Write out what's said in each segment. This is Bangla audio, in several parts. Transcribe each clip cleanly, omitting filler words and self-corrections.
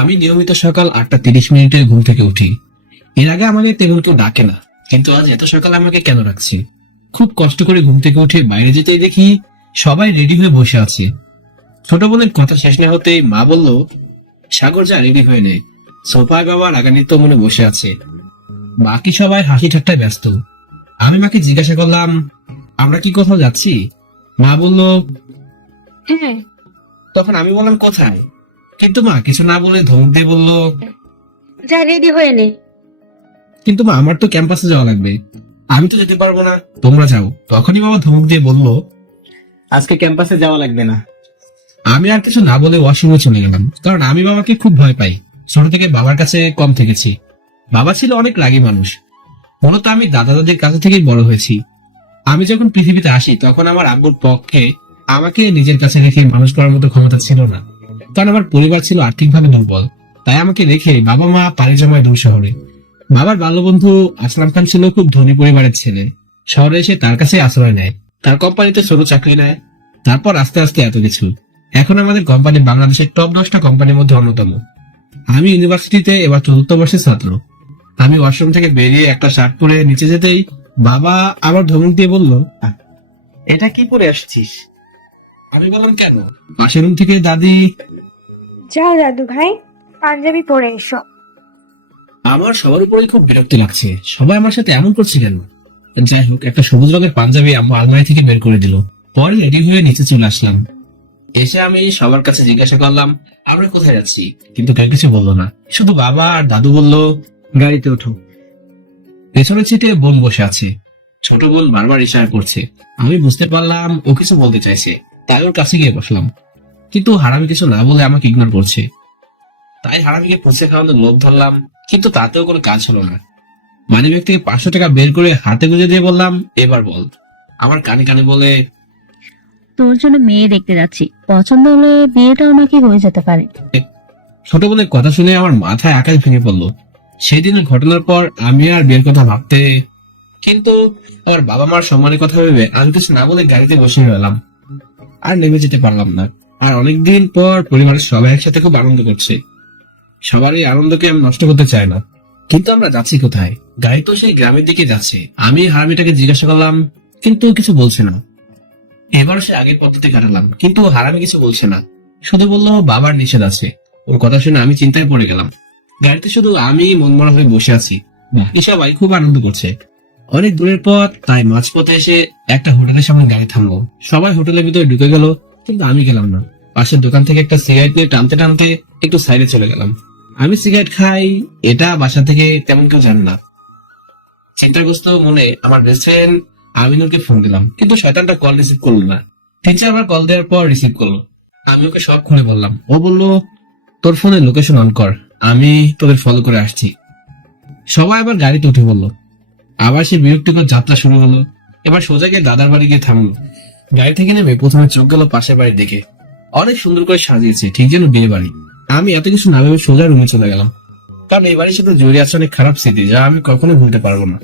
আমি নিয়মিত সকাল 8:30 ঘুম থেকে উঠি। এর আগে আমাকে তেমন কেউ ডাকে না, কিন্তু আজ এত সকালে আমাকে কেন রাখছে? খুব কষ্ট করে ঘুম থেকে উঠে বাইরে যেতেই দেখি সবাই রেডি হয়ে বসে আছে। ছোট বোনের কথা শেষ না হতেই মা বলল, সাগর যা রেডি হয়ে নে, সোফায় বাবা রাগান্বিত মনে বসে আছে। বাকি সবাই হাসি ঠাট্টায় ব্যস্ত। আমি মাকে জিজ্ঞাসা করলাম, আমরা কি কোথাও যাচ্ছি? মা বলল, হ্যাঁ। তখন আমি বললাম, কোথায়? কিন্তু মা কিছু না বলে ধমক দিয়ে বলল, যা রেডি হয়ে নে। কিন্তু মা আমার তো ক্যাম্পাসে যাওয়া লাগবে, আমি তো যেতে পারবো না, তোমরা যাও। তখনই বাবা ধমক দিয়ে বলল, আজকে ক্যাম্পাসে যাওয়া লাগবে না। আমি আর কিছু না বলে ওয়াশরুমে চলে গেলাম, কারণ আমি বাবাকে খুব ভয় পাই। ছোট থেকে বাবার কাছে কম থেকেছি। বাবা ছিল অনেক রাগী মানুষ। মূলত আমি দাদা দাদির কাছে থেকেই বড় হয়েছি। আমি যখন পৃথিবীতে আসি তখন আমার আব্বুর পক্ষে আমাকে নিজের কাছে রেখে মানুষ করার মতো ক্ষমতা ছিল না, কারণ আমার পরিবার ছিল আর্থিকভাবে দুর্বল। তাই আমাকে রেখে বাবা মা পাড়ি জমায় দূর শহরে। বাবার বাল্যবন্ধু আসলাম খান ছিল খুব ধনী পরিবারের ছেলে। শহরে এসে তার কাছে আশ্রয় নেয়, তার কোম্পানিতে ছোট চাকরি নেয়। তারপর আস্তে আস্তে এত কিছু। এখন আমাদের কোম্পানি বাংলাদেশের টপ 10টা কোম্পানির মধ্যে অন্যতম। আমি ইউনিভার্সিটিতে এবার 4র্থ বর্ষের ছাত্র। আমি ওয়াশরুম থেকে বেরিয়ে একটা শার্ট পরে নিচে যেতেই বাবা আবার ধমক দিয়ে বলল, এটা কি পরে আসছিস? আমি বললাম, কেন? পাশের রুম থেকে দাদি। যাও দাদু ভাই, পাঞ্জাবি পরে এসো। আমার সবার উপরে খুব বিরক্তি লাগছে, সবাই আমার সাথে এমন করছে কেন? যাই হোক, একটা সবুজ রঙের পাঞ্জাবি আম্মু আলমারি থেকে বের করে দিল। পরে রেডি হয়ে নিচে চলে আসলাম। এসে আমি সবার কাছে জিজ্ঞাসা করলাম, আমরা কোথায় যাচ্ছি? কিন্তু কেউ কিছু বললো না। শুধু বাবা আর দাদু বলল, গাড়িতে ওঠো। পেছনের সিটে বোন বসে আছে। ছোট বোন বারবার ইশারা করছে। আমি বুঝতে পারলাম ও কিছু বলতে চাইছে, তাই ওর কাছে গিয়ে বসলাম। কিন্তু হারামি কিছু না বলে আমাকে ইগনোর করছে। তাই হারামিকে পুষে খাওয়ানোর লোভ ধরলাম, কিন্তু তাতেও কোনো কাজ হলো না। মানিব্যাগ থেকে 500 টাকা বের করে হাতে গুঁজে দিয়ে বললাম, এবার বল। আমার কানে কানে বলে, তোর জন্য মেয়ে দেখতে যাচ্ছি, পছন্দ হলে বিয়েটাও নাকি হয়ে যেতে পারে। ছোট বোনের কথা শুনে আমার মাথায় আকাশ ভেঙে পড়লো। সেদিনের ঘটনার পর আমি আর বিয়ের কথা ভাবতে, কিন্তু আমার বাবা মার সম্মানের কথা ভেবে আমি কিছু না বলে গাড়িতে বসে রইলাম। আর নেমে যেতে পারলাম না। আর অনেকদিন পর পরিবারের সবাই একসাথে খুব আনন্দ করছে। সবার এই আনন্দকে আমি নষ্ট করতে চাই না। কিন্তু আমরা যাচ্ছি কোথায়? গাড়ি তো সেই গ্রামের দিকে যাচ্ছে। আমি হারামিটাকে জিজ্ঞাসা করলাম, কিন্তু কিছু বলছে না। এবার সে আগের পদ্ধতি কাটালাম, কিন্তু হারামি কিছু বলছে না। শুধু বললো বাবার নিষেধ আছে। ওর কথা শুনে আমি চিন্তায় পড়ে গেলাম। গাড়িতে শুধু আমি মনমরা হয়ে বসে আছি, বাকি সবাই খুব আনন্দ করছে। অনেক দূরের পথ, তাই মাঝপথে এসে একটা হোটেলের সামনে গাড়ি থামলো। সবাই হোটেলের ভিতরে ঢুকে গেল, কিন্তু আমি গেলাম না। পাশের দোকান থেকে একটা সিগারেট নিয়ে টানতে টানতে একটু সাইডে চলে গেলাম। আমি সিগারেট খাই, এটা বাসা থেকে তেমন কেউ জানে না। চিন্তাগ্রস্ত মনে আমার বেস্ট ফ্রেন্ড আমিনুরকে ফোন দিলাম, কিন্তু শয়তানটা কল রিসিভ করলো না। 3-4 বার কল দেওয়ার পর রিসিভ করলো। আমি ওকে সব খুলে বললাম। ও বলল, তোর ফোনে লোকেশন অন কর, আমি তোদের ফলো করে আসছি। সবাই আবার গাড়িতে উঠে বললো। আবার সে বিরক্তিকর যাত্রা শুরু হলো। এবার সোজা গিয়ে দাদার বাড়ি গিয়ে থামলো। গাড়ি থেকে নেমে প্রথমে চোখ গেল পাশের বাড়ির দিকে। অনেক সুন্দর করে সাজিয়েছে, ঠিক যেন বিয়ে বাড়ি। আমি এত কিছু না ভেবে সোজা রুমে চলে গেলাম, কারণ এই বাড়ির সাথে জড়িয়ে আছে অনেক খারাপ স্মৃতি, যা আমি কখনো ভুলতে পারবো না।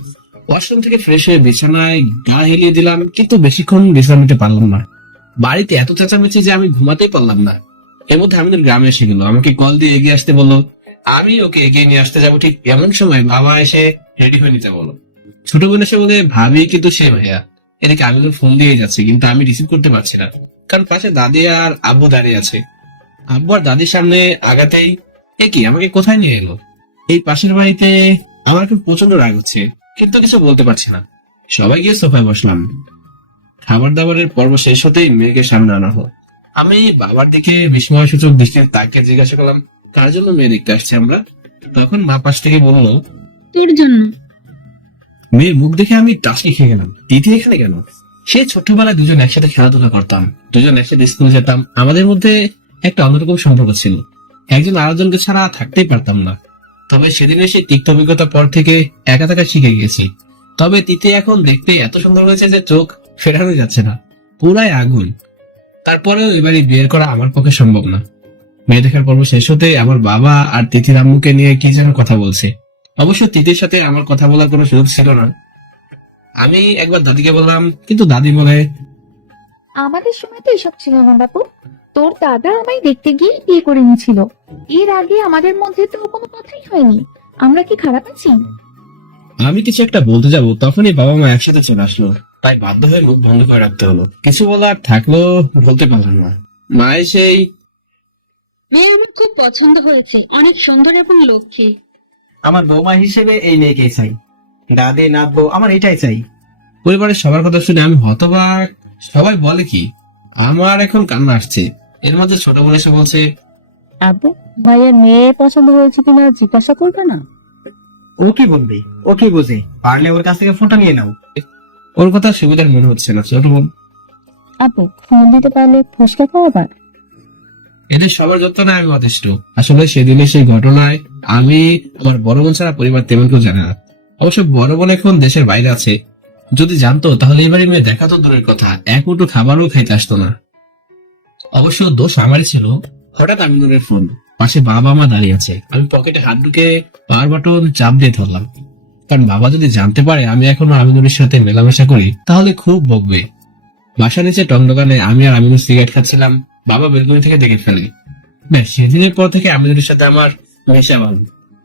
ওয়াশরুম থেকে ফ্রেশ হয়ে বিছানায় গা হেলিয়ে দিলাম, কিন্তু বেশিক্ষণ বিশ্রাম নিতে পারলাম না। বাড়িতে এত চেঁচামেচি যে আমি ঘুমাতেই পারলাম না। এর মধ্যে আমাদের গ্রামে এসে গেল, আমাকে কল দিয়ে এগিয়ে আসতে বললো। আমি ওকে এগিয়ে নিয়ে আসতে যাবো, ঠিক এমন সময় বাবা এসে রেডি হয়ে নিতে বলো। ছোট বোন এসে বলে, ভাবি কিন্তু সে ভাইয়া। এদিকে আমি ফোন দিয়ে যাচ্ছি, কিন্তু আমি রিসিভ করতে পারছি না, কারণ পাশে দাদি আর আব্বু দাঁড়িয়ে আছে। আব্বু আর দাদির সামনে আগাতেই, এ কি, আমাকে কোথায় নিয়ে এলো? এই পাশের বাড়িতে। আমার এখন প্রচন্ড রাগ হচ্ছে, কিন্তু কিছু বলতে পারছি না। সবাই গিয়ে সোফায় বসলাম। খাবার দাবারের পর্ব শেষ হতেই মেয়েকে সামনে আনা হলো। আমি বাবার দিকে বিস্ময় সূচক দৃষ্টিতে তাকে জিজ্ঞাসা করলাম, কার জন্য মেয়ে দেখতে আসছি আমরা? তখন মা পাশ থেকে বললো, তোর জন্য। মেয়ের মুখ দেখে আমি টাসকি খেয়ে গেলাম। দিদি এখানে কেন? সে ছোট্টবেলায় দুজন একসাথে খেলাধুলা করতাম, দুজন একসাথে স্কুলে যেতাম। আমাদের মধ্যে একটা অন্যরকম সম্পর্ক ছিল, একজন আরেকজনকে ছাড়া থাকতেই পারতাম না। তবে সেদিন এসে তিক্ত অভিজ্ঞতার পর থেকে একা থাকা শিখে গেছি। তবে তিথি এখন দেখতে এত সুন্দর হয়েছে যে চোখ ফেরানো যাচ্ছে না, পুরাই আগুন। তারপরেও এবারে বিয়ে করা আমার পক্ষে সম্ভব না। মেয়ে দেখার পর্ব শেষ হতে আমার বাবা আর তিথির আম্মুকে নিয়ে কি যেন কথা বলছে। অবশ্য তিথির সাথে আমার কথা বলার কোনো সুযোগ ছিল না। আমি একবার দাদিকে বললাম, কিন্তু দাদি বলে, আমাদের সময় তো এসব ছিল না বাপু। তোর দাদা আমায় দেখতে গিয়ে বিয়ে করে নিয়েছিল। এর আগে আমাদের মধ্যে তো কোনো কথাই হয়নি। আমরা কি খারাপ আছি? আমি কিছু একটা বলতে যাব, তখনই বাবা মা একসাথে চলে আসলো। তাই বাধ্য হয়ে মুখ বন্ধ করে রাখতে হলো। কিছু বলার থাকলেও বলতে পারলাম না। মা সেই মেয়ের আমার খুব পছন্দ হয়েছে, অনেক সুন্দর এবং লক্ষ্মী। আমার বৌমা হিসেবে এই মেয়েকেই চাই। দাদি নাতবো আমার এটাই চাই। পরিবারের সবার কথা শুনে আমি হতবাক। সবাই বলে কি, আমার এখন কান্না আসছে। এর মধ্যে ছোট বোন এসে বলছে, আব্বু, ভাইয়ের মেয়ে পছন্দ হয়েছে কিনা জিজ্ঞাসা করবে না? ও কি বলবে? ও কি বোঝে? পারলে ওর কাছ থেকে ফোনটা নিয়ে নাও। ওর কথা সুবিধার মনে হচ্ছে না ছোট বোন। আব্বু, ফোন দিতে পারলে ফুসকা খাওয়াবার। এদের সবার যত্ন নেয় আমি যথেষ্ট। আসলে সেদিনে সেই ঘটনায় আমি আমার বড় বোন ছাড়া পরিবার তেমন কেউ জানে না। অবশ্য বড় বোন এখন দেশের বাইরে আছে। যদি জানতো তাহলে এবারে মেয়ে দেখা তো দূরের কথা, এক মুঠো খাবারও খাইতে আসতো না। অবশ্য দোষ আমারই ছিল। হঠাৎ আমিনুরের ফোন, পাশে বাবা মা দাঁড়িয়ে আছে। আমি পকেটে হাত ঢুকে পাওয়ার বাটন চাপ দিয়ে ধরলাম, কারণ বাবা যদি জানতে পারে আমি এখনো আমিনুরের সাথে মেলামেশা করি তাহলে খুব বকবে। বাসা নিচে টং দোকানে আমি আর আমিনুর সিগারেট খাচ্ছিলাম। বাবা বেলকনি থেকে দেখে ফেলে। ব্যাস, সেদিনের পর থেকে আমিনুরের সাথে আমার মেশা ভালো।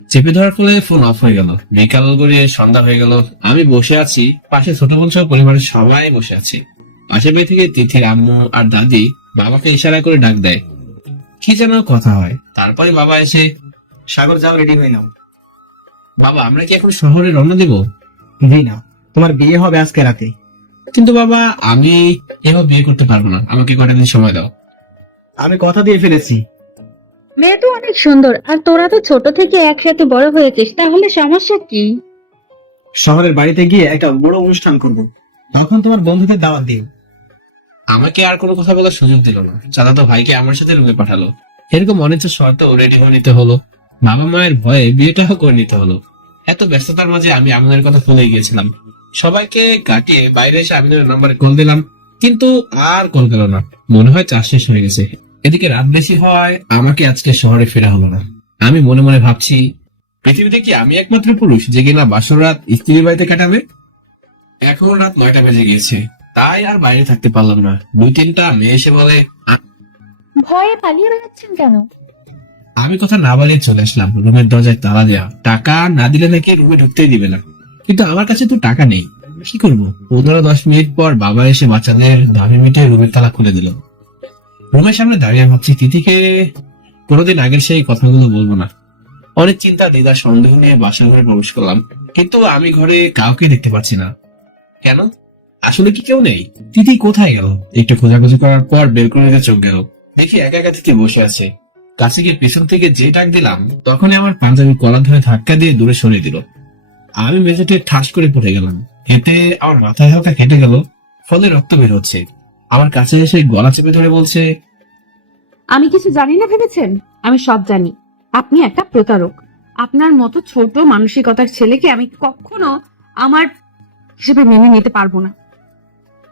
চেপে ধরার ফলে ফোন অফ হয়ে গেল। বিকাল গড়িয়ে সন্ধ্যা হয়ে গেল। আমি বসে আছি, পাশে ছোট বোন সহ পরিবারের সবাই বসে আছে। পাশের বাড়ি থেকে তিথির আম্মু আর দাদি বাবাকে ইশারা করে ডাক দেয়, কি যেন কথা হয়। তারপরে বাবা এসে, সাগর যাও, রেডি হয়ে নাও। বাবা আমরা কি এখন শহরে রওনা দেব? জি না, তোমার বিয়ে হবে আজকে রাতে। কিন্তু বাবা আমি এবার বিয়ে করতে পারবো না, আমাকে কটা দিন সময় দাও। আমি কথা দিয়ে ফেলেছি। মেয়ে তো অনেক সুন্দর, আর তোরা তো ছোট থেকে একসাথে বড় হয়েছিস, তাহলে সমস্যা কি? শহরের বাড়িতে গিয়ে একটা বড় অনুষ্ঠান করব, তখন তোমার বন্ধুদের দাওয়াত দিও। আমাকে আর কোনো কথা বলার সুযোগ দিল না। চাচাতো ভাইকে আমার সাথে রুমে পাঠালো। এরকম অনিচ্ছ শর্তেও রেডি হয়ে নিতে হলো। বাবা মায়ের ভয়ে বিয়েটাও করে নিতে হলো। এত ব্যস্ততার মাঝে আমি আমিনের কথা ভুলে গিয়েছিলাম। সবাইকে কাটিয়ে বাইরে এসে আমিনের নাম্বারে কল দিলাম, কিন্তু আর কল গেল না। মনে হয় চাষ শেষ হয়ে গেছে। এদিকে রাত বেশি হয়, আমাকে আজকে শহরে ফেরা হলো না। আমি মনে মনে ভাবছি, পৃথিবীতে কি আমি একমাত্র পুরুষ যে কিনা বাসর রাত স্ত্রীর বাড়িতে কাটাবে? এখন রাত 9টা বেজে গিয়েছে, তাই আর বাইরে থাকতে পারলাম না। 2-3টা মেয়ে এসে বলে, ভয়ে পালিয়ে বেড়াচ্ছেন কেন? আমি কথা না বাড়িয়ে চলে আসলাম। রুমের দরজায় তালা দেওয়া, টাকা না দিলে নাকি রুমে ঢুকতেই দিবে না। কিন্তু আমার কাছে তো টাকা নেই, কি করবো? 15-10 মিনিট পর বাবা এসে বাচ্চাদের দাবি মিটে রুমের তালা খুলে দিল। রুমের সামনে দাঁড়িয়ে ভাবছি, তিথিকে কোনোদিন আগের সেই কথাগুলো বলবো না। অনেক চিন্তা দ্বিধা সন্দেহ নিয়ে বাসা ঘরে প্রবেশ করলাম, কিন্তু আমি ঘরে কাউকে দেখতে পাচ্ছি না। কেন? আসলে কি কেউ নেই? তিথি কোথায় গেল? একটু খোঁজাখুঁজি করার পর বেলকনিতে চোখ গেল, দেখি একা একা তিথি বসে আছে। কাছে গিয়ে পেছন থেকে যে ডাক দিলাম, তখনই আমার পাঞ্জাবি কলার ধরে ধাক্কা দিয়ে দূরে সরিয়ে দিল। আমি মেঝেতে ঠাস করে পড়ে গেলাম। এতে আমার মাথায় হালকা কেটে গেল, ফলে রক্ত বের হচ্ছে। আমার কাছে এসে গলা চেপে ধরে বলছে, আমি কিছু জানি না ভেবেছেন? আমি সব জানি। আপনি একটা প্রতারক। আপনার মতো ছোট মানসিকতার ছেলেকে আমি কখনো আমার হিসেবে মেনে নিতে পারবো না।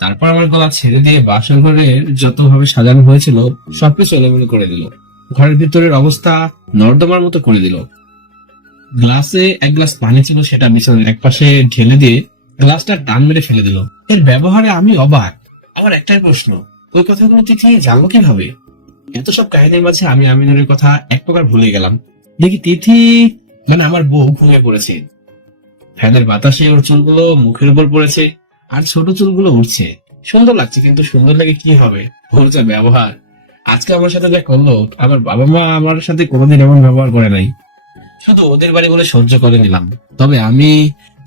তারপর আমার গলা ছেড়ে দিয়ে বাসর ঘরে যতভাবে সাজানো হয়েছিল সবকিছু এলোমেলো করে দিল। ঘরের ভিতরের অবস্থা নর্দমার মতো করে দিল। গ্লাসে এক গ্লাস পানি ছিল, সেটা বিছানার একপাশে ঢেলে দিয়ে গ্লাসটা টান মেরে ফেলে দিল। এর ব্যবহারে আমি অবাক। আমার একটাই প্রশ্ন, ওই কথাগুলো তিথি জানলো কিভাবে? এত সব কাহিনীর মাঝে আমি আমিনুরের কথা এক প্রকার ভুলে গেলাম। দেখি তিথি, মানে আমার বউ, ঘুমিয়ে পড়েছে। ফ্যানের বাতাসে ওর চুলগুলো মুখের উপর পড়েছে, আর ছোট চুলগুলো উঠছে। সুন্দর লাগছে, কিন্তু সুন্দর লাগে কি হবে? ওর যা ব্যবহার, আজকে আমার সাথে যা করলো, আমার বাবা মা আমার সাথে কোনোদিন এমন ব্যবহার করে নাই। শুধু ওদের বাড়ি বলে সহ্য করে নিলাম। তবে আমি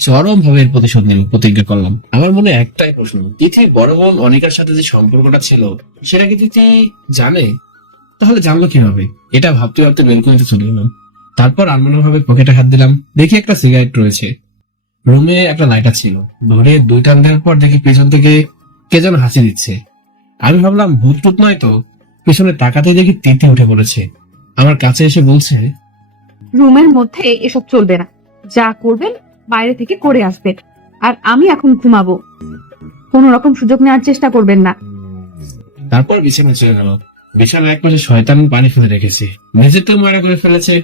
চরম ভাবে এর প্রতিশোধ নিব প্রতিজ্ঞা করলাম। আমার মনে একটাই প্রশ্ন, তিথির বড় বোন অনিকার সাথে যে সম্পর্কটা ছিল, সেটা কি তিথি জানে? তাহলে জানলো কিভাবে? এটা ভাবতে ভাবতে বেলকনিতে চলে গেলাম। তারপর আনমনা ভাবে পকেটে হাত দিলাম, দেখি একটা সিগারেট রয়েছে। রুমে একটা লাইটার ছিল। ধরে 2 টান দেওয়ার পর দেখি পেছন থেকে কে যেন হাসি দিচ্ছে। আমি ভাবলাম ভূত টুত নয় তো। পেছনে তাকাতে দেখি তিথি উঠে পড়েছে। আমার কাছে এসে বলছে, রুমের মধ্যে এসব চলবে না। যা করবেন বাইরে থেকে করে আসবেন। আর আমি এখন ঘুমাবো, কোন রকম সুযোগ নেওয়ার চেষ্টা করবেন না। তারপর বিছানা চলে গেল। বিছানার এক পাশে শয়তান পানি ফেলে রেখেছে, মেঝেতেও ময়লা করে ফেলেছে।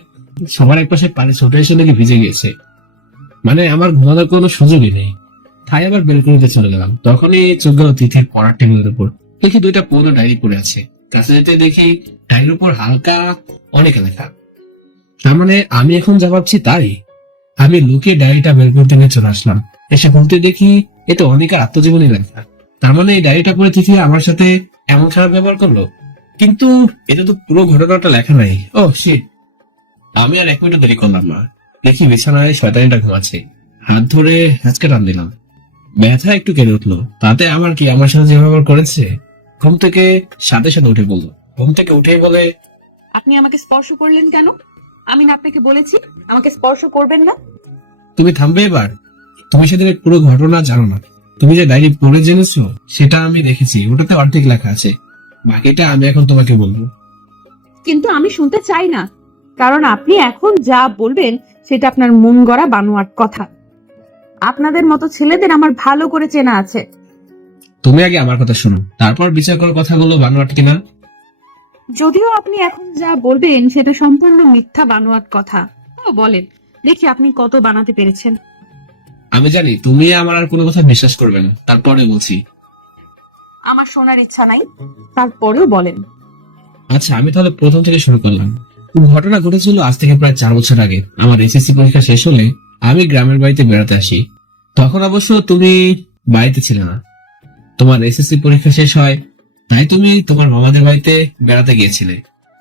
সবার এক পাশে পানি ছোট এসে নাকি ভিজে গিয়েছে। মানে আমার ঘুমানোর কোনো সুযোগই নেই। তাই আবার বেলকনিতে চলে গেলাম। তখনই চোখ গেল তিথির পড়ার টেবিলের উপর। দেখি 2টা পুরনো ডায়েরি পড়ে আছে। কাছে যেতে দেখি ডায়েরির উপর হালকা অনেক লেখা। তার মানে আমি এখন যা ভাবছি তাই। আমি লুকিয়ে ডায়েরিটা বের করতে নিয়ে চলে আসলাম। এসে খুলতে দেখি এটা অনেকের আত্মজীবনী লেখা। তার মানে এই ডায়েরিটা পড়ে থেকে আমার সাথে এমন খারাপ ব্যবহার করলো। কিন্তু এটা তো পুরো ঘটনাটা লেখা নাই। ও শিট। আমি আর 1 মিনিট দেরি করলাম না। দেখি বিছানায় শয়তানিটা ঘুমাচ্ছে। হাত ধরে হ্যাঁচকে টান দিলাম। ব্যথা একটু কেড়ে উঠলো। তাতে আমার কি, আমার সাথে যে ব্যবহার করেছে। ঘুম থেকে সাথে সাথে উঠে বললো। ঘুম থেকে উঠেই বলে, আপনি আমাকে স্পর্শ করলেন কেন? আমি না আপনাকে বলেছি আমাকে স্পর্শ করবেন না? তুমি থামবে এবার? তুমি সেদিনের পুরো ঘটনা জানো না। তুমি যে ডায়েরি পড়ে জেনেছো সেটা আমি দেখেছি, ওটাতে অর্ধেক লেখা আছে। বাকিটা আমি এখন তোমাকে বলবো। কিন্তু আমি শুনতে চাই না, কারণ আপনি এখন যা বলবেন সেটা আপনার মন গড়া বানোয়াট কথা। আপনাদের মতো ছেলেদের আমার ভালো করে চেনা আছে। তুমি আগে আমার কথা শোনো, তারপর বিচার করার কথাগুলো বানোয়াট কিনা। যদিও আপনি এখন যা বলবেন সেটা সম্পূর্ণ মিথ্যা বানোয়াট কথা। ও বলেন দেখি আপনি কত বানাতে পেরেছেন। আমি জানি তুমি আমার আর কোনো কথা বিশ্বাস করবে না, তারপরে বলছি। আমার শোনার ইচ্ছা নাই, তারপরেও বলেন। আচ্ছা, আমি তাহলে প্রথম থেকে শুরু করলাম। ঘটনা ঘটেছিল আজ থেকে প্রায় 4 বছর আগে। আমার এসএসসি পরীক্ষা শেষ হলে আমি গ্রামের বাড়িতে বেড়াতে আসি। তখন অবশ্য তুমি বাড়িতে ছিলে না। তোমার এসএসসি পরীক্ষা শেষ হয়, তাই তুমি তোমার মামাদের বাড়িতে বেড়াতে গিয়েছিলে।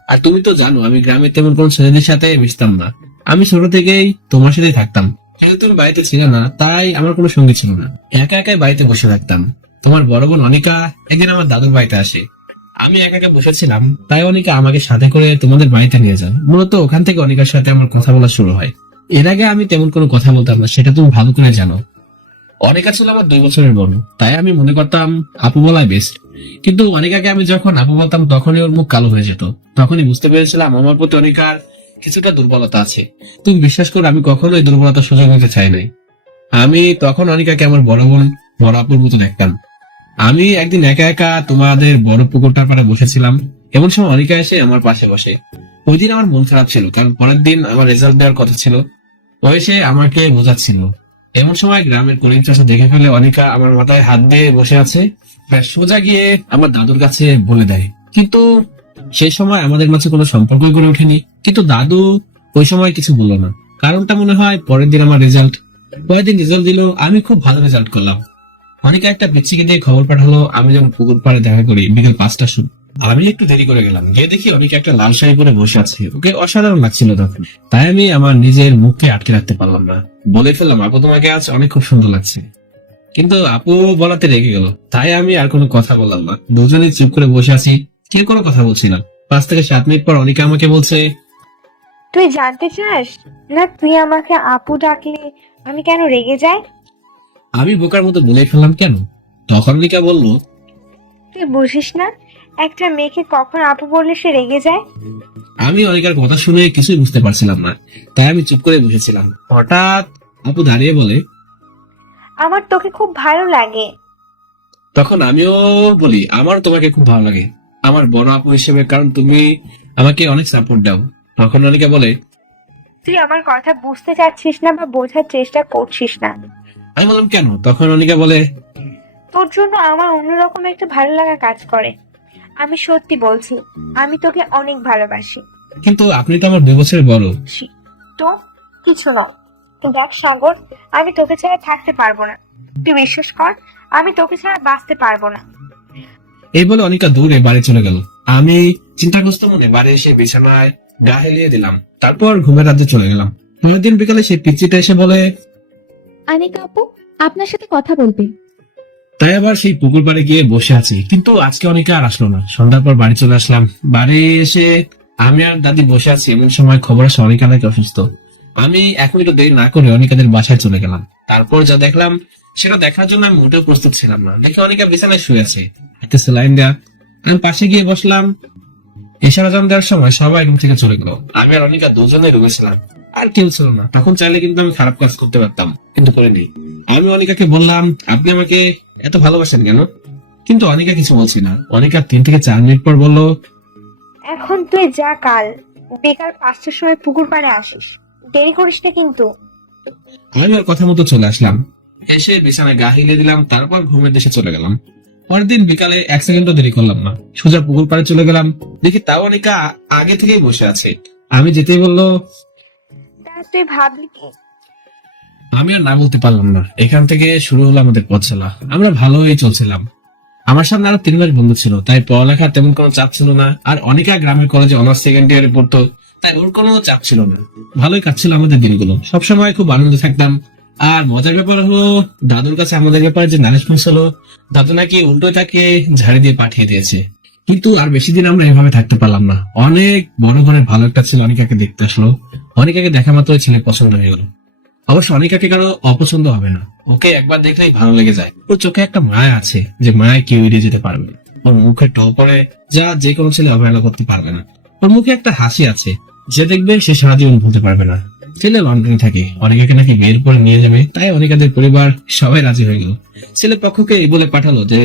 আর তুমি তো জানো আমি গ্রামে তেমন কোন ছেলেদের সাথে মিশতাম না। আমি ছোট থেকেই তোমার সাথেই থাকতাম। যেহেতু তুমি বাড়িতে ছিলে না, তাই আমার কোনো সঙ্গী ছিল না। একা একাই বাড়িতে বসে থাকতাম। তোমার বড় বোন অনিকা একদিন আমার দাদুর বাড়িতে আসে। আমি একা একা বসেছিলাম, তাই অনিকা আমাকে সাথে করে তোমাদের বাড়িতে নিয়ে যান। মূলত ওখান থেকে অনিকার সাথে আমার কথা বলা শুরু হয়। এর আগে আমি তেমন কোনো কথা বলতাম না, সেটা তুমি ভালো করে জানো। অনিকা ছিল আমার 2 বছরের বড়, তাই আমি মনে করতাম আপু বলাই বেস্ট। কিন্তু অনিকাকে আমি যখন আপু বলতাম তখনই ওর মুখ কালো হয়ে যেত। তখনই বুঝতে পেরেছিলাম আমার প্রতি অনিকার কিছুটা দুর্বলতা আছে। তুমি বিশ্বাস করো, আমি কখনো এই দুর্বলতার সুযোগ নিতে চাই নাই। আমি তখন অনিকাকে আমার বড় বোন, বড় আপুর মতো দেখতাম। আমি একদিন একা একা তোমাদের বড় পুকুরটার পাড়ে বসেছিলাম। এমন সময় অনিকা এসে আমার পাশে বসে। ওই দিন আমার মন খারাপ ছিল, কারণ পরের দিন আমার রেজাল্ট দেওয়ার কথা ছিল। ও এসে আমাকে বোঝাচ্ছিল। এমন সময় গ্রামের করিম চাষা দেখে ফেলে অনিকা আমার মাথায় হাত দিয়ে বসে আছে। ব্যাস সোজা গিয়ে আমার দাদুর কাছে বলে দেয়। কিন্তু সেই সময় আমাদের মাঝে কোনো সম্পর্কই গড়ে ওঠেনি। কিন্তু দাদু ওই সময় কিছু বললো না। কারণটা মনে হয় পরের দিন আমার রেজাল্ট। পরের দিন রেজাল্ট দিল, আমি খুব ভালো রেজাল্ট করলাম। অনিকা একটা পিচ্চিকে দিয়ে খবর পাঠালো আমি যেন পুকুর পাড়ে দেখা করি বিকেল 5টার সময়। আমি একটু দেরি করে গেলাম, গিয়ে দেখি অনিকা একটা লাল শাড়ি পরে বসে আছে। ওকে অসাধারণ লাগছিল তখন। তাই আমি আমার নিজের মুখকে আটকে রাখতে পারলাম না। বলে ফেললাম, আপু তোমাকে আজ অনেক খুব সুন্দর লাগছে। কিন্তু আপু বলাতে রেগে গেল, তাই আমি আর কোনো কথা বললাম না। দুজনেই চুপ করে বসে আছি, কেউ কোনো কথা বলছি না। 5 থেকে 7 মিনিট পর অনিকা আমাকে বলছে, তুই জানতে চাস না তুই আমাকে আপু ডাকলে আমি কেন রেগে যাই? আমি বোকার মতো বলে ফেললাম, কেন? তখন অনিকা বলল, তুই বুঝিস না একটা মেয়েকে কখন আপু বললে সে রেগে যায়? আমি অনিকার কথা শুনে কিছুই বুঝতে পারছিলাম না, তাই আমি চুপ করে বসেছিলাম। হঠাৎ আপু দাঁড়িয়ে বলে, আমার তোকে খুব ভালো লাগে। তখন আমিও বলি, আমার তোমাকে খুব ভালো লাগে আমার বড় আপু হিসেবে, কারণ তুমি আমাকে অনেক সাপোর্ট দাও। তখন অনিকা বলে, তুই আমার কথা বুঝতে চাচ্ছিস না বা বোঝার চেষ্টা করছিস না। আমি বললাম কেন? তখন অনিকা বলে, তোর জন্য আমার অন্যরকম একটা ভালো লাগা কাজ করে। আমি সত্যি বলছি, আমি তোকে অনেক ভালোবাসি। কিন্তু আপনি তো আমার 2 বছরের বড়। তো কিছু না। দেখ সাগর, আমি তোকে ছাড়া থাকতে পারবো না। তুই বিশ্বাস কর, আমি তোকে ছাড়া বাঁচতে পারবো না। এই বলে অনিকা দূরে বাড়ি চলে গেল। আমি চিন্তাগ্রস্ত মনে বাড়ি এসে বিছানায় গা হেলিয়ে দিলাম। তারপর ঘুমের রাজ্যে চলে গেলাম। পরের দিন বিকালে সেই পিচ্চিটা এসে বলে, আনিকা আপু আপনার সাথে কথা বলবে। তাই আবার সেই পুকুর পাড়ে গিয়ে বসে আছি। কিন্তু আজকে অনিকা আর আসলো না। সন্ধ্যার পর বাড়ি চলে আসলাম। বাড়ি এসে আমি আর দাদি বসে আছি। এমন সময় খবর আসে অনিকা নাকি অসুস্থ। আমি 1 মিনিট দেরি না করে অনিকাদের বাসায় চলে গেলাম। তারপর যা দেখলাম সেটা দেখার জন্য আমি মোটেও প্রস্তুত ছিলাম না। দেখে অনিকা বিছানায় শুয়ে আছে, হাতে স্যালাইন দেয়া। আমি পাশে গিয়ে বসলাম। ইশারা জান দেওয়ার সময় সবাই রুম থেকে চলে গেল। আমি আর অনিকা দুজনে রুমে ছিলাম, আর কেউ ছিল না। তখন চাইলে কিন্তু আমি খারাপ কাজ করতে পারতাম, কিন্তু করিনি। আমি অনিকাকে বললাম, আপনি আমাকে এত ভালোবাসেন কেন? কিন্তু অনিকা কিছু বলছি না। অনিকা 3 থেকে 4 মিনিট পর বলল, এখন তুই যা, কাল বিকাল 5টার সময় পুকুর পাড়ে আসিস। দেরি করিস না কিন্তু। আমি ওর কথা মতো চলে আসলাম। এসে বিছানায় গা হিলিয়ে দিলাম। তারপর ঘুমের দেশে চলে গেলাম। পরের দিন বিকালে 1 সেকেন্ডও দেরি করলাম না, সোজা পুকুর পাড়ে চলে গেলাম। দেখি তাও অনিকা আগে থেকেই বসে আছে। আমি যেতেই বললো, তা তুই ভাবলি কি? আমি আর না বলতে পারলাম না। এখান থেকে শুরু হলো আমাদের পথ চলা। আমরা ভালোই চলছিলাম। আমার সামনে আরো 3 মাস বন্ধু ছিল, তাই পড়ালেখার তেমন কোনো চাপ ছিল না। আর অনিকা গ্রামের কলেজে অনার্স সেকেন্ড ইয়ারে পড়তো, তাই ওর কোনো চাপ ছিল না। ভালোই কাটছিল আমাদের দিনগুলো, সবসময় খুব আনন্দ থাকতাম। আর মজার ব্যাপার হলো, দাদুর কাছে আমাদের ব্যাপারে যে নালিশ পৌঁছালো, দাদু নাকি উল্টো তাকে ঝাড়ি দিয়ে পাঠিয়ে দিয়েছে। কিন্তু আর বেশি দিন আমরা এভাবে থাকতে পারলাম না। অনেক বড় ঘরের ভালো একটা ছেলে অনিকাকে দেখতে আসলো। অনিকাকে দেখা মাত্রই ছেলে পছন্দ হয়ে গেল। অবশ্য অনিকাকে কারো অপছন্দ হবে না, ওকে একবার দেখলেই ভালো লেগে যায়। ওর চোখে একটা মায়া আছে, যে মায়া কেউ এড়িয়ে যেতে পারবে না। ওর মুখে টল করে যা যে কোনো ছেলে অবহেলা করতে পারবে না। ওর মুখে একটা হাসি আছে, যে দেখবে সে সারা জীবন ভুলতে পারবে না। ছেলে লন্ডনে থাকে, অনিকাকে নাকি বিয়ের পরে নিয়ে যাবে, তাই অনিকাদের পরিবার সবাই রাজি হয়ে গেল। ছেলে পক্ষকে এই বলে পাঠালো যে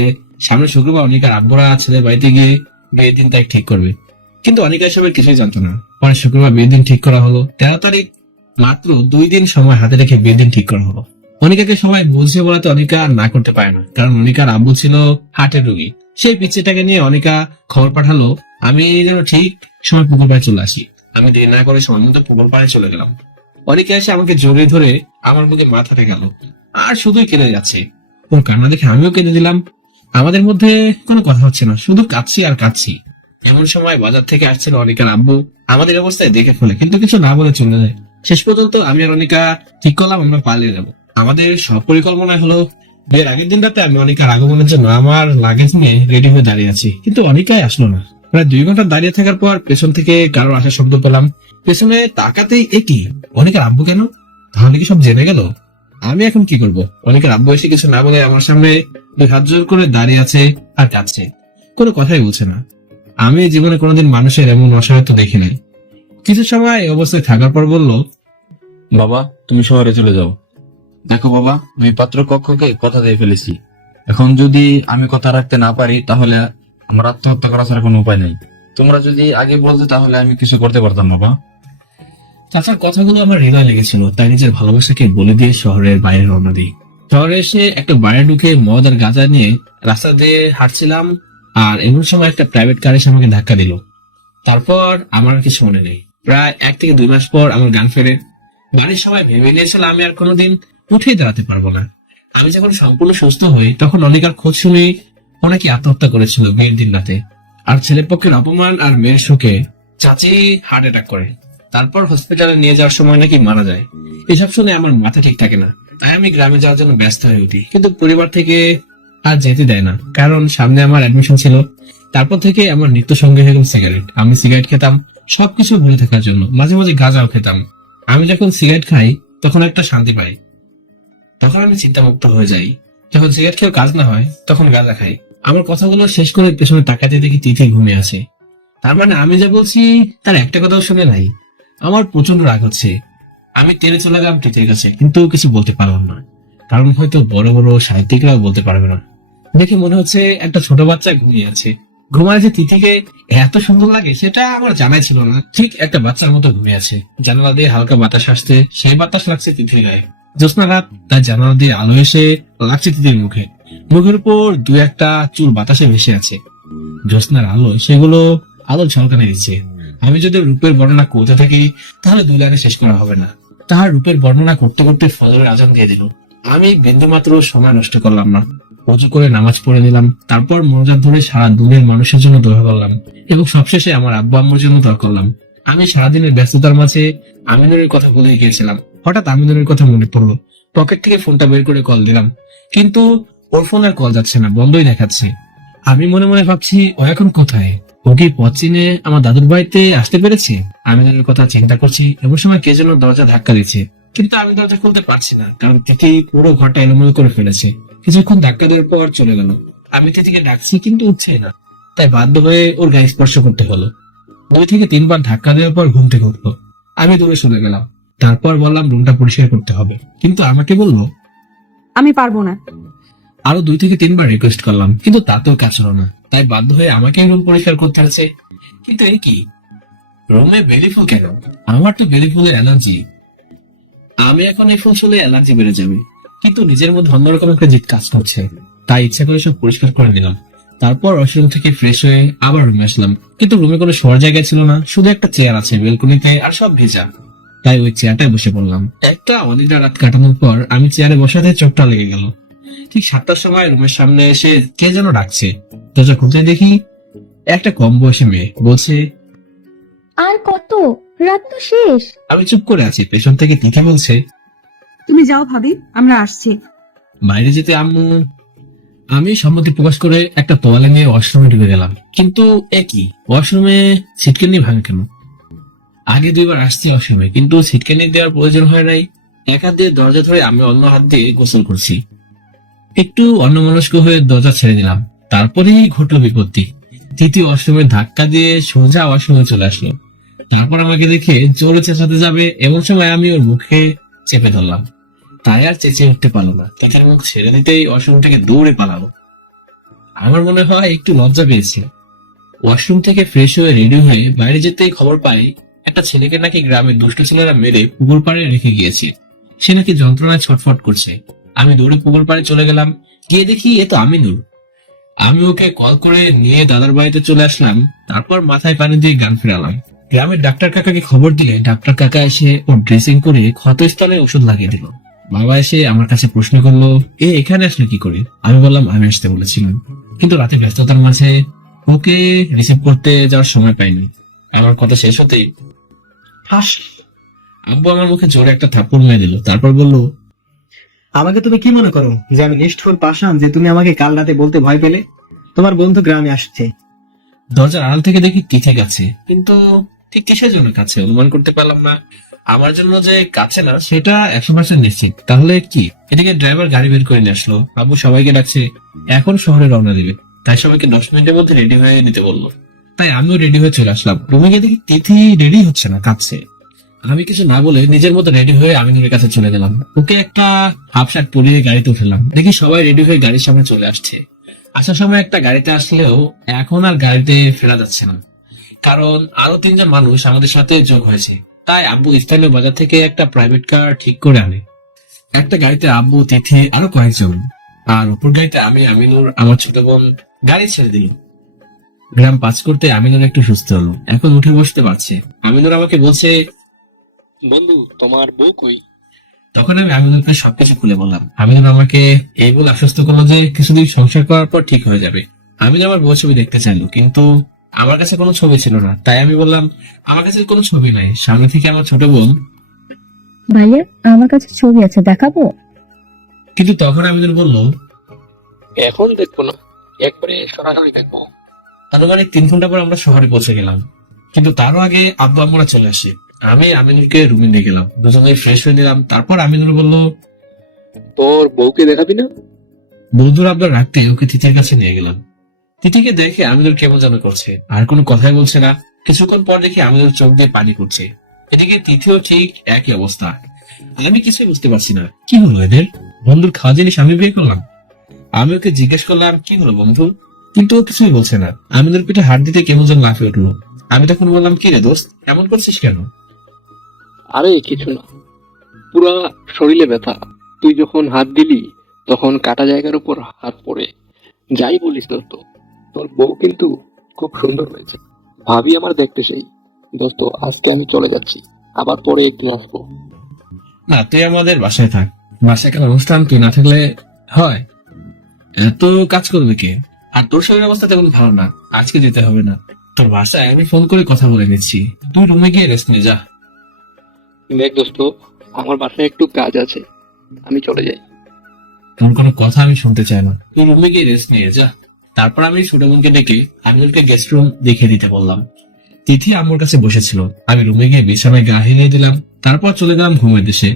সামনে শুক্রবার অনিকার আব্বুরা ছেলের বাড়িতে গিয়ে বিয়ের দিন তাই ঠিক করবে। কিন্তু অনিকা এসবের কিছুই জানতো না। পরে শুক্রবার বিয়ের দিন ঠিক করা হলো। 13 তারিখ, মাত্র 2 দিন সময় হাতে রেখে বিয়ের দিন ঠিক করা হলো। অনিকাকে সবাই বুঝিয়ে বলাতে অনিকা আর না করতে পারে না, কারণ অনিকার আব্বু ছিল হার্টের রোগী। সেই পিচ্চিটাকে নিয়ে অনিকা খবর পাঠালো আমি যেন ঠিক সময় পুকুর পাড়ে চলে আসি। আমি দেরি না করে সময় মতো পুকুর পাড়ে চলে গেলাম। অনিকা এসে আমাকে জড়িয়ে ধরে আমার বুকে মাথাতে গেল, আর শুধুই কেঁদে যাচ্ছে। ওর কান্না দেখে আমিও কেঁদে দিলাম। আমাদের মধ্যে কোনো কথা হচ্ছে না, শুধু কাঁদছি আর কাঁদছি। এমন সময় বাজার থেকে আসছিল অনিকার আব্বু। আমাদের অবস্থায় দেখে ফেলে, কিন্তু কিছু না বলে চলে যায়। শেষ পর্যন্ত আমি আর অনিকা ঠিক করলাম আমরা পালিয়ে যাবো। আমাদের সব পরিকল্পনা হলো, বিয়ের আগের দিন রাতে আমি অনিকার আগমনের জন্য আমার লাগেজ নিয়ে রেডি হয়ে দাঁড়িয়ে আছি, কিন্তু অনিকাই আসলো না। প্রায় 2 ঘন্টা দাঁড়িয়ে থাকার পর পেছন থেকে কারোর আসার শব্দ পেলাম। পেছনে তাকাতেই এটি অনিকার আব্বু। কেন? তাহলে কি সব জেনে গেল? আমি এখন কি করব? অনিকার আব্বু এসে কিছু না বলে আমার সামনে 2 হাত জোর করে দাঁড়িয়ে আছে আর কাঁদছে, কোনো কথাই বলছে না। আমি জীবনে কোনোদিন মানুষের এমন অসহায়ত্ব দেখি নাই। কিছু সময় এই অবস্থায় থাকার পর বলল, বাবা, তুমি শহরে চলে যাও। দেখো বাবা, আমি পাত্র কক্ষকে কথা দিয়ে ফেলেছি। এখন যদি আমি কথা রাখতে না পারি, তাহলে আমার আত্মহত্যা করা ছাড়া কোনো উপায় নেই। তোমরা যদি আগে বলতে, তাহলে আমি কিছু করতে পারতাম বাবা। চাচার কথাগুলো আমার হৃদয় লেগেছিল, তাই নিজের ভালোবাসাকে বলে দিয়ে শহরের বাইরে রওনা দিই। শহরে এসে একটা বাড়ি ঢুকে মদ আর গাঁজা নিয়ে রাস্তা দিয়ে হাঁটছিলাম, আর এমন সময় একটা প্রাইভেট কার এসে আমাকে ধাক্কা দিল। তারপর আমার আর কিছু মনে নেই। প্রায় 1 থেকে 2 মাস পর আমার গান ফেরে। বাড়ির সবাই ভেবে নিয়েছিল আমি আর কোনোদিন উঠেই দাঁড়াতে পারবো না। আমি যখন সম্পূর্ণ সুস্থ হই, তখন অনিকার খোঁজ শুনে ও নাকি আত্মহত্যা করেছিল বিয়ের দিন রাতে। আর ছেলের পক্ষের অপমান আর মেয়ের শোকে চাচি হার্ট অ্যাটাক করে। তারপর হসপিটালে নিয়ে যাওয়ার সময় নাকি মারা যায়। এসব শুনে আমার মাথা ঠিক থাকে না, তাই আমি গ্রামে যাওয়ার জন্য ব্যস্ত হয়ে উঠি। কিন্তু পরিবার থেকে আর যেতে দেয় না, কারণ সামনে আমার অ্যাডমিশন ছিল। তারপর থেকে আমার নিত্য সঙ্গী হয়ে গেল সিগারেট। আমি সিগারেট খেতাম সবকিছু ভুলে থাকার জন্য, মাঝে মাঝে গাঁজাও খেতাম। আমি যখন সিগারেট খাই তখন একটা শান্তি পাই, তখন আমি চিন্তামুক্ত হয়ে যাই। যখন সিগারেট খেয়েও কাজ না হয়, তখন গাঁজা খাই। আমার কথাগুলো শেষ করে পেছনে তাকাতে দেখি তিথি ঘুমিয়ে আছে। তার মানে আমি যা বলছি তার একটা কথাও শুনে নাই। আমার প্রচন্ড রাগ হচ্ছে। আমি তেড়ে চলে গেলাম তিথির কাছে, কিন্তু কিছু বলতে পারলাম না, কারণ হয়তো বড় বড় সাহিত্যিকরাও বলতে পারবে না। দেখে মনে হচ্ছে একটা ছোট বাচ্চা ঘুমিয়ে আছে। ঘুমায় যে তিথিকে এত সুন্দর লাগে সেটা আমার জানাই ছিল না। ঠিক একটা বাচ্চার মতো ঘুমিয়ে আছে। জানালা দিয়ে হালকা বাতাস আসছে, সেই বাতাস লাগছে তিথির গায়ে। জ্যোৎস্না রাত, তাই জানালা দিয়ে আলো এসে লাগছে তিথির মুখে। মুখের উপর 2-1টা চুল বাতাসে ভেসে আছে। জ্যোৎস্নার আলো সেগুলো আলো ঝলকানে দিচ্ছে। আমি যদি রূপের বর্ণনা করতে থাকি, তাহলে 2 লাইনে শেষ করা হবে না। তাহার রূপের বর্ণনা করতে করতে ফজরের আজান দিয়ে দিল। আমি বিন্দুমাত্র সময় নষ্ট করলাম না, ওযু করে নামাজ পড়ে নিলাম। তারপর মনোজাত ধরে সারা দুনিয়ার মানুষের জন্য দোয়া করলাম, এবং সবশেষে আমার আব্বু আম্মুর জন্য দোয়া করলাম। আমি সারাদিনের ব্যস্ততার মাঝে আমিনুরের কথা ভুলে গিয়েছিলাম। হঠাৎ আমিনুরের কথা মনে পড়লো। পকেট থেকে ফোনটা বের করে কল দিলাম, কিন্তু ওর ফোন আর কল যাচ্ছে না, বন্ধই দেখাচ্ছে। আমি মনে মনে ভাবছি, ও এখন কোথায়? ও কি পথ চিনে আমার দাদুর বাড়িতে আসতে পেরেছে? আমিনুরের কথা চিন্তা করছি, এমন সময় কে যেন দরজা ধাক্কা দিচ্ছে, কিন্তু আমি দরজা খুলতে পারছি না, কারণ তিথি পুরো ঘরটা এলোমেলো করে ফেলেছে। কিছুক্ষণ ধাক্কা দেওয়ার পর চলে গেল। আমি তিথিকে ডাকছি, কিন্তু উঠছে না, তাই বাধ্য হয়ে ওর গায়ে স্পর্শ করতে হলো। 2 থেকে 3 বার ধাক্কা দেওয়ার পর ঘুম থেকে উঠলো। আমি দূরে সরে গেলাম। তারপর বললাম রুমটা পরিষ্কার করতে হবে, কিন্তু আমাকে বললো আমি পারবো না। আরো 2 থেকে 3 বার রিকোয়েস্ট করলাম, কিন্তু তাতেও কাজ হলো না, তাই বাধ্য হয়ে আমাকে রুম পরিষ্কার করতে হয়েছে। কিন্তু এই কি, রুমে বেলি ফুল কেন? আমার তো বেলি ফুলের অ্যালার্জি। আমি এখন এই ফুল ছুঁলে অ্যালার্জি বেড়ে যাবে, কিন্তু নিজের মধ্যে অন্যরকম একটা জিদ কাজ করছে। তাই ইচ্ছা করে সব পরিষ্কার করে নিলাম। তারপর ওয়াশরুম থেকে ফ্রেশ হয়ে আবার রুমে আসলাম, কিন্তু রুমে কোনো শোয়ার জায়গা ছিল না, শুধু একটা চেয়ার আছে বেলকনিতে, আর সব ভেজা। তাই ওই চেয়ারটায় বসে পড়লাম। একটা অনিদ্রা রাত কাটানোর পর আমি চেয়ারে বসাতে চোখটা লেগে গেল। ঠিক 7টার সময় রুমের সামনে এসে কে যেন ডাকছে। দরজা খুলতে দেখি একটা কম বয়সী মেয়ে বলছে, আর কত, রাত তো শেষ। আমি চুপ করে আছি। পেছন থেকে তিথি বলছে, তুমি যাও ভাবি, আমরা আসছি। বাইরে যেতে আমি সম্মতি প্রকাশ করে একটা তোয়ালে নিয়ে ওয়াশরুমে ঢুকে গেলাম। কিন্তু একই, ওয়াশরুমে ছিটকেনি ভাঙে কেন? আগে 2বার আসছি ওয়াশরুমে, কিন্তু ছিটকেনি দেওয়ার প্রয়োজন হয় নাই। এক হাত দিয়ে দরজা ধরে আমি অন্য হাত দিয়ে গোসল করছি। একটু অন্যমনস্ক হয়ে দরজা ছেড়ে দিলাম। তারপরেই ঘটলো বিপত্তি। তৃতীয় ওয়াশরুমে ধাক্কা দিয়ে সোজা ওয়াশরুমে চলে আসলো। তারপর আমাকে দেখে জোরে চেঁচাতে যাবে, এমন সময় আমি ওর মুখে চেপে ধরলাম। তাই আর চেঁচিয়ে উঠতে পারলো না। তিথির মুখ ছেড়ে দিতেই ওয়াশরুম থেকে দৌড়ে পালালো। আমার মনে হয় একটু লজ্জা পেয়েছে। ওয়াশরুম থেকে ফ্রেশ হয়ে রেডি হয়ে বাইরে যেতেই খবর পাই একটা ছেলেকে নাকি গ্রামের দুষ্ট ছেলেরা মেরে পুকুর পাড়ে রেখে গিয়েছে। সে নাকি যন্ত্রণায় ছটফট করছে। আমি দৌড়ে পুকুর পাড়ে চলে গেলাম। গিয়ে দেখি এ তো আমিনুর। আমি ওকে কল করে নিয়ে দাদার বাড়িতে চলে আসলাম। তারপর মাথায় পানি দিয়ে গান ফেরালাম। গ্রামের ডাক্তার কাকাকে খবর দিলে ডাক্তার কাকা এসে ওর ড্রেসিং করে ক্ষতস্থলে ওষুধ লাগিয়ে দিল। বাবা এসে আমার কাছে প্রশ্ন করলো, এখানে আসলে কি করে? আমি বললাম আমি আসতে বলেছিলাম, কিন্তু রাতে ব্যস্ততার মাঝে ওকে রিসিভ করতে যাওয়ার সময় পাইনি। আমার কথা শেষ হতেই ঠাস, আব্বু আমার মুখে জোরে একটা থাপ্পড় মেরে দিল। তারপর বলল, আমাকে তুমি কি মনে করো যে আমি নিষ্ঠুর পাষাণ যে তুমি আমাকে কাল রাতে বলতে ভয় পেলে? তোমার বন্ধু গ্রামে আসছে। দরজার আড়াল থেকে দেখি তিথি কাছে, কিন্তু ঠিক কিসের জন্য কাছে অনুমান করতে পারলাম না। আমার জন্য যে কাছে না সেটা 100% নিশ্চিত। তাহলে কি? এদিকে ড্রাইভার গাড়ি বের করে নিয়ে আসলো। আব্বু সবাইকে ডাকছে, এখন শহরে রওনা দিবে। তাই সবাইকে 10 মিনিটের মধ্যে রেডি হয়ে নিতে বললো। তাই আমিও রেডি হয়ে চলে আসলাম। রুমে গিয়ে দেখি তিথি রেডি হচ্ছে না, কাঁদছে। আমি কিছু না বলে নিজের মতো রেডি হয়ে আমিনুরের কাছে চলে গেলাম। ওকে একটা হাফ শার্ট পরিয়ে গাড়িতে উঠলাম। দেখি সবাই রেডি হয়ে গাড়ির সামনে চলে আসছে। আসার সময় একটা গাড়িতে আসলেও এখন আর গাড়িতে ফেরা যাচ্ছে না, কারণ আরো 3জন মানুষ আমাদের সাথে যোগ হয়েছে। তাই আব্বু স্থানীয় বাজার থেকে একটা প্রাইভেট কার ঠিক করে আনে। একটা গাড়িতে আব্বু, তিথি, আরো কয়েকজন, আর অপর গাড়িতে আমি, আমিনুর, আমার ছোট বোন। গাড়ি ছেড়ে দিল। গ্রাম পাস করতে আমিনুর একটু সুস্থ হলো, এখন উঠে বসতে পারছে। আমিনুর আমাকে বলছে, বন্ধু, তোমার বউ কই? তখন আমি আমিনুরকে সবকিছু খুলে বললাম। আমিনুর আমাকে এই বলে আশ্বস্ত করলো যে কিছুদিন সংসার করার পর ঠিক হয়ে যাবে। আমিনুর আমার বউ ছবি দেখতে চাইলো, কিন্তু আমার কাছে কোনো ছবি ছিল না। তাই আমি বললাম, আমার কাছে কোনো ছবি নাই। সামনে থেকে আমার ছোট বোন, ভাইয়া, আমার কাছে ছবি আছে, দেখাবো? কিন্তু তখন আমিনুর বলল, এখন দেখবো না, একবারে সরাসরি দেখবো। আনুমানিক 3 ঘন্টা পর আমরা শহরে পৌঁছে গেলাম, কিন্তু তারও আগে আব্বু আম্মুরা চলে আসে। আমি আমিনুরকে রুমে নিয়ে গেলাম, দুজনে ফ্রেশ হয়ে নিলাম। তারপর আমিনুর বলল, তোর বউকে দেখাবি না? বন্ধুর আব্বার রাখতে ওকে তিথির কাছে নিয়ে গেলাম। তিথিকে দেখে আমিনুর কেমন যেন করছে, আর কোনো কথাই বলছে না। কিছুক্ষণ পর দেখি আমিনুর চোখ দিয়ে পানি পড়ছে। এদিকে তিথিও ঠিক একই অবস্থা। আমি কিছুই বুঝতে পারছি না, কি হলো এদের? বন্ধুর খাওয়া জিনিস আমি বিয়ে করলাম? আমি ওকে জিজ্ঞেস করলাম, কি হলো বন্ধু? কিন্তু ও কিছুই বলছে না। আমিনুর পিঠে হাত দিতে কেমন যেন লাফিয়ে উঠলো। আমি তখন বললাম, কি রে দোস্ত, এমন করছিস কেন? আরে কিছু না, পুরা শরীরে ব্যথা। তুই যখন হাত দিলি তখন কাটা জায়গার উপর হাত পড়ে। যাই বলিস দোস্ত, তোর বউ কিন্তু খুব সুন্দর হয়েছে। ভাবি আমার দেখতে সেই। দোস্ত, আজকে আমি চলে যাচ্ছি, আবার পরে একদিন আসবো। না, তুই আমাদের বাসায় থাক। বাসায় একটা অনুষ্ঠান, তুই না থাকলে হয়? এত কাজ করবে কে? আর তোর শরীরের অবস্থা তেমন ভালো না, আজকে যেতে হবে না। তোর বাসায় আমি ফোন করে কথা বলে নিচ্ছি, তুই রুমে গিয়ে রেস্ট নিয়ে যা। দেখ দোস্ত, আমার বাসায় একটু কাজ আছে, আমি চলে যাই। তোর কোনো কথা আমি শুনতে চাই না, তুই রুমে গিয়ে রেস্ট নিয়ে যা। তারপর আমি ছোট বোনকে ডেকে আমিনুরকে গেস্ট রুম দেখিয়ে দিতে বললাম। তিথি আম্মুর কাছে বসেছিল। আমি রুমে গিয়ে বিছানায় গা হেলিয়ে দিলাম। তারপর চলে গেলাম ঘুমের দেশে।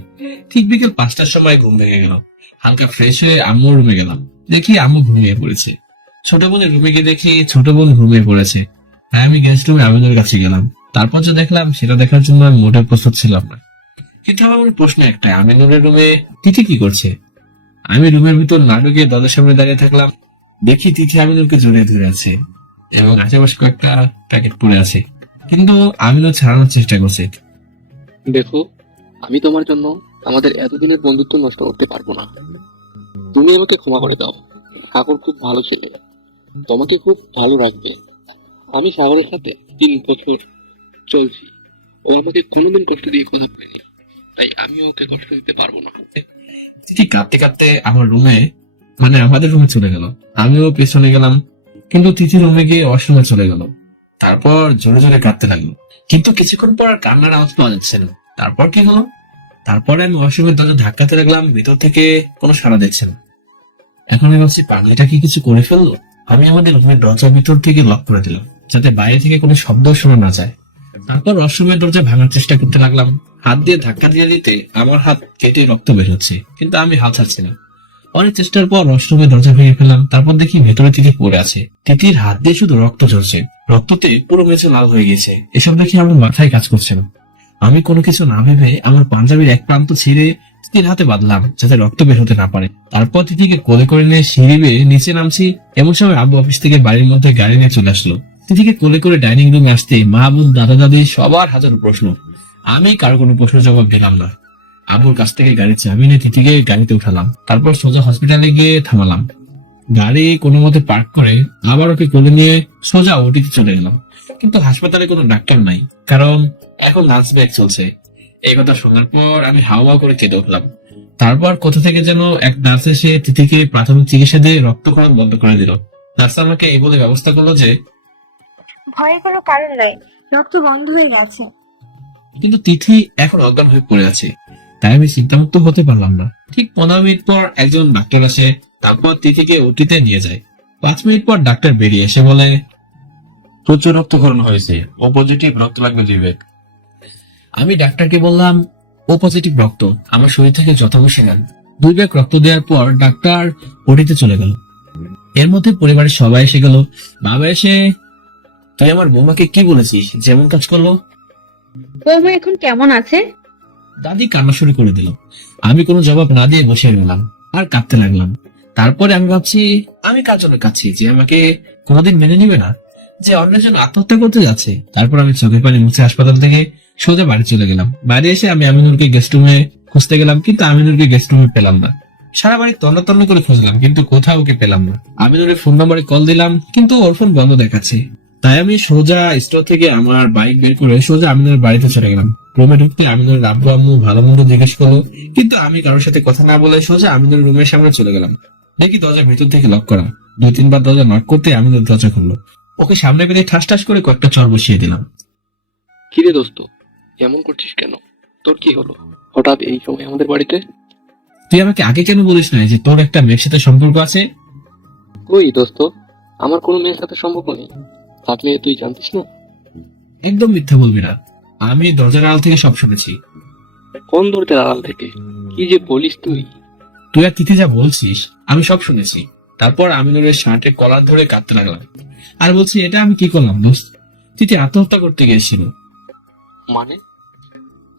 ঠিক বিকেল 5টার সময় ঘুম ভেঙে গেল। হালকা ফ্রেশ হয়ে আম্মুর রুমে গেলাম। দেখি আম্মু ঘুমিয়ে পড়েছে। ছোট বোনের রুমে গিয়ে দেখি ছোট বোন ঘুমিয়ে পড়েছে। তাই আমি গেস্ট রুমে আমিনুর কাছে গেলাম। তারপর যে দেখলাম সেটা দেখার জন্য আমি মোটেও প্রস্তুত ছিলাম না। কিন্তু আমার প্রশ্ন একটাই, আমিনুরের রুমে তিথি কি করছে? আমি রুমের ভিতর না ঢুকে দরজার সামনে দাঁড়িয়ে থাকলাম। দেখি তিথি আমিনুরকে জড়িয়ে ধরে আছে এবং আশেপাশে কয়েকটা প্যাকেট পড়ে আছে, কিন্তু আমিনুর ছাড়ানোর চেষ্টা করছে। দেখো, আমি তোমার জন্য আমাদের এতদিনের বন্ধুত্ব নষ্ট করতে পারবো না। তুমি আমাকে ক্ষমা করে দাও। সাগর খুব ভালো ছেলে, তোমাকে খুব ভালো রাখবে। আমি সাগরের সাথে 3 বছর চলছি, ও আমাকে কোনোদিন কষ্ট দিয়ে কথা বলেনি, তাই আমি ওকে কষ্ট দিতে পারবো না। তিথি কাঁদতে কাঁদতে আমার রুমে, মানে আমাদের রুমে চলে গেল। আমিও পেছনে গেলাম, কিন্তু তিথি রুমে গিয়ে ওয়াশরুমে চলে গেল। তারপর জোরে জোরে কাঁদতে লাগলো, কিন্তু কিছুক্ষণ পর আর কান্নার আওয়াজ পাওয়া যাচ্ছে না। তারপর কি হলো? তারপরে আমি ওয়াশরুমের দরজা ধাক্কাতে লাগলাম, ভিতর থেকে কোনো সাড়া দেখছে না। এখন আমি ভাবছি, পাগলিটা কি কিছু করে ফেললো? আমি আমাদের রুমের দরজার ভিতর থেকে লক করে দিলাম, যাতে বাইরে থেকে কোনো শব্দ শোনা না যায়। তারপর ওয়াশরুমের দরজা ভাঙার চেষ্টা করতে লাগলাম। হাত দিয়ে ধাক্কা দিয়ে দিতে আমার হাত কেটে রক্ত বের হচ্ছে, কিন্তু আমি হাত ছাড়ছি না। অনেক চেষ্টার পর ওয়াশরুমের দরজা ভেঙে ফেললাম। তারপর দেখি ভেতরে তিথি পড়ে আছে। তিথির হাত দিয়ে শুধু রক্ত ঝরছে, রক্ততে পুরো মেঝে লাল হয়ে গেছে। এসব দেখে আমার মাথায় কাজ করছে না। আমি কোনো কিছু না ভেবে আমার পাঞ্জাবির এক প্রান্ত ছিঁড়ে তিথির হাতে বাঁধলাম, যাতে রক্ত বের হতে না পারে। তারপর তিথিকে কোলে করে নিয়ে সিঁড়ি বেয়ে নিচে নামছি। এমন সময় আব্বু অফিস থেকে বাড়ির মধ্যে গাড়ি নিয়ে চলে আসলো। তিথিকে কোলে করে ডাইনিং রুমে আসতে মা, বোন, দাদা, দাদি সবার হাজারো প্রশ্ন। আমি কারো কোনো প্রশ্নের জবাব দিলাম না। আব্বুর কাছ থেকে গাড়ির চাবি নিয়ে তিথিকে গাড়িতে উঠালাম। তারপর সোজা হসপিটালে গিয়ে থামালাম। গাড়ি কোনো মতে পার্ক করে আবার ওকে কোলে নিয়ে সোজা ওটিতে চলে গেলাম। কিন্তু হাসপাতালে কোনো ডাক্তার নাই, কারণ এখন লাঞ্চ ব্রেক চলছে। এই কথা শোনার পর আমি হাওয়া করে কেঁদে উঠলাম। তারপর কোথা থেকে যেন এক নার্স এসে তিথিকে প্রাথমিক চিকিৎসা দিয়ে রক্তক্ষরণ বন্ধ করে দিল। নার্স আমাকে এই বলে ব্যবস্থা করলো যে ভয়ের কোনো কারণ নাই, রক্ত বন্ধ হয়ে গেছে। কিন্তু তিথি এখন অজ্ঞান হয়ে পড়ে আছে, তাই আমি চিন্তামুক্ত হতে পারলাম না। ঠিক 15 মিনিট পর একজন ডাক্তার আসে, তারপর তিথিকে ওটিতে নিয়ে যায়। 5 মিনিট পর ডাক্তার বেরিয়ে এসে বলে, প্রচুর রক্তক্ষরণ হয়েছে, ও পজিটিভ, রক্ত লাগবে 2 ব্যাগ। আমি ডাক্তারকে বললাম, ও পজিটিভ রক্ত আমার শরীর থেকে যত বসে নেন। 2 ব্যাগ রক্ত দেওয়ার পর ডাক্তার ওটিতে চলে গেল। এর মধ্যে পরিবারের সবাই এসে গেল। বাবা এসে, তুই আমার বৌমাকে কি বলেছিস, যেমন কাজ করলো? বৌমা এখন কেমন আছে? দাদি কান্না শুরু করে দিল। আমি কোনো জবাব না দিয়ে বসে রইলাম আর কাঁদতে লাগলাম। তারপরে আমি ভাবছি, আমি কার জন্য কাঁদছি? যে আমাকে কোনোদিন মেনে নিবে না, যে অন্যের জন্য আত্মহত্যা করতে যাচ্ছে। তারপর আমি চোখের পানি মুছে হাসপাতাল থেকে সোজা বাড়ি চলে গেলাম। বাড়ি এসে আমি আমিনুরকে গেস্ট রুমে খুঁজতে গেলাম, কিন্তু আমিনুরকে গেস্ট রুমে পেলাম না। সারা বাড়ি তন্ন করে খুঁজলাম, কিন্তু কোথাও ওকে পেলাম না। আমিনুরের ফোন নাম্বারে কল দিলাম, কিন্তু ওর ফোন বন্ধ দেখাচ্ছে। তাই আমি সোজা স্টোর থেকে আমার বাইক বের করে সোজা আমিনুরের বাড়িতে চলে গেলাম। রুমে ঢুকতে আমিনুরের আব্বু আম্মু ভালো মন্দ জিজ্ঞেস করলো, কিন্তু আমি কারোর সাথে কথা না বলে সোজা আমিনুরের রুমের সামনে চলে গেলাম। দেখি দরজা ভেতর থেকে লক করা। 2-3 বার দরজা নক করতে আমিনুর দরজা খুললো। ওকে সামনে পেতে ঠাস করে কয়েকটা চর বসিয়ে দিলাম। কিরে দোস্ত, এমন করছিস কেন? তোর কি হলো হঠাৎ এই সময় আমাদের বাড়িতে? তুই আমাকে আগে কেন বলিস না যে তোর একটা মেয়ের সাথে সম্পর্ক আছে? কই দোস্ত, আমার কোনো মেয়ের সাথে সম্পর্ক নেই। থাকলে তুই জানতিস না? একদম মিথ্যা বলবি না, আমি দরজার আড়াল থেকে সব শুনেছি। কোন দরজার আড়াল থেকে? কি যে বলিস তুই! তুই আর তিথি যা বলছিস আমি সব শুনেছি। তারপর আমিনুরের শার্টের কলার ধরে কাঁদতে লাগলাম আর বলছি, এটা আমি কি করলাম দোস্ত? তিথি আত্মহত্যা করতে গিয়েছিল। মানে?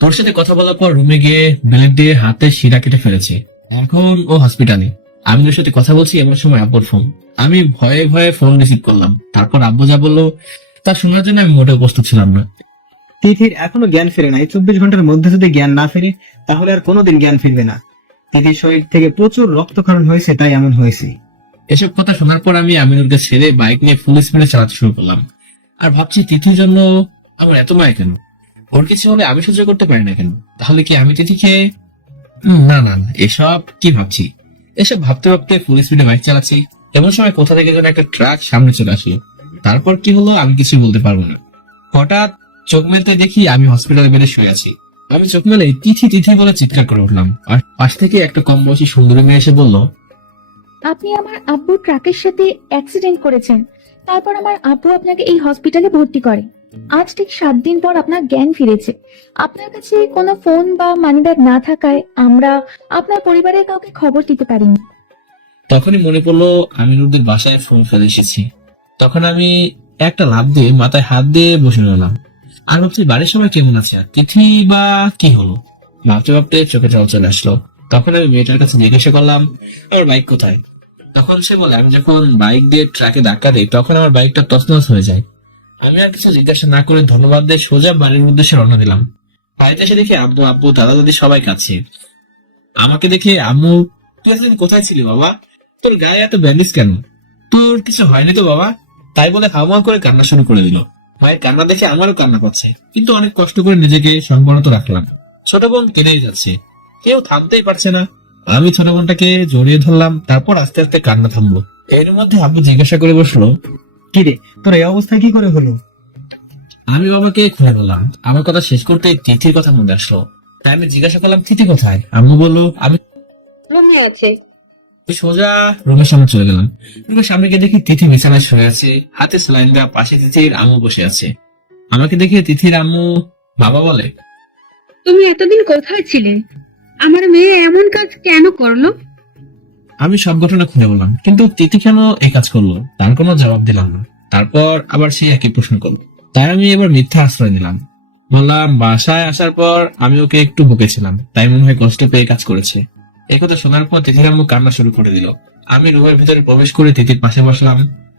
তোর সাথে কথা বলার পর রুমে গিয়ে ব্লেড দিয়ে হাতে শিরা কেটে ফেলেছে। এখন ও হসপিটালে। আমিনুর সাথে কথা বলছি, এমন সময় আব্বুর ফোন। আমি ভয়ে ভয়ে ফোন রিসিভ করলাম। তারপর আব্বু যা বললো তা শোনার জন্য আমি মোটেও প্রস্তুত ছিলাম না। তিথির এখনো জ্ঞান ফেরে নাই। 24 ঘন্টার মধ্যে যদি জ্ঞান না ফেরে, তাহলে আর কোনোদিন জ্ঞান ফিরবে না। তিথির শরীর থেকে প্রচুর রক্তক্ষরণ হয়েছে, তাই এমন হয়েছে। এসব কথা শোনার পর আমি আমিনুরকে ছেড়ে বাইক নিয়ে ফুল স্পিডে চালাতে শুরু করলাম। আর ভাবছি, তিথির জন্য আমার এত মায়া কেন? ওর কিছু হলে আমি সহ্য করতে পারি না কেন? তাহলে কি আমি তিথিকে না না না, এসব কি ভাবছি? এসব ভাবতে ভাবতে ফুল স্পিডে বাইক চালাচ্ছি। এমন সময় কোথা থেকে যেন একটা ট্রাক সামনে চলে আসলো। তারপর কি হলো আমি কিছু বলতে পারবো না। হঠাৎ চোখ মেলতে দেখি আমি হসপিটালে বেডে শুয়ে আছি। আমি চোখ মেলে তিথি তিথি বলে চিৎকার করে উঠলাম। আর পাশ থেকে একটা কম বয়সী সুন্দরী মেয়ে এসে বলল, আপনি আমার আব্বু ট্রাকের সাথে অ্যাক্সিডেন্ট করেছেন, তারপর আমার আব্বু আপনাকে এই হসপিটালে ভর্তি করে। আজ ঠিক 7 দিন পর আপনার জ্ঞান ফিরেছে। আপনার কাছে কোনো ফোন বা মানিব্যাগ না থাকায় আমরা আপনার পরিবারের কাউকে খবর দিতে পারিনি। তখনই মনে পড়লো আমিনুরদের বাসায় ফোন ফেলে এসেছি। তখন আমি একটা লাফ দিয়ে মাথায় হাত দিয়ে বসে রইলাম আর ভাবছি, বাড়ির সবাই কেমন আছে, আর তিথি বা কি হলো? ভাবতে ভাবতে চোখে জল চলে আসলো। তখন আমি মেয়েটার কাছে জিজ্ঞাসা করলাম, আমার বাইক কোথায়? তখন সে বলে, আমি যখন বাইক দিয়ে ট্রাকে ধাক্কা দিই তখন আমার বাইকটা তছনছ হয়ে যায়। আমি আর কিছু জিজ্ঞাসা না করে ধন্যবাদ দিয়ে সোজা বাড়ির উদ্দেশ্যে রওনা দিলাম। বাড়িতে এসে দেখি আব্বু দাদা দাদি সবাই কাছে। আমাকে দেখে আম্মু, তুই এতদিন কোথায় ছিলি বাবা? তোর গায়ে এত ব্যান্ডেজ কেন? তোর কিছু হয়নি তো বাবা? তাই বলে হাওয়া করে কান্না শুরু করে দিল। মায়ের কান্না দেখে আমারও কান্না পাচ্ছে, কিন্তু অনেক কষ্ট করে নিজেকে সংবরত রাখলাম। ছোট বোন কেঁদেই যাচ্ছে, কেউ থামতেই পারছে না। আমি ছোট বোনটাকে জড়িয়ে ধরলাম, তারপর আস্তে আস্তে কান্না থামলো। এর মধ্যে আব্বু জিজ্ঞাসা করে বসলো, কি রে, তোর এই অবস্থা কি করে হলো? আমি বাবাকে খুলে বললাম। আমার কথা শেষ করতে তিথির কথা মনে আসলো, তাই আমি জিজ্ঞাসা করলাম, তিথি কোথায়? আম্মু বললো, আমি রুমে আছে। সোজা রুমের সামনে চলে গেলাম। রুমের সামনে গিয়ে দেখি তিথি বিছানায় শুয়ে আছে, হাতে স্যালাইন দেওয়া, পাশে তিথির আম্মু বসে আছে। আমাকে দেখে তিথির আম্মু বাবা বলে, তুমি এতদিন কোথায় ছিলে? আমার মেয়ে এমন কাজ কেন করলো? আমি সব ঘটনা খুলে বললাম, কিন্তু তিথি কেন এই কাজ করলো তার কোনো জবাব দিলাম না। তারপর আবার সে একই প্রশ্ন করলো, তাই আমি এবার মিথ্যা আশ্রয় দিলাম। বললাম, বাসায় আসার পর আমি ওকে একটু বকেছিলাম, তাই মনে হয় কষ্ট পেয়ে কাজ করেছে। এই কথা শোনার পর তিথির আম্মু কান্না শুরু করে দিল। আমি রুমের ভিতরে প্রবেশ করে তিথির পাশে বসলাম,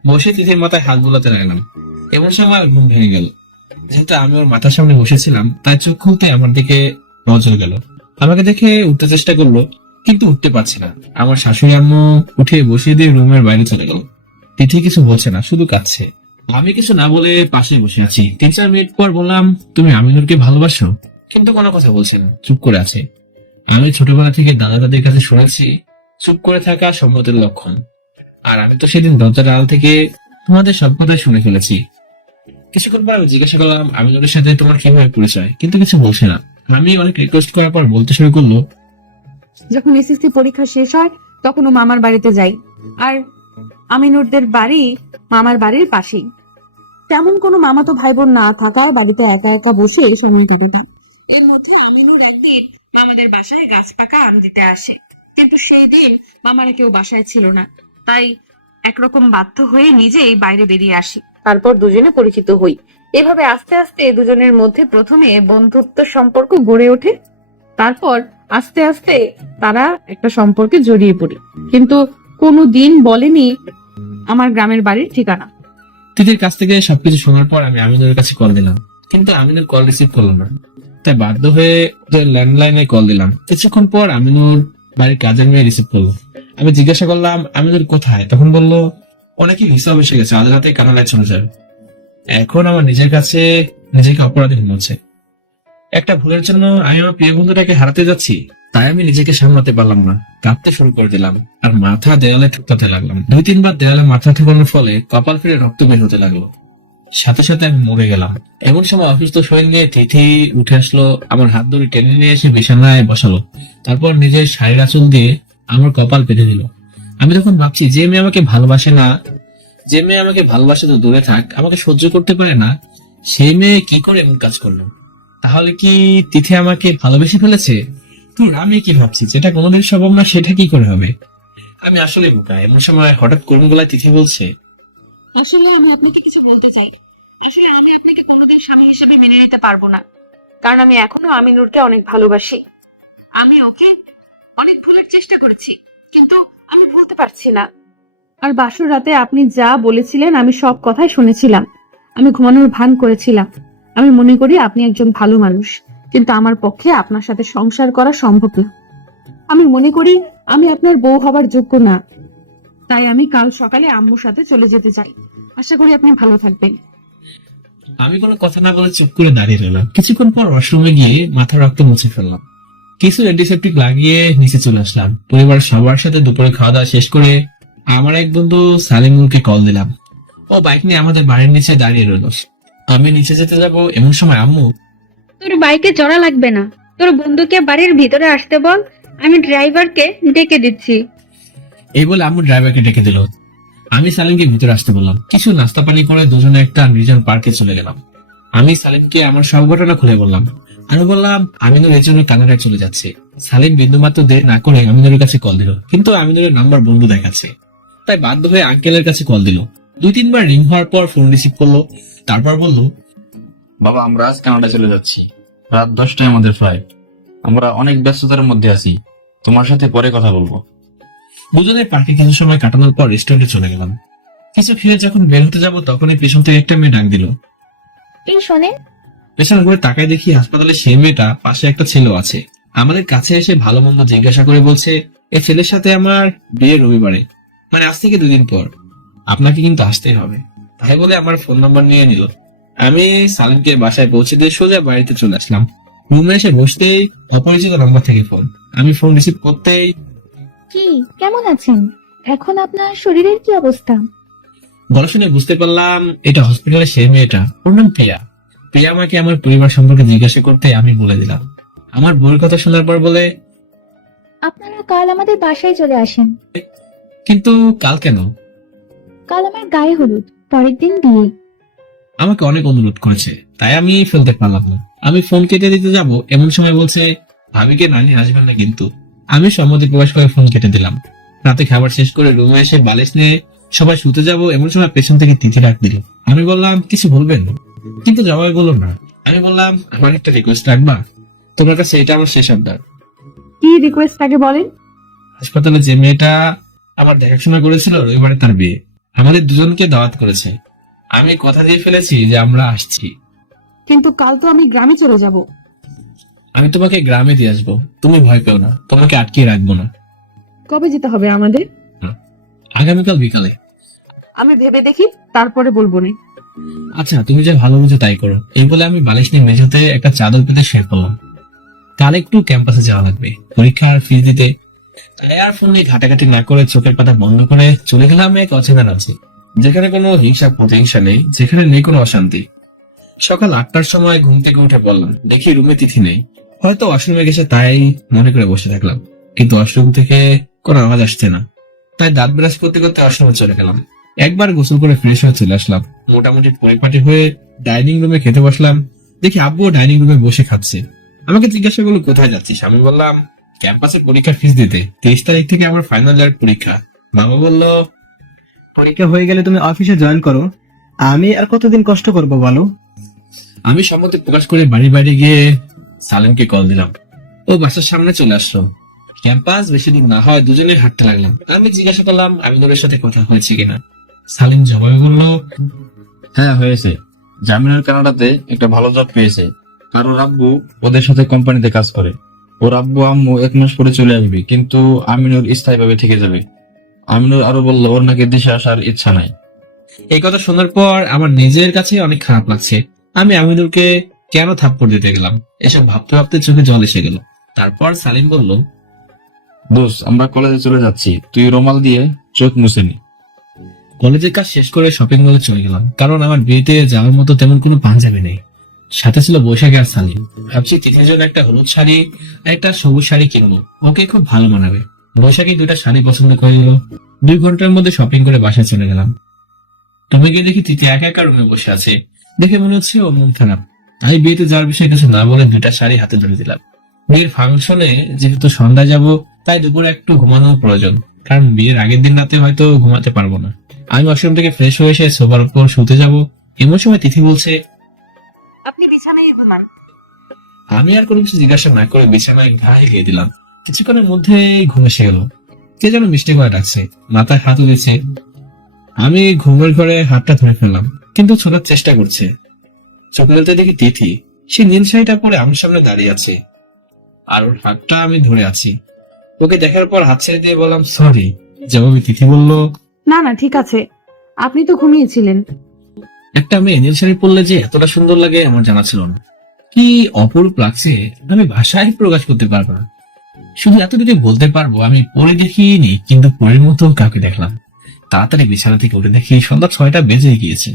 বসে তিথির মাথায় হাত বুলাতে লাগলাম। এমন সময় ঘুম ভেঙে গেল। যেহেতু আমি ওর মাথার সামনে বসেছিলাম, তাই চোখ খুলতে আমার দিকে নজর গেল। আমাকে দেখে উঠতে চেষ্টা করলো, কিন্তু উঠতে পারছি না। আমার শাশুড়ি আম্মু উঠে বসিয়ে দিয়ে রুমের বাইরে চলে গেল। তিথি কিছু বলছে না, শুধু কাঁদছে। আমি কিছু না বলে পাশে বসে আছি। 3-4 মিনিট পর বললাম, তুমি আমিনুরকে ভালোবাসো? কিন্তু কোনো কথা বলছে না, চুপ করে আছে। আমি ছোটবেলা থেকে দাদা দাদির কাছে শুনেছি, চুপ করে থাকা সম্মতের লক্ষণ। আর আমি তো সেদিন দরজার আড়াল থেকে তোমাদের সব কথাই শুনে ফেলেছি। কিছুক্ষণ পর আমি জিজ্ঞাসা করলাম, আমিনুরের সাথে তোমার কিভাবে পরিচয়? কিন্তু কিছু বলছে না। আমি অনেক রিকোয়েস্ট করার পর বলতে শুরু করলো, যখন এসএসসি পরীক্ষা শেষ হয় তখন ও মামার বাড়িতে যাই, আর আমিনুরদের বাড়ি মামার বাড়ির পাশেই। তেমন কোনো মামাতো ভাই বোন না থাকা, বাড়িতে একা একা বসে সময় কাটাতাম। এর মধ্যে আমিনুর একদিন মামাদের বাসায় গাছ পাকা আম দিতে আসে, কিন্তু সেই দিন মামারা কেউ বাসায় ছিল না, তাই একরকম বাধ্য হয়ে নিজেই বাইরে বেরিয়ে আসি। তারপর দুজনে পরিচিত হই। এভাবে আস্তে আস্তে দুজনের মধ্যে প্রথমে বন্ধুত্ব সম্পর্ক গড়ে ওঠে, তারপর আস্তে আস্তে তারা একটা সম্পর্কে জড়িয়ে পড়ে, কিন্তু কোনো দিন বলেনি আমার গ্রামের বাড়ির ঠিকানা। তিথির কাছ থেকে সবকিছু শোনার পর আমি আমিনুরের কাছে কল দিলাম, কিন্তু আমিনুর কল রিসিভ করলো না। তাই বাধ্য হয়ে ল্যান্ডলাইনে কল দিলাম। কিছুক্ষণ পর আমিনুর বাড়ির কাজের মেয়ে রিসিভ করলো। আমি জিজ্ঞাসা করলাম, আমিনুর কোথায়? তখন বললো, অনেকে হিসাব এসে গেছে, আজ রাতে কানাডায় চলে যাবে। এখন আমার নিজের কাছে নিজেকে অপরাধী মনে হচ্ছে। একটা ভুলের জন্য আমি আমার প্রিয় বন্ধুটাকে হারাতে যাচ্ছি, তাই আমি নিজেকে সামলাতে পারলাম না, কাঁদতে শুরু করে দিলাম আর মাথা দেয়ালে ঠুকতে লাগলাম। 2-3 বার দেয়ালে মাথা ঠেকানোর ফলে কপাল ফিরে রক্ত বের হতে লাগলো। সাথে সাথে আমি মরে গেলাম। এমন সময় অসুস্থ শরীর নিয়ে তিথি উঠে আসলো, আমার হাত ধরে টেনে নিয়ে এসে বিছানায় বসালো, তারপর নিজের শাড়ির আঁচল দিয়ে আমার কপাল পেতে দিল। আমি তখন ভাবছি, যে মেয়ে আমাকে ভালোবাসে না, যে মেয়ে আমাকে ভালোবাসে তো দূরে থাক, আমাকে সহ্য করতে পারে না, সেই মেয়ে কি করে এমন কাজ করলো? তাহলে কি তিথি আমাকে ভালোবেসে ফেলেছে? তোর আমি কি ভাবছি, যেটা কোনোদিন সম্ভব না সেটা কি করে হবে? আমি আসলে বোকা। এমন সময় হঠাৎ করুণ গলায় তিথি বলছে, আসলে আমি আপনাকে কিছু বলতে চাই। আসলে আমি আপনাকে কোনোদিন স্বামী হিসেবে মেনে নিতে পারবো না, কারণ আমি এখনো আমিনুরকে অনেক ভালোবাসি। আমি ওকে অনেক ভুলের চেষ্টা করেছি, কিন্তু আমি ভুলতে পারছি না। আর বাসর রাতে আপনি যা বলেছিলেন আমি সব কথাই শুনেছিলাম। আমি ঘুমানোর ভান করেছিলাম। আমি মনে করি আপনি একজন ভালো মানুষ, কিন্তু আমার পক্ষে আপনার সাথে সংসার করা সম্ভব না। আমি মনে করি আমি আপনার বউ হবার যোগ্য না, তাই আমি কাল সকালে আম্মুর সাথে চলে যেতে চাই। আশা করি আপনি ভালো থাকবেন। আমি কোনো কথা না বলে চুপ করে দাঁড়িয়ে রইলাম। কিছুক্ষণ পর ওয়াশরুমে গিয়ে মাথা রক্ত মুছে ফেললাম, কিছু অ্যান্টিসেপ্টিক লাগিয়ে নিচে চলে আসলাম। পরিবার সবার সাথে দুপুরে খাওয়া দাওয়া শেষ করে আমার এক বন্ধু সালিমুলকে কল দিলাম। ও বাইক নিয়ে আমাদের বাড়ির নিচে দাঁড়িয়ে রইল। আমি নিচে যেতে যাব, এমন সময় আম্মু, তোর বাইকে চড়া লাগবে না, তোর বন্ধুকে বাড়ির ভিতরে আসতে বল, আমি ড্রাইভারকে ডেকে দিচ্ছি। এই বলে আম্মু ড্রাইভারকে ডেকে দিল। আমি সালিমকে ভিতরে আসতে বললাম। কিছু নাস্তা পানি করে দুজনে একটা নির্জন পার্কে চলে গেলাম। আমি সালিমকে আমার সব ঘটনা খুলে বললাম। আমি বললাম, আমিনুর এর জন্য কানাডায় চলে যাচ্ছে। সালিম বিন্দুমাত্র দেরি না করে আমিনুরের কাছে কল দিল, কিন্তু আমিনুরের নাম্বার বন্ধ দেখাচ্ছে। তাই বাধ্য হয়ে আঙ্কেলের কাছে কল দিল। 2-3 বার রিং হওয়ার পর ফোন রিসিভ করলো, তারপর বলল, বাবা, আমরা আজ কানাডা চলে যাচ্ছি। রাত 10টায় আমাদের ফ্লাইট। আমরা অনেক ব্যস্ততার মধ্যে আছি, তোমার সাথে পরে কথা বলবো। দুজনে পার্কে কিছু সময় কাটানোর পর রেস্টুরেন্টে চলে গেলাম। কিছু খেয়ে যখন বের হতে যাবো, তখনই পেছন থেকে একটা মেয়ে ডাক দিল। এই শোনেন, পেছন ঘুরে তাকায় দেখি হাসপাতালে সেই মেয়েটা পাশে একটা ছেলে আছে। আমাদের কাছে এসে ভালো মন্দ জিজ্ঞাসা করে বলছে, এই ছেলের সাথে আমার বিয়ে রবিবারে। মানে আজ থেকে 2 দিন পর আপনাকে কিন্তু আসতেই হবে। তাই বলে আমার ফোন নাম্বার নিয়ে নিল। আমি সালিমকে বাসায় পৌঁছে দিয়ে সোজা বাড়িতে চলে আসলাম। রুমে এসে বসতেই অপরিচিত নাম্বার থেকে ফোন। আমি ফোন রিসিভ করতেই কি কেমন আছেন? এখন আপনার শরীরের কি অবস্থা? গলা শুনে বুঝতে পারলাম এটা হসপিটালের সেই মেয়েটা, ওর নাম প্রিয়া। প্রিয়া আমাকে আমার পরিবার সম্পর্কে জিজ্ঞাসা করতে আমি বলে দিলাম। আমার বউয়ের কথা শোনার পর বলে, আপনারা কাল আমাদের বাসায় চলে আসেন। কিন্তু কাল কেন? কাল আমার গায়ে হলুদ, পরের দিন বিয়ে। আমাকে অনেক অনুরোধ করেছে, তাই আমি ফেলতে পারলাম না। আমি ফোন কেটে দিতে যাব এমন সময় বলছে, ভাবিকে নানি আসবেন না কিন্তু। আমি সম্মতি প্রকাশ করে ফোন কেটে দিলাম। রাতে খাবার শেষ করে রুমে এসে বালিশ নিয়ে সবাই শুতে যাব এমন সময় পেছন থেকে তিথি ডাক দিল। আমি বললাম, কিছু বলবেন? কিন্তু জবাব বলল না। আমি বললাম, আমার একটা রিকোয়েস্ট রাখবা? তোমার কাছে এটা আমার শেষ আবদার। কি রিকোয়েস্ট আগে বলেন। হাসপাতালে যে মেয়েটা আমার দেখাশোনা করেছিল, রবিবারে তার বিয়ে। আমাদের দুজনকে দাওয়াত করেছে। আমি কথা দিয়ে ফেলেছি যে আমরা আসছি। কিন্তু কাল তো আমি গ্রামে চলে যাব। আমি তোমাকে গ্রামে দিয়ে আসবো, তুমি ভয় পেও না, তোমাকে আটকে রাখবো না। কবে যেতে হবে আমাদের? আগামীকাল বিকালে। আমি ভেবে দেখি, তারপরে বলবো না। আচ্ছা, তুমি যা ভালো বুঝো তাই করো। এই বলে আমি বালিশ নিয়ে মেঝেতে একটা চাদর পেতে শুয়ে পড়লাম। কাল একটু ক্যাম্পাসে যাওয়া লাগবে, পরীক্ষার ফিস দিতে। তাই আর ফোন নিয়ে ঘাটাঘাটি না করে চোখের পাতা বন্ধ করে চলে গেলাম এক অচেনা রাজ্যে, যেখানে কোনো হিংসা প্রতিহিংসা নেই, যেখানে নেই কোনো অশান্তি। সকাল 8টার সময় ঘুম থেকে উঠে বললাম, দেখি রুমে তিথি নেই। হয়তো ওয়াশরুমে গেছে তাই মনে করে বসে থাকলাম, কিন্তু ওয়াশরুম থেকে কোনো আওয়াজ আসছে না। তাই দাঁত ব্রাশ করতে করতে ওয়াশরুমে চলে গেলাম। একবার গোসল করে ফ্রেশ হয়ে চলে আসলাম। মোটামুটি পরিপাটি হয়ে ডাইনিং রুমে খেতে বসলাম। দেখি আব্বু ডাইনিং রুমে বসে খাচ্ছে। আমাকে জিজ্ঞাসা করলো, কোথায় যাচ্ছিস? আমি বললাম, ক্যাম্পাসে পরীক্ষার ফিস দিতে। 23 তারিখ থেকে আমার ফাইনাল ইয়ার পরীক্ষা। মামা বলল, পরীক্ষা হয়ে গেলে তুমি অফিসে জয়েন করো। আমি আর কতদিন কষ্ট করবো বলো? আমি সম্মতি প্রকাশ করে বাড়ি বাইরে গিয়ে সালেমকে কল দিলাম। ও বাসার সামনে চলে আসলো। ক্যাম্পাস বেশি দূর না হয় দুজনে হাঁটতে লাগলাম। আমি জিজ্ঞাসা করলাম, আমিনুরের সাথে কথা হয়েছে কিনা। সালিম জবাবে বলল, হ্যাঁ হয়েছে, জামিনুর কানাডাতে একটা ভালো জব পেয়েছে। কারোর আব্বু ওদের সাথে কোম্পানিতে কাজ করে। ওর আব্বু আম্মু 1 মাস পরে চলে আসবে, কিন্তু আমিনুর স্থায়ীভাবে থেকে যাবে। আমিনুর আরো বলল, ওর নাকি দেশে আসার ইচ্ছা নাই। এই কথা শোনার পর আমার নিজের কাছে অনেক খারাপ লাগছে। আমি আমিনুরকে কেন থাপ্পড় দিতে গেলাম, এসব ভাবতে ভাবতে চোখে জল এসে গেল। তারপর সালিম বলল, দোষ, আমরা কলেজে চলে যাচ্ছি, তুই রুমাল দিয়ে চোখ মুছে নি। কলেজের কাজ শেষ করে শপিং মলে চলে গেলাম, কারণ আমার বিয়েতে যাওয়ার মতো তেমন কোনো পাঞ্জাবি নেই। সাথে ছিল বৈশাখী আর সালিম। ভাবছি তিথির জন্য একটা হলুদ শাড়ি আর একটা সবুজ শাড়ি কিনবো, ওকে খুব ভালো মানাবে। বৈশাখী 2টা শাড়ি পছন্দ করে দিল। 2 ঘন্টার মধ্যে শপিং করে বাসায় চলে গেলাম। তুমি গিয়ে দেখি তিথি একা একা রুমে বসে আছে। দেখে মনে হচ্ছে ও মন খারাপ। আমি বিয়েতে যাওয়ার বিষয়ে কিছু না বলে 2টা শাড়ি হাতে ধরে দিলাম। বিয়ের ফাংশনে যেহেতু সন্ধ্যায় যাব, তাই দুপুরে একটু ঘুমানোর প্রয়োজন, কারণ বিয়ের আগের দিন রাতে হয়তো ঘুমাতে পারবো না। আমি ওয়াশরুম থেকে ফ্রেশ হয়ে এসে সোফার উপর শুতে যাব, এমন সময় তিথি বলছে, আপনি বিছানায় ঘুমান। আমি আর কোনো কিছু জিজ্ঞাসা না করে বিছানায় ঘা হেলিয়ে দিলাম। কিছুক্ষণের মধ্যে ঘুম এসে গেল। কে যেন মিষ্টি করে ডাকছে, মাথায় হাত উঠেছে। আমি ঘুমের ঘরে হাতটা ধরে ফেললাম, কিন্তু ছোটার চেষ্টা করছে। চোখ মেলতে দেখি তিথি। সে নীল শাড়িটা পরে আমার সামনে দাঁড়িয়ে আছে, আর ওর হাতটা আমি ধরে আছি। ওকে দেখার পর হাত ছেড়ে দিয়ে বললাম, সরি। জবাবে তিথি বলল, না না, ঠিক আছে, আপনি তো ঘুমিয়েছিলেন। একটা মেয়ে নীল শাড়ি পরলে যে এতটা সুন্দর লাগে আমার জানা ছিল না। কি অপরূপ লাগছে, আমি ভাষায় প্রকাশ করতে পারবো না। শুধু এতটুকু বলতে পারবো, আমি পরে দেখিনি, কিন্তু পরের মতো কাউকে দেখলাম। তাড়াতাড়ি বিছানা থেকে উঠে দেখি সন্ধ্যা 6টা বেজে গিয়েছে।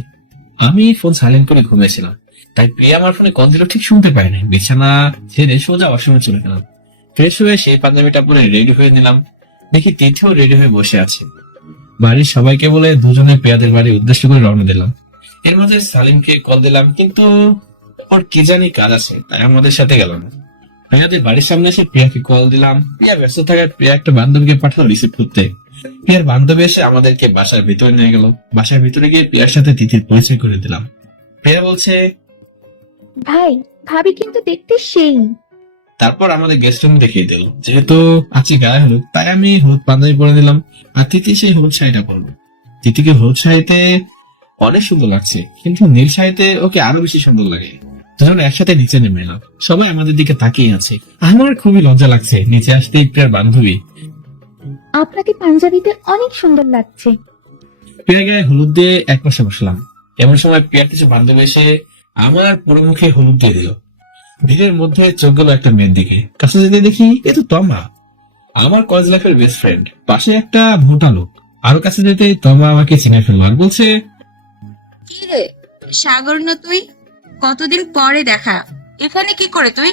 আমি ফোন সাইলেন্ট করে ঘুমিয়েছিলাম, তাই প্রিয়া আমার ফোনে কল দিল ঠিক শুনতে পাইনি। বিছানা ছেড়ে সোজা ওয়াশরুমে চলে গেলাম। ফ্রেশ হয়ে সেই পাঞ্জাবিটা পরে রেডি হয়ে নিলাম। দেখি তিথিও রেডি হয়ে বসে আছে। বাড়ির সবাইকে বলে দুজনে প্রিয়াদের বাড়ির উদ্দেশ্য করে রওনা দিলাম। এর মাঝে সালিমকে কল দিলাম, কিন্তু ওর কি জানি কাজ আছে, তাই আমাদের সাথে গেল না। প্রিয়াদের বাড়ির সামনে এসে প্রিয়াকে কল দিলাম। প্রিয়া ব্যস্ত থাকায় প্রিয়া একটা বান্ধবীকে পাঠালো রিসিভ করতে। প্রিয়ার বান্ধবী এসে আমাদেরকে বাসার ভিতরে নিয়ে গেল। বাসার ভিতরে গিয়ে প্রিয়ার সাথে তিথির পরিচয় করে দিলাম। প্রিয়া বলছে, ভাই ভাবি কিন্তু দেখতে সেই। তারপর আমাদের গেস্ট রুম দেখিয়ে দিল। যেহেতু আছি গায়ে হলুদ, তাই আমি হলুদ পাঞ্জাবি পরে দিলাম, আর তিথি সেই হলুদ শাড়িটা পরবো। তিথিকে হলুদ শাড়িতে অনেক সুন্দর লাগছে, কিন্তু নীল শাড়িতে ওকে আরো বেশি সুন্দর লাগে। দুজন একসাথে নিচে নেমে এলাম। সবাই আমাদের দিকে তাকিয়ে আছে। আমার খুবই লজ্জা লাগছে। নিচে আসতেই প্রিয়ার বান্ধবী, আপনাকে পাঞ্জাবিতে অনেক সুন্দর লাগছে। পেয়ে গায়ে হলুদ দিয়ে এক পাশে বসলাম। এমন সময় পেয়ার কিছু বান্ধবী এসে আমার পুরো মুখে হলুদ দিয়ে দিল। ভিড়ের মধ্যে চোখ গেল একটা মেয়ের দিকে। কাছে যেতে দেখি এ তো তমা, আমার কলেজ লাইফের বেস্ট ফ্রেন্ড। পাশে একটা মোটা লোক। আরো কাছে যেতে তমা আমাকে চিনে ফেললো আর বলছে, কি রে সাগর না তুই? কতদিন পরে দেখা, এখানে কি করে তুই?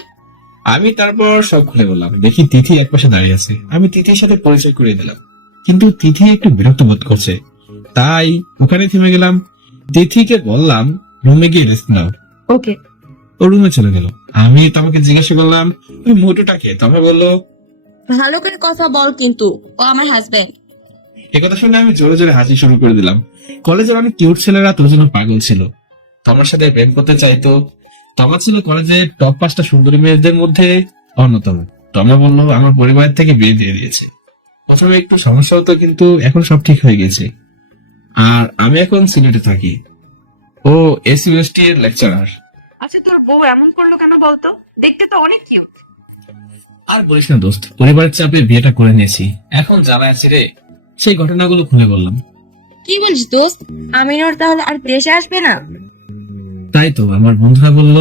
আমি তারপর সব খুলে বললাম। দেখি তিথি এক পাশে দাঁড়িয়ে আছে। আমি তিথির সাথে পরিচয় করিয়ে দিলাম, কিন্তু তিথি একটু বিরক্ত বোধ করছে, তাই ওখানে থেমে গেলাম। তিথিকে বললাম রুমে গিয়ে রেস্ট নাও। ওকে। ও রুমে চলে গেল। আমি তোমাকে জিজ্ঞাসা করলাম ওই মোটুটাকে। তমা বললো, ভালো করে কথা বল, কিন্তু ও আমার হাজবেন্ড। একথা শুনে আমি জোরে জোরে হাসি শুরু করে দিলাম। কলেজের অনেক কিউট ছেলেরা তোর জন্য পাগল ছিল, তোমার সাথে প্রেম করতে চাইতো। তমা ছিল কলেজের টপ 5টা সুন্দরী মেয়েদের মধ্যে অন্যতম। তমা বললো আমার পরিবার থেকে বিয়ে দিয়ে দিয়েছে। প্রথমে একটু সমস্যা হতো, কিন্তু এখন সব ঠিক হয়ে গেছে। আর আমি এখন সিলেটে থাকি। ও এসইউএসটি এর লেকচারার। আচ্ছা তোর বউ এমন করলো কেন বলতো? দেখতে তো অনেক কিউট। আর বলিস না দোস্ত, পরিবারের চাপে বিয়েটা করে নিয়েছি। এখন জ্বালা আছি রে। সেই ঘটনাগুলো খুলে বললাম। কি বলিস দোস্ত? আমিনুর তাহলে আর দেশে আসবে না? তাই তো আমার বন্ধুরা বলল,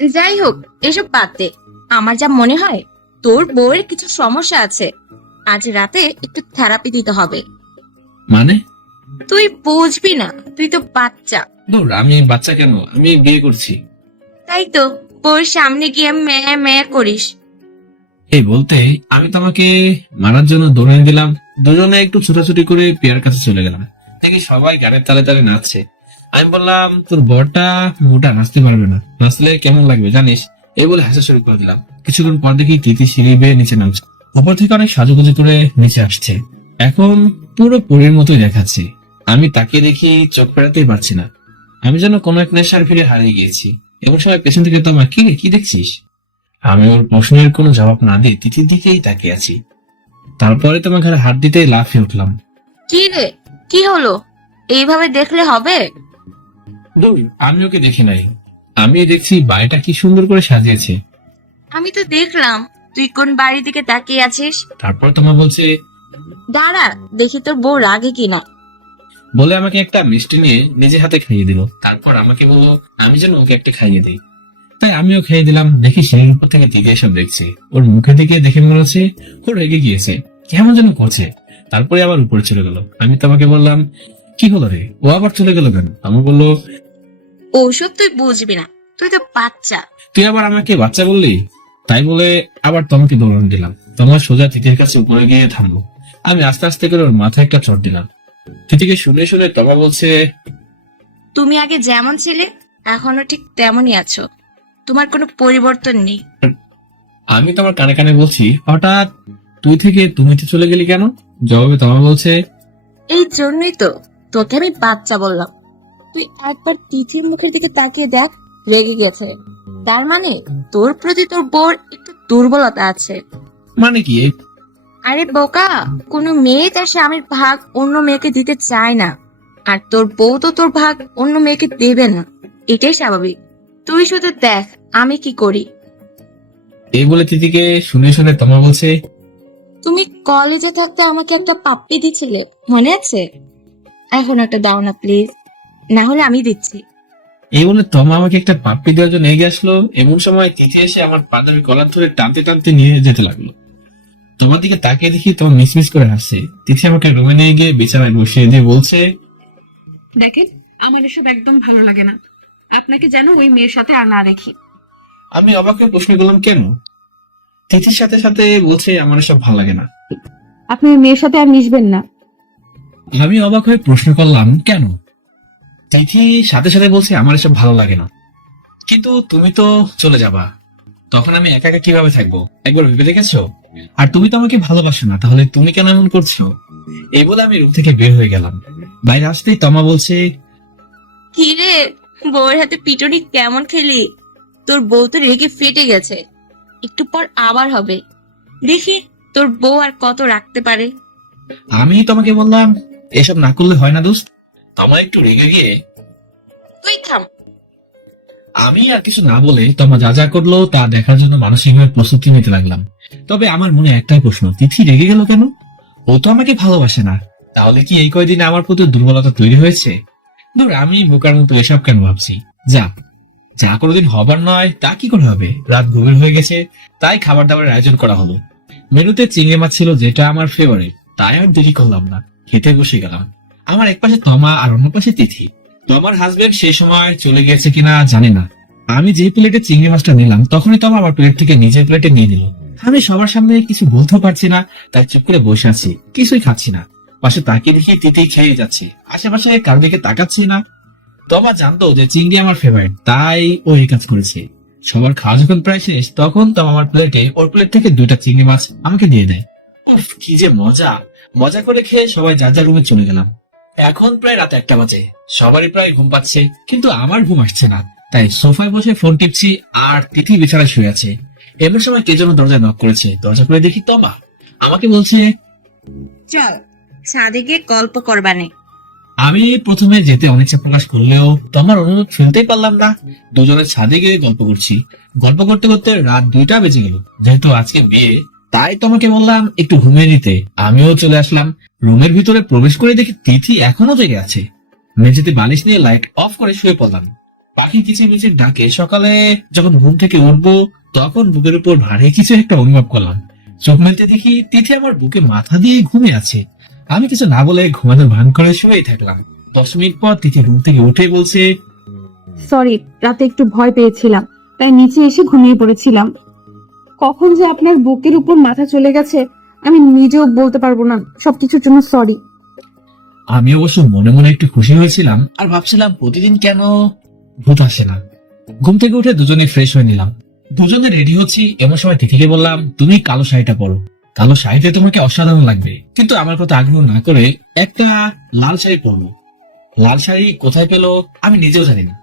যাই হোক এসব বাদ দে। আমার যা মনে হয় তোর বউয়ের কিছু সমস্যা আছে। আজ রাতে একটু থেরাপি দিতে হবে। মানে? তুই বুঝবি না, তুই তো বাচ্চা। দূর, আমি বাচ্চা কেন, আমি বিয়ে করছি। তাই তো বউর সামনে গিয়ে মেয়ে মেয়ে করিস। এই বলতে আমি তোমাকে মারার জন্য দৌড়ে দিলাম। দুজনে একটু ছোটাছুটি করে পেয়ার কাছে চলে গেলাম। দেখি সবাই গানের তালে তালে নাচছে। আমি বললাম তোর বরটা মোটা, নাচতে পারবে না, নাচলে কেমন লাগবে জানিস? এই বলে হাসা শুরু করে দিলাম। কিছুক্ষণ পর দেখি তিথি সিঁড়ি বেয়ে নিচে নামছে। উপর থেকে অনেক সাজুগুজু করে নিচে আসছে। এখন পুরো পরীর মতোই দেখাচ্ছে। আমি তাকিয়ে দেখি, চোখ ফেরাতেই পারছি না। আমি যেন কোনো এক নেশার ফিরে হারিয়ে গিয়েছি। এমন সময় পেছন থেকে তোমার কি রে, কি দেখছিস? আমি ওর প্রশ্নের কোনো জবাব না দিয়ে তিথির দিকেই তাকিয়ে আছি। তারপরে তোমার ঘরে হাত দিতে লাফিয়ে উঠলাম। কি রে, কি হলো? এইভাবে দেখলে হবে? দূর, আমি ওকে দেখি নাই। আমি দেখছি বাড়িটা কি সুন্দর করে সাজিয়েছে। আমি তো দেখলাম তুই কোন বাড়ির দিকে তাকিয়ে আছিস। তারপর তোমার বলছে, দাঁড়া দেখি তোর বউ রাগে কিনা। বলে আমাকে একটা মিষ্টি নিয়ে নিজে হাতে খাইয়ে দিল। তারপর আমাকে বললো আমি যেন ওকে একটা খাইয়ে দিই। তাই আমিও খেয়ে দিলাম। দেখি সেই উপর থেকে দিদি এসব দেখছে। ওর মুখের দিকে দেখে মনে হচ্ছে ও রেগে গিয়েছে, কেমন যেন করছে। তারপরে আবার উপরে চলে গেল। আমি তোমাকে বললাম কি হলো রে, ও আবার চলে গেল কেন? আমি বললো ওসব তুই বুঝবি না, তুই তো বাচ্চা। তুই আবার আমাকে বাচ্চা বললি? তাই বলে আবার তোমাকে দৌড়ান দিলাম। তোমার সোজা তিথির কাছে উপরে গিয়ে থামলো। আমি আস্তে আস্তে করে ওর মাথায় একটা চড় দিলাম। তিথিকে শুনে শুনে তোমা বলছে, তুমি আগে যেমন ছিলে এখনো ঠিক তেমনই আছো, তোমার কোনো পরিবর্তন নেই। আমি তোমার কানে কানে বলছি হঠাৎ তুই থেকে তুমিতে চলে গেলি কেন? জবাবে তোমা বলছে, এই জন্যই তো তোকে আমি বাচ্চা বললাম। তুই একবার তিথির মুখের দিকে তাকিয়ে দেখ, রেগে গেছে। তার মানে তোর প্রতি তোর বউর একটু দুর্বলতা আছে। মানে কি? আরে বোকা, কোনো মেয়ে তার স্বামীর ভাগ অন্য মেয়েকে দিতে চায় না, আর তোর বউ তো তোর ভাগ অন্য মেয়েকে দেবে না। এটাই স্বাভাবিক। তুই শুধু দেখ আমি কি করি। এই বলে তিথিকে শুনে শুনে তোমা বলছে, তুমি কলেজে থাকতে আমাকে একটা পাপ্পি দিছিলে, মনে আছে? এখন একটা দাও না প্লিজ, না হলে আমি দিচ্ছি। এই বলে তোমা আমাকে একটা পাপ্পি দেওয়ার জন্য এগিয়ে আসলো। এমন সময় তিথি এসে আমার পাঞ্জাবি কলার ধরে টানতে টানতে নিয়ে যেতে লাগলো। তোমার দিকে তাকিয়ে দেখি তোমার মিসমিস করে হাসছে। তিথি আমাকে রুমে নিয়ে গিয়ে বিছানায় বসিয়ে দিয়ে বলছে, দেখেন আমার এসব একদম ভালো লাগে না, আপনাকে যেন ওই মেয়ের সাথে আর না দেখি। আমি অবাক হয়ে প্রশ্ন করলাম কেন? তিথির সাথে সাথে বলছে আমার এসব ভালো লাগে না। আপনি ওই মেয়ের সাথে আর মিশবেন না। আমি অবাক হয়ে প্রশ্ন করলাম কেন? তিথি সাথে সাথে বলছে আমার এসব ভালো লাগে না। কিন্তু তুমি তো চলে যাবা, তখন আমি একা একা কিভাবে থাকবো একবার ভেবে দেখেছো? আর তুমি তো আমাকে ভালোবাসো না, তাহলে তুমি কেন এমন করছো? এই বলে আমি রুম থেকে বের হয়ে গেলাম। বাইরে আসতেই তমা বলছে, কি রে, বউয়ের হাতে পিটুনি কেমন খেলি? তোর বউ তো রেগে ফেটে গেছে, একটু পর আবার হবে। দেখি তোর বউ আর কত রাখতে পারে। আমি তোমাকে বললাম এসব না করলে হয় না দোস্ত। তোমার একটু রেগে গিয়ে তুই থাম। আমি আর কিছু না বলে তোমা যা যা করলো তা দেখার জন্য মানসিকভাবে প্রস্তুতি নিতে লাগলাম। তবে আমার মনে একটাই প্রশ্ন, তিথি রেগে গেল কেন? ও তো আমাকে ভালোবাসে না, তাহলে কি এই কয়দিনে আমার প্রতি দুর্বলতা তৈরি হয়েছে? ধর, আমি বোকার মতো এসব কেন ভাবছি? যা যা কোনোদিন হবার নয় তা কি করে হবে? রাত গভীর হয়ে গেছে, তাই খাবার দাবারের আয়োজন করা হলো। মেনুতে চিংড়ি মাছ ছিল, যেটা আমার ফেভারিট। তাই আর দেরি করলাম না, খেতে বসে গেলাম। আমার এক পাশে তমা আর অন্য পাশে তিথি। তোমার হাজবেন্ড সেই সময় চলে গেছে কিনা জানি না। আমি যে প্লেটে চিংড়ি মাছটা নিলাম, তখনই তমা আমার প্লেট থেকে নিজের প্লেটে নিয়ে নিল। আমি সবার সামনে কিছু বলতে পারছি না, তাই চুপ করে বসে আছি, কিছুই খাচ্ছি না। পাশে তাকিয়ে দেখি তিথি খেয়ে যাচ্ছে, আশেপাশে কারো দিকে তাকাচ্ছি না। তমা জানতো যে চিংড়ি আমার ফেভারিট, তাই ও এই কাজ করেছে। সবার খাওয়া যখন প্রায় শেষ, তখন তমা আমার প্লেটে ওর প্লেট থেকে 2টা চিংড়ি মাছ আমাকে দিয়ে দেয়। উফ, কি যে মজা! মজা করে খেয়ে সবাই যার যার রুমে চলে গেলাম। এখন প্রায় রাত 1টা বাজে, সবারই প্রায় ঘুম পাচ্ছে, কিন্তু আমার ঘুম আসছে না। তাই সোফায় বসে ফোন টিপছি, আর তিথি বিছানায় শুয়ে আছে। এমন সময় কে যেন দরজায় নক করেছে। দরজা খুলে দেখি তমা। আমাকে বলছে, চল ছাদে গিয়ে গল্প করবানে। আমি প্রথমে যেতে অনিচ্ছা প্রকাশ করলেও তোমার অনুরোধ ফেলতেই পারলাম না। দুজনে ছাদে গিয়ে গল্প করছি। গল্প করতে করতে রাত 2টা বেজে গেল। যেহেতু আজকে বিয়ে, তাই তোমাকে বললাম একটু ঘুমিয়ে নিতে। আমিও চলে আসলাম। রুমের ভিতরে প্রবেশ করে দেখি তিথি এখনো জেগে আছে। মেঝেতে বালিশ নিয়ে লাইট অফ করে শুয়ে পড়লাম। পাখি কিচিরমিচির ডাকে সকালে যখন ঘুম থেকে উঠবো, তখন বুকের উপর ভারী কিছু একটা অনুভব করলাম। চোখ মেলতে দেখি তিথি আমার বুকে মাথা দিয়ে ঘুমিয়ে আছে। আমি কিছু না বলে ঘুমানোর ভান করে শুয়েই থাকলাম। 10 মিনিট পর তিথি রুম থেকে উঠে বলছে, সরি, রাতে একটু ভয় পেয়েছিলাম, তাই নিচে এসে ঘুমিয়ে পড়েছিলাম। কখন যে আপনার বুকের উপর মাথা চলে গেছে আমি নিজেও বলতে পারবো না। সবকিছুর জন্য সরি। আমি অবশ্য মনে মনে একটু খুশি হয়েছিলাম, আর ভাবছিলাম প্রতিদিন কেন ভূত আসে না। ঘুম থেকে উঠে দুজনে ফ্রেশ হয়ে নিলাম। দুজনে রেডি হচ্ছি, এমন সময় তিথিকে বললাম, তুমি কালো শাড়িটা পরো। কালো শাড়িতে তোমাকে অসাধারণ লাগবে। কিন্তু আমার কথা আগ্রহ না করে একটা লাল শাড়ি পরবো। লাল শাড়ি কোথায় পেলো আমি নিজেও জানি না।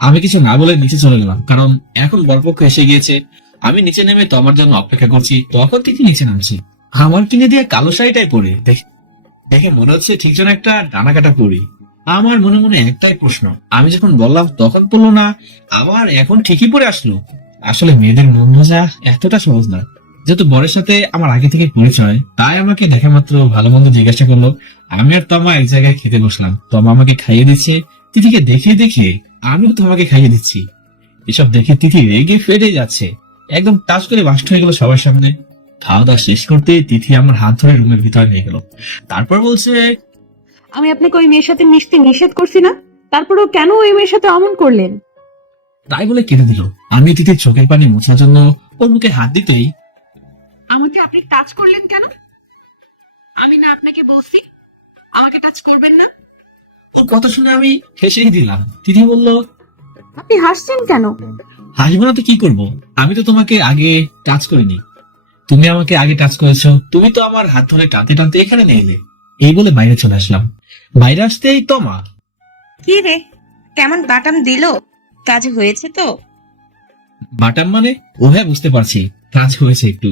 আমি কিছু না বলে নিচে চলে গেলাম, কারণ এখন বরপক্ষ এসে গিয়েছে। আমি নিচে নেমে তোমার জন্য অপেক্ষা করছি, তখন তিথি নিচে নামছি। আমার কিনে দিয়ে কালো শাড়িটাই পরে দেখে মনে হচ্ছে ঠিক যেন একটা ডানা কাটা পরি। আমার মনে মনে একটাই প্রশ্ন, আমি যখন বললাম তখন পড়লো না, আবার এখন ঠিকই পরে আসলো। আসলে মেয়েদের মন বোঝা এতটা সহজ না। যেহেতু বরের সাথে আমার আগে থেকে পরিচয়, তাই আমাকে দেখা মাত্র ভালো মন্দ জিজ্ঞাসা করলো। আমি আর তমা এক জায়গায় খেতে বসলাম। তমা আমাকে খাইয়ে দিচ্ছে, তিথিকে দেখে দেখে আমিও তোমাকে খাইয়ে দিচ্ছি। এসব দেখে তিথি রেগে ফেটে যাচ্ছে, একদম টাচ করে বাস্ট হয়ে গেল সবার সামনে। খাওয়া দাওয়া শেষ করতে তিথি আমার হাত ধরে রুমের ভিতরে নিয়ে গেল। তারপর বলছে, আমি আপনাকে ওই মেয়ের সাথে মিশতে নিষেধ করছি না, তারপরেও কেন ওই মেয়ের সাথে অমন করলেন? তাই বলে কেঁদে দিল। আমি তিথির চোখের পানি মোছার জন্য ওর মুখে হাত দিতেই, আমাকে আপনি টাচ করলেন কেন? আমি না আপনাকে বলছি আমাকে টাচ করবেন না? ওর কথা শুনে আমি হেসেই দিলাম। তিথি বলল, আপনি হাসছেন কেন? হাসবো না তো কি করবো? আমি তো তোমাকে আগে টাচ করিনি, তুমি আমাকে আগে টাচ করেছো। তুমি তো আমার হাত ধরে টানতে টানতে এখানে নিয়ে এলে। এই বলে বাইরে চলে আসলাম। বাইরে আসতেই তমা, কি রে, কেমন বাটাম দিল? কাজ হয়েছে তো? বাটাম মানে? ও হ্যাঁ, বুঝতে পারছি, কাজ হয়েছে একটু।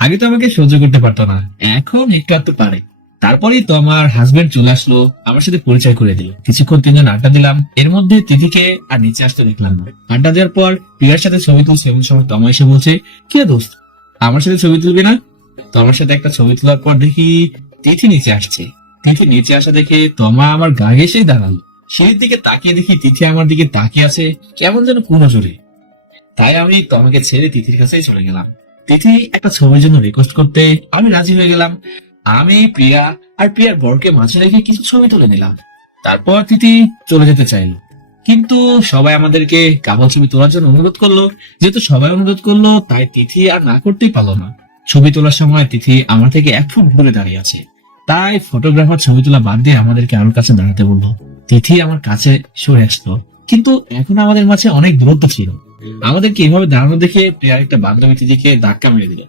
আগে তো আমাকে সহ্য করতে পারতো না, এখন একটু আধটু পারে। তারপরেই তো আমার হাজবেন্ড চলে আসলো, আমার সাথে পরিচয় করে দিল। কিছুক্ষণ তিনজন আড্ডা দিলাম। এর মধ্যে তিথিকে আর নিচে আসতে দেখলাম না। আড্ডা দেওয়ার পর প্রিয়ার সাথে ছবি তুলছে, এমন সময় তমা এসে বলছে, কি রে দোস্ত, আমার সাথে ছবি তুলবি না? তোমার সাথে একটা ছবি তোলার পর দেখি তিথি নিচে আসছে। তিথি নিচে আসা দেখে তমা আমার গা ঘেঁষেই দাঁড়ালো। সিঁড়ির দিকে তাকিয়ে দেখি তিথি আমার দিকে তাকিয়ে আছে, কেমন যেন কোনো জোরে। তাই আমি তোমাকে ছেড়ে তিথির কাছেই চলে গেলাম। তিথি একটা ছবির জন্য রিকোয়েস্ট করতে আমি রাজি হয়ে গেলাম। আমি, প্রিয়া আর প্রিয়ার বরকে মাঝে রেখে কিছু ছবি তুলে নিলাম। তারপর তিথি চলে যেতে চাইলো, কিন্তু সবাই আমাদেরকে কাপল ছবি তোলার জন্য অনুরোধ করলো। যেহেতু সবাই অনুরোধ করলো, তাই তিথি আর না করতেই পারলো না। ছবি তোলার সময় তিথি আমার থেকে 1 ফুট দূরে দাঁড়িয়ে আছে, তাই ফটোগ্রাফার ছবি তোলা বাদ দিয়ে আমাদেরকে আরো কাছে দাঁড়াতে বললো। তিথি আমার কাছে সরে আসলো, কিন্তু এখন আমাদের মাঝে অনেক দূরত্ব ছিল। আমাদেরকে এভাবে দাঁড়ানো দেখে প্রিয়ার একটা বান্ধবী তিথিকে ধাক্কা মেরে দিল।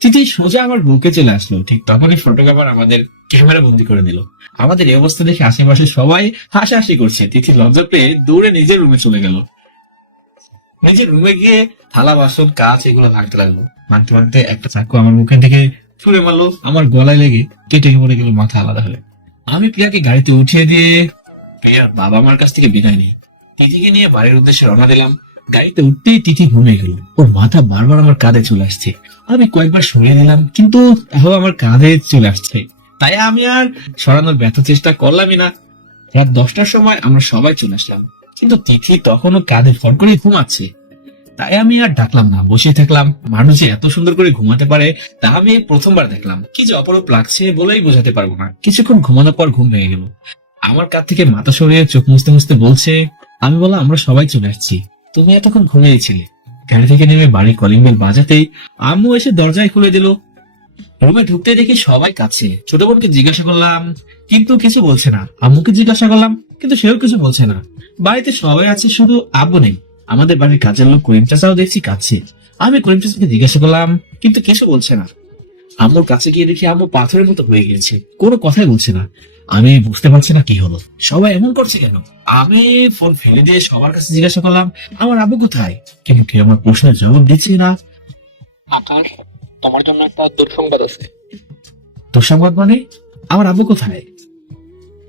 তিথি সোজা আমার বুকে চলে আসলো। ঠিক তখনই ফটোগ্রাফার আমাদের ক্যামেরা বন্দি করে দিল। আমাদের এই অবস্থা দেখে আশেপাশে সবাই হাসাহাসি করছে। তিথি লজ্জা পেয়ে দৌড়ে নিজের রুমে চলে গেল। নিজের রুমে গিয়ে থালা বাসন কাঁচ এগুলো ভাঙতে লাগলো। ভাঙতে ভাঙতে একটা চাকু আমার মুখের দিকে ছুঁড়ে মারলো। আমার গলায় লেগে কেটে পড়ে গেল মাথা আলাদা হয়ে। আমি প্রিয়াকে গাড়িতে উঠিয়ে দিয়ে প্রিয়ার বাবা মার কাছ থেকে বিদায় নিই। তিথিকে নিয়ে বাড়ির উদ্দেশ্যে রওনা দিলাম। গাড়িতে উঠতেই তিথি ঘুমিয়ে গেল। ওর মাথা বারবার আমার কাঁধে চলে আসছে। আমি কয়েকবার সরিয়ে দিলাম, কিন্তু তাও আমার কাঁধে চলে আসছে। তাই আমি আর সরানোর ব্যর্থ চেষ্টা করলামই না। রাত 10টার সময় আমরা সবাই চলে আসলাম, কিন্তু তিথি তখনও কাঁধে ফট করে ঘুমাচ্ছে। তাই আমি আর ডাকলাম না, বসে থাকলাম। মানুষ যে এত সুন্দর করে ঘুমাতে পারে তা আমি প্রথমবার দেখলাম। কি যে অপরূপ লাগছে বলেই বোঝাতে পারবো না। কিছুক্ষণ ঘুমানোর পর ঘুম ভেঙে গেল। আমার কাছ থেকে মাথা সরিয়ে চোখ মুছতে মুছতে বলছে, আমি বললাম আমরা সবাই চলে আসছি, তুমি এতক্ষণ ঘুমিয়েছিলে। গাড়ি থেকে নেমে বাড়ির কলিং বেল বাজাতেই আম্মু এসে দরজায় খুলে দিল। রুমে ঢুকতে দেখি সবাই কাছে। ছোট বোনকে জিজ্ঞাসা করলাম, কিন্তু কিছু বলছে না। আম্মুকে জিজ্ঞাসা করলাম, কিন্তু সেও কিছু বলছে না। বাড়িতে সবাই আছে, শুধু আব্বু নেই। আমাদের বাড়ির কাজের লোক করিম চাচাও দেখছি কাছে। আমি করিম চাচাকে জিজ্ঞাসা করলাম, কিন্তু কিছু বলছে না। আম্মুর কাছে গিয়ে দেখি আম্মু পাথরের মতো হয়ে গিয়েছে, কোনো কথাই বলছে না। আমি বুঝতে পারছি না কি হলো, সবাই এমন করছে কেন। আমি ফোন ফেলে দিয়ে সবার কাছে জিজ্ঞাসা করলাম, আমার আব্বু কোথায়? কিন্তু কেউ আমার প্রশ্নের জবাব দিচ্ছে না। আকাশ, তোমার জন্য একটা দুঃসংবাদ আছে। তোর সংবাদ মানে? আমার আব্বু কোথায়?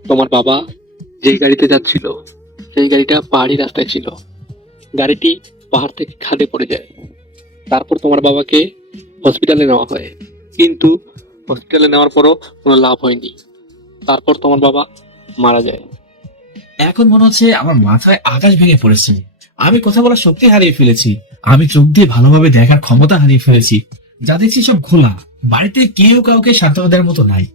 তোমার বাবা যেই গাড়িতে যাচ্ছিল সেই গাড়িটা পাহাড়ি রাস্তায় ছিল। গাড়িটি পাহাড় থেকে খাদে পড়ে যায়। তারপর তোমার বাবাকে হসপিটালে নেওয়া হয়, কিন্তু হসপিটালে নেওয়ার পরও কোনো লাভ হয়নি। তারপর তোমার বাবা মারা যায়। এখন মনে হচ্ছে আমার মাথায় আকাশ ভেঙে পড়েছে। আমি কথা বলার শক্তি হারিয়ে ফেলেছি। আমি চোখ দিয়ে ভালোভাবে দেখার ক্ষমতা হারিয়ে ফেলেছি। যা দেখছি সব খোলা। বাড়িতে কেউ কাউকে সান্ত্বনা দেওয়ার মতো নাই।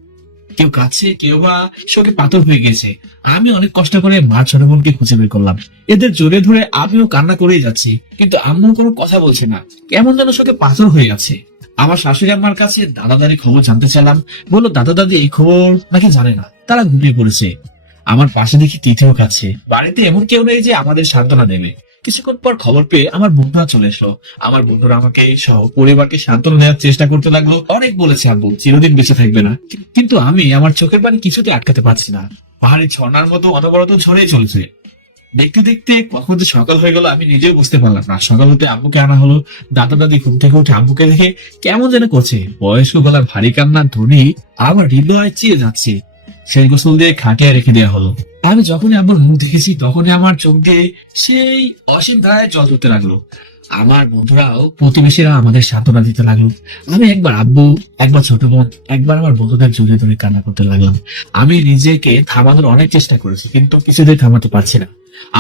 কেউ কাছে, কেউ বা শোকে পাথর হয়ে গেছে। আমি অনেক কষ্ট করে মা ছোট বোনকে খুঁজে বের করলাম। এদের জোরে ধরে আমিও কান্না করেই যাচ্ছি, কিন্তু আম্মু কোনো কথা বলছে না। কেমন যেন শোকে পাথর হয়ে গেছে। আমার শাশুড়ি আম্মার কাছে দাদা দাদির খবর জানতে চাইলাম। বললো দাদা দাদি এই খবর নাকি জানে না, তারা ঘুমিয়ে পড়েছে। আমার পাশে দেখি তিথিও কাছে। বাড়িতে এমন কেউ নেই যে আমাদের সান্ত্বনা দেবে। কিছুক্ষণ পর খবর পেয়ে আমার বন্ধুরা চলে এসলো। আমার বন্ধুরা আমাকে সহ পরিবারকে সান্ত্বনা দেওয়ার চেষ্টা করতে লাগলো। অনেক বলেছে আব্বু চিরদিন বেঁচে থাকবে না, কিন্তু আমি আমার চোখের পানি কিছুতে আটকাতে পারছি না। পাহাড়ি ঝর্ণার মতো অনবরত ঝরেই চলেছে। দেখতে দেখতে কখন যে সকাল হয়ে গেল আমি নিজেও বুঝতে পারলাম না। সকাল হতে আব্বুকে আনা হলো। দাদা দাদি ঘুম থেকে উঠে আব্বুকে দেখে কেমন যেন করছে। বয়স্ক গলার ভারী কান্নার ধ্বনি আমার হৃদয় চেয়ে যাচ্ছে। সেই গোসল দিয়ে খাটিয়ে রেখে দেওয়া হলো। আমি যখনই আব্বুর মুখ দেখেছি তখনই আমার চোখ দিয়ে সেই অসীম ধারায় জল ধরতে লাগলো। আমার বন্ধুরাও, প্রতিবেশীরা আমাদের সান্ত্বনা দিতে লাগলো। আমি একবার আব্বু, একবার ছোট বোন, একবার আমার বন্ধুদের জড়িয়ে ধরে কান্না করতে লাগলাম। আমি নিজেকে থামানোর অনেক চেষ্টা করেছি, কিন্তু কিছুতেই থামাতে পারছি না।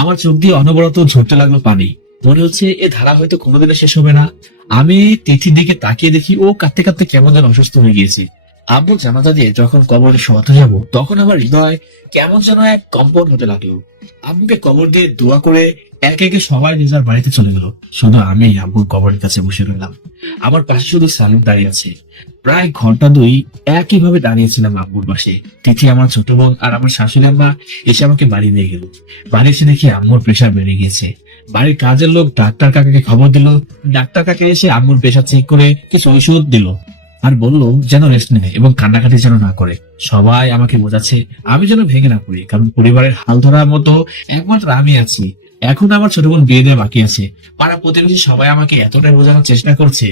আমার চোখ দিয়ে অনবরত ঝরতে লাগলো পানি। মনে হচ্ছে এ ধারা হয়তো কোনোদিনও শেষ হবে না। আমি তিথির দিকে তাকিয়ে দেখি ও কাঁদতে কাঁদতে কেমন যেন অসুস্থ হয়ে গিয়েছে। আব্বু জানাজা দিয়ে যখন কবরে শোয়াতে যাব তখন আমার হৃদয় কেমন যেন এক কম্পন হতে লাগলো। আব্বুকে কবর দিয়ে দোয়া করে একে একে সবাই নিজের বাড়িতে চলে গেল। শুধু আমি আব্বুর কবরের কাছে বসে রইলাম। আমার পাশে শুধু সালিম দাঁড়িয়ে আছে। প্রায় ঘন্টা 2 একইভাবে দাঁড়িয়েছিলাম আব্বুর পাশে। তিথি, আমার ছোট বোন আর আমার শাশুড়ি আম্মা এসে আমাকে বাড়ি নিয়ে গেল। বাড়ি এসে দেখি আম্মুর প্রেশার বেড়ে গিয়েছে। বাড়ির কাজের লোক ডাক্তার কাকাকে খবর দিল। ডাক্তার কাকা এসে আম্মুর প্রেশার চেক করে কিছু ওষুধ দিল আর বললো যেন রেস্ট নেয় এবং কান্নাকাটি যেন না করে। সবাই আমাকে বোঝাচ্ছে আমি যেন ভেঙে না পড়ি, কারণ পরিবারের হাল ধরার মতো একমাত্র আমি আছি। এখন আমার ছোট বোন বিয়ে দেওয়া বাকি আছে। পাড়া প্রতিবেশী সবাই আমাকে এতটাই বোঝানোর চেষ্টা করছে,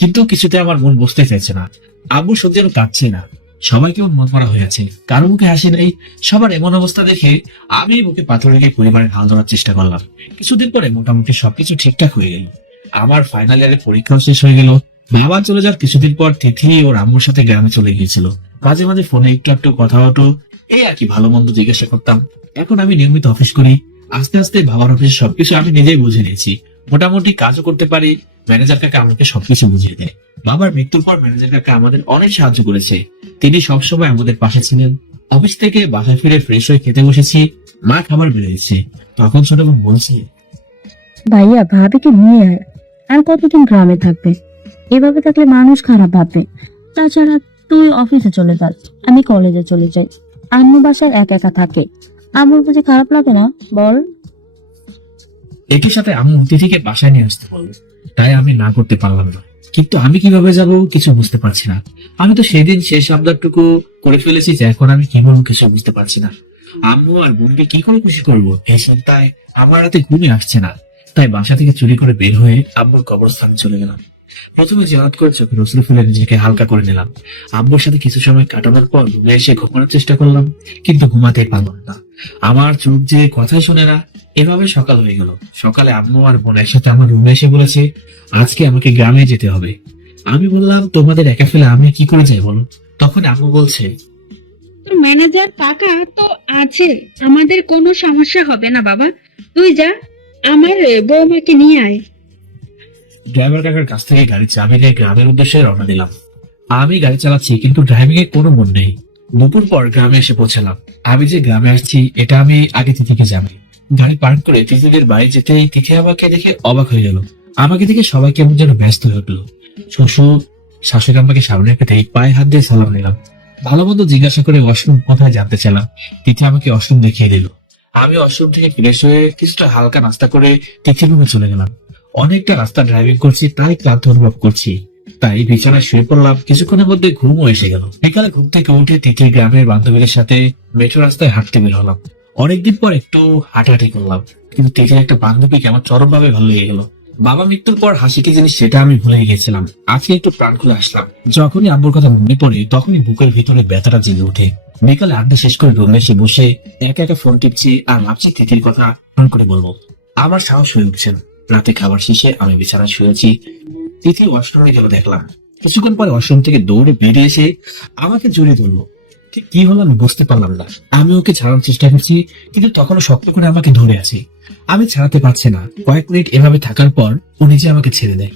কিন্তু কিছুতে আমার মন বুঝতে চাইছে না। আব্বু সত্যি যেন কাটছে না। সবাই কেমন মন মরা হয়ে আছে, কারো মুখে হাসি নেই। সবার এমন অবস্থা দেখে আমি বুকে পাথর রেখে পরিবারের হাল ধরার চেষ্টা করলাম। কিছুদিন পরে মোটামুটি সবকিছু ঠিকঠাক হয়ে গেল। আমার ফাইনাল ইয়ারের পরীক্ষাও শেষ হয়ে গেল। বাবা চলে যাওয়ার কিছুদিন পর তিথি ওর আম্মুর সাথে গ্রামে চলে গিয়েছিল। মাঝে মাঝে ফোনে একটু একটু কথা হতো, এই আর কি ভালো মন্দ জিজ্ঞাসা করতাম। এখন আমি নিয়মিত অফিস করি। আস্তে আস্তে বাবার অফিসে সবকিছু আমি নিজেই বুঝে নিয়েছি। মোটামুটি কাজও করতে পারি। ম্যানেজার কাকা আমাকে সবকিছু বুঝিয়ে দেয়। বাবার মৃত্যুর পর ম্যানেজার কাকা আমাদের অনেক সাহায্য করেছে। তিনি সবসময় আমাদের পাশে ছিলেন। অফিস থেকে বাসায় ফিরে ফ্রেশ হয়ে খেতে বসেছি। মা খাবার বেড়ে দিচ্ছে। তখন ছোট বোন বলছি, ভাইয়া ভাবিকে নিয়ে আয়। আর কতদিন গ্রামে থাকবে? এভাবে থাকলে মানুষ খারাপ ভাববে। তাছাড়া তুই অফিসে চলে যাস, আমি কলেজে চলে যাই। আম্মু বাসায় একা একা থাকে। আম্মুর বুঝে খারাপ লাগে না বল? একই সাথে আম্মু তিথিকে বাসায় নিয়ে আসতে বলল। তাই আমি না করতে পারলাম না, কিন্তু আমি কিভাবে যাব কিছু বুঝতে পারছি না। আমি তো সেদিন শেষ আবদারটুকু করে ফেলেছি যে এখন আমি কি বলবো কিছু বুঝতে পারছি না। আম্মু আর বোনকে কি করে খুশি করবো এই চিন্তায় আমার রাতে ঘুমই আসছে না। তাই বাসা থেকে চুরি করে বের হয়ে আব্বুর কবরস্থানে চলে গেলাম। প্রথমে জিয়ারত করে চোখে রসুল ফেলে নিজেকে হালকা করে নিলাম। আব্বুর সাথে কিছু সময় কাটানোর পর রুমে এসে ঘুমানোর চেষ্টা করলাম, কিন্তু ঘুমাতে পারলাম না। আমার চোখ যে কথাই শুনে না। এভাবে সকাল হয়ে গেল। সকালে আম্মু আর বোন একসাথে আমার রুমে এসে বলেছে আজকে আমাকে গ্রামে যেতে হবে। আমি বললাম তোমাদের একা ফেলে আমি কি করে যাই বলো? তখন আম্মু বলছে, তোর ম্যানেজার কাকা তো আছে, আমাদের কোনো সমস্যা হবে না বাবা। তুই যা, আমার বৌমাকে নিয়ে আয়। ড্রাইভার কাকার কাছ থেকে গাড়ি চাবি নিয়ে গ্রামের উদ্দেশ্যে রওনা দিলাম। আমি গাড়ি চালাচ্ছি কিন্তু ড্রাইভিং এ কোনো মন নেই। দুপুর পর গ্রামে এসে পৌঁছালাম। আমি যে গ্রামে আসছি এটা আমি আগে থেকে জানি। গাড়ি পার্ক করে তিথিদের বাড়ি যেতেই তিথি আমাকে দেখে অবাক হয়ে গেল। আমাকে দেখে সবাই কেমন যেন ব্যস্ত হয়ে উঠলো। শ্বশুর শাশুড়ি আমাকে সামনে পেতেই পায়ে হাত দিয়ে সালাম নিলাম। ভালো মন্দ জিজ্ঞাসা করে ওয়াশরুম কোথায় জানতে চাইলাম। তিথি আমাকে ওয়াশরুম দেখিয়ে দিল। আমি ওয়াশরুম থেকে ফ্রেশ হয়ে কিছুটা হালকা নাস্তা করে তিথির রুমে চলে গেলাম। অনেকটা রাস্তা ড্রাইভিং করছি তাই ক্লান্ত অনুভব করছি, তাই বিছানায় শুয়ে পড়লাম। কিছুক্ষণের মধ্যে ঘুমও এসে গেল। বিকালে ঘুম থেকে উঠে তিথির গ্রামের বান্ধবীদের সাথে মেট্রো রাস্তায় হাঁটতে বের হলাম। অনেকদিন পর একটু হাঁটাহাঁটি করলাম, কিন্তু তিথির একটা বান্ধবীকে আমার চরম ভাবে ভালো লেগে গেল। বাবা মৃত্যুর পর হাসি কি জিনিস সেটা আমি ভুলে গেছিলাম। আজকে একটু প্রাণ খুলে আসলাম। যখনই আব্বুর কথা মনে পড়ে তখনই বুকের ভিতরে ব্যথাটা জেগে ওঠে। বিকালে আড্ডা শেষ করে রুমে এসে বসে একা একা ফোন টিপছি আর ভাবছি তিথির কথা ফোন করে বলবো। আমার সাহস হয়ে উঠছে না। রাতে খাবার শেষে আমি বিছানায় শুয়েছি। তিথি ওয়াশরুমে গেল দেখলাম। কিছুক্ষণ পরে ওয়াশরুম থেকে দৌড়ে বেরিয়ে এসে আমাকে জড়িয়ে ধরলো। ঠিক কি হলো আমি বুঝতে পারলাম না। আমি ওকে ছাড়ানোর চেষ্টা করছি কিন্তু তখনও শক্ত করে আমাকে ধরে আছে। আমি ছাড়াতে পারছি না। কয়েক মিনিট এভাবে থাকার পর ও নিজে আমাকে ছেড়ে দেয়।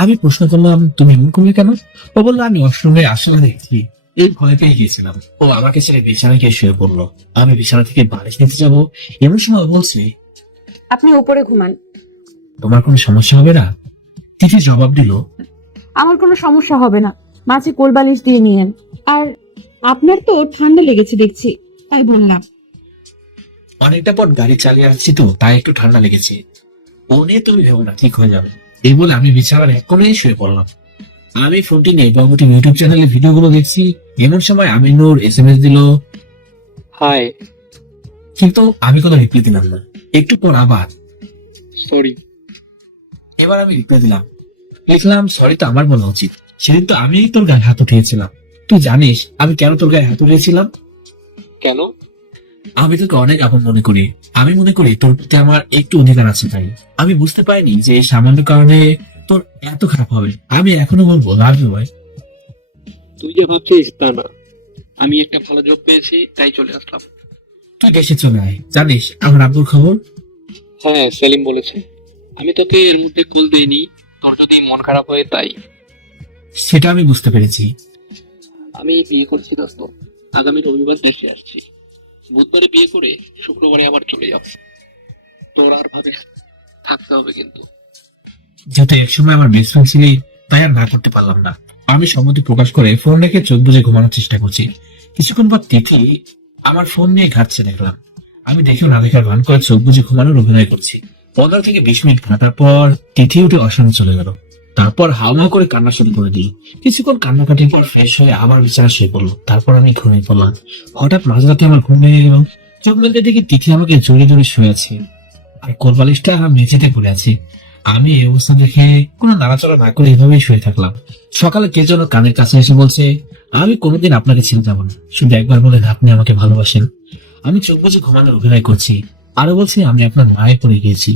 আমি প্রশ্ন করলাম, তুমি এমন করলে কেন? ও বললো, আমি ওয়াশরুমে আসলে দেখছি, এই ভয় পেয়ে গিয়েছিলাম। ও আমাকে ছেড়ে বিছানায় গিয়ে শুয়ে পড়লো। আমি বিছানা থেকে বালিশ নিতে যাবো, এমন সময় ও বলছে, আপনি উপরে ঘুমান। তোমার কোনো সমস্যা হবে না? তিথি জবাব দিল, আমার কোনো সমস্যা হবে না, মাঝে কোলবালিশ দিয়ে নিয়েন। আর আপনার তো ঠান্ডা লেগেছে দেখছি, তাই বললাম। অনেকটা পর গাড়ি চালিয়ে আসছি তো তাই একটু ঠান্ডা লেগেছে। ও নিয়ে তুমি ভেবো না, ঠিক হয়ে যাবে। এই বলে আমি বিছানার এক কোণে শুয়ে পড়লাম। আমি ফোনটি নিয়ে বঙ্গটি ইউটিউব চ্যানেলে ভিডিওগুলো দেখছি। এমন সময় আমিনুর SMS দিল, হাই। কিন্তু আমি কোনো রিপ্লাই দিলাম না। একটু পর আবার, সরি। এবার আমি রিপ্লাই দিলাম, লিখলাম, সরি তো আমার বলা উচিত, সেদিন তো আমি তোর গায়ে হাত উঠিয়েছিলাম। তুই জানিস আমি কেন তোর গায়ে হাত উঠিয়েছিলাম? কেন? আমি তোকে অনেক আপন মনে করি। আমি মনে করি তোর প্রতি আমার একটু অধিকার আছে, তাই আমি বুঝতে পারিনি যে এই সামান্য কারণে তোর এত খারাপ হবে। আমি এখনো বলবো লাভ ইউ ভাই। তুই যে ভাবছিস তা না, আমি একটা ভালো জব পেয়েছি তাই চলে আসলাম। তুই দেশে চলে আয়। জানিস আমার আব্বুর খবর? হ্যাঁ, সেলিম বলেছে। আমি তোকে এর মধ্যে কল দেইনি, তোর যদি মন খারাপ হয় তাই। সেটা আমি বুঝতে পেরেছি। আমি বিয়ে করছি দোস্ত, আগামী রবিবার দেশে আসছি। বুধবারে বিয়ে করে শুক্রবারে আবার চলে যাব। তোর আর ভাবিস থাকতে হবে কিন্তু। যেহেতু একসময় আমার বেস্ট ফ্রেন্ড ছিলি তাই আর না করতে পারলাম না। আমি সম্মতি প্রকাশ করে ফোন রেখে চোখ বুজে ঘুমানোর চেষ্টা করছি। কিছুক্ষণ পর তিথি আমার ফোন নিয়ে ঘাটছে দেখলাম। আমি দেখেও না দেখার ভান করে চোখ বুজে ঘুমানোর অভিনয় করছি। 15 থেকে 20 মিনিট ঘাটার পর তিথি উঠে অশান্তি চলে গেল। তারপর হাওয়া করে কান্না শুরু করে দিল। কিছুক্ষণ কান্নাকাটির পর ফ্রেশ হয়ে আবার বিছানা শুয়ে পড়লো। তারপর আমি ঘুমিয়ে পড়লাম। হঠাৎ মাঝরাতে আমার ঘুম ভেঙে গেল। চোখ মেলতে দেখি তিথি আমাকে জড়িয়ে জড়িয়ে শুয়ে আছে আর কোলবালিশটা মেঝেতে পড়ে আছে। আমি এই অবস্থা দেখে কোনো নাড়াচড়া না করে এভাবেই শুয়ে থাকলাম। সকালে কে যেন কানের কাছে এসে বলছে, আমি কোনোদিন আপনাকে ছেড়ে যাবো না, শুধু একবার বলে আপনি আমাকে ভালোবাসেন। আমি চোখ বুজে ঘুমানোর অভিনয় করছি। আরো বলছি, আমি আপনার মায়ে পড়ে গিয়েছি,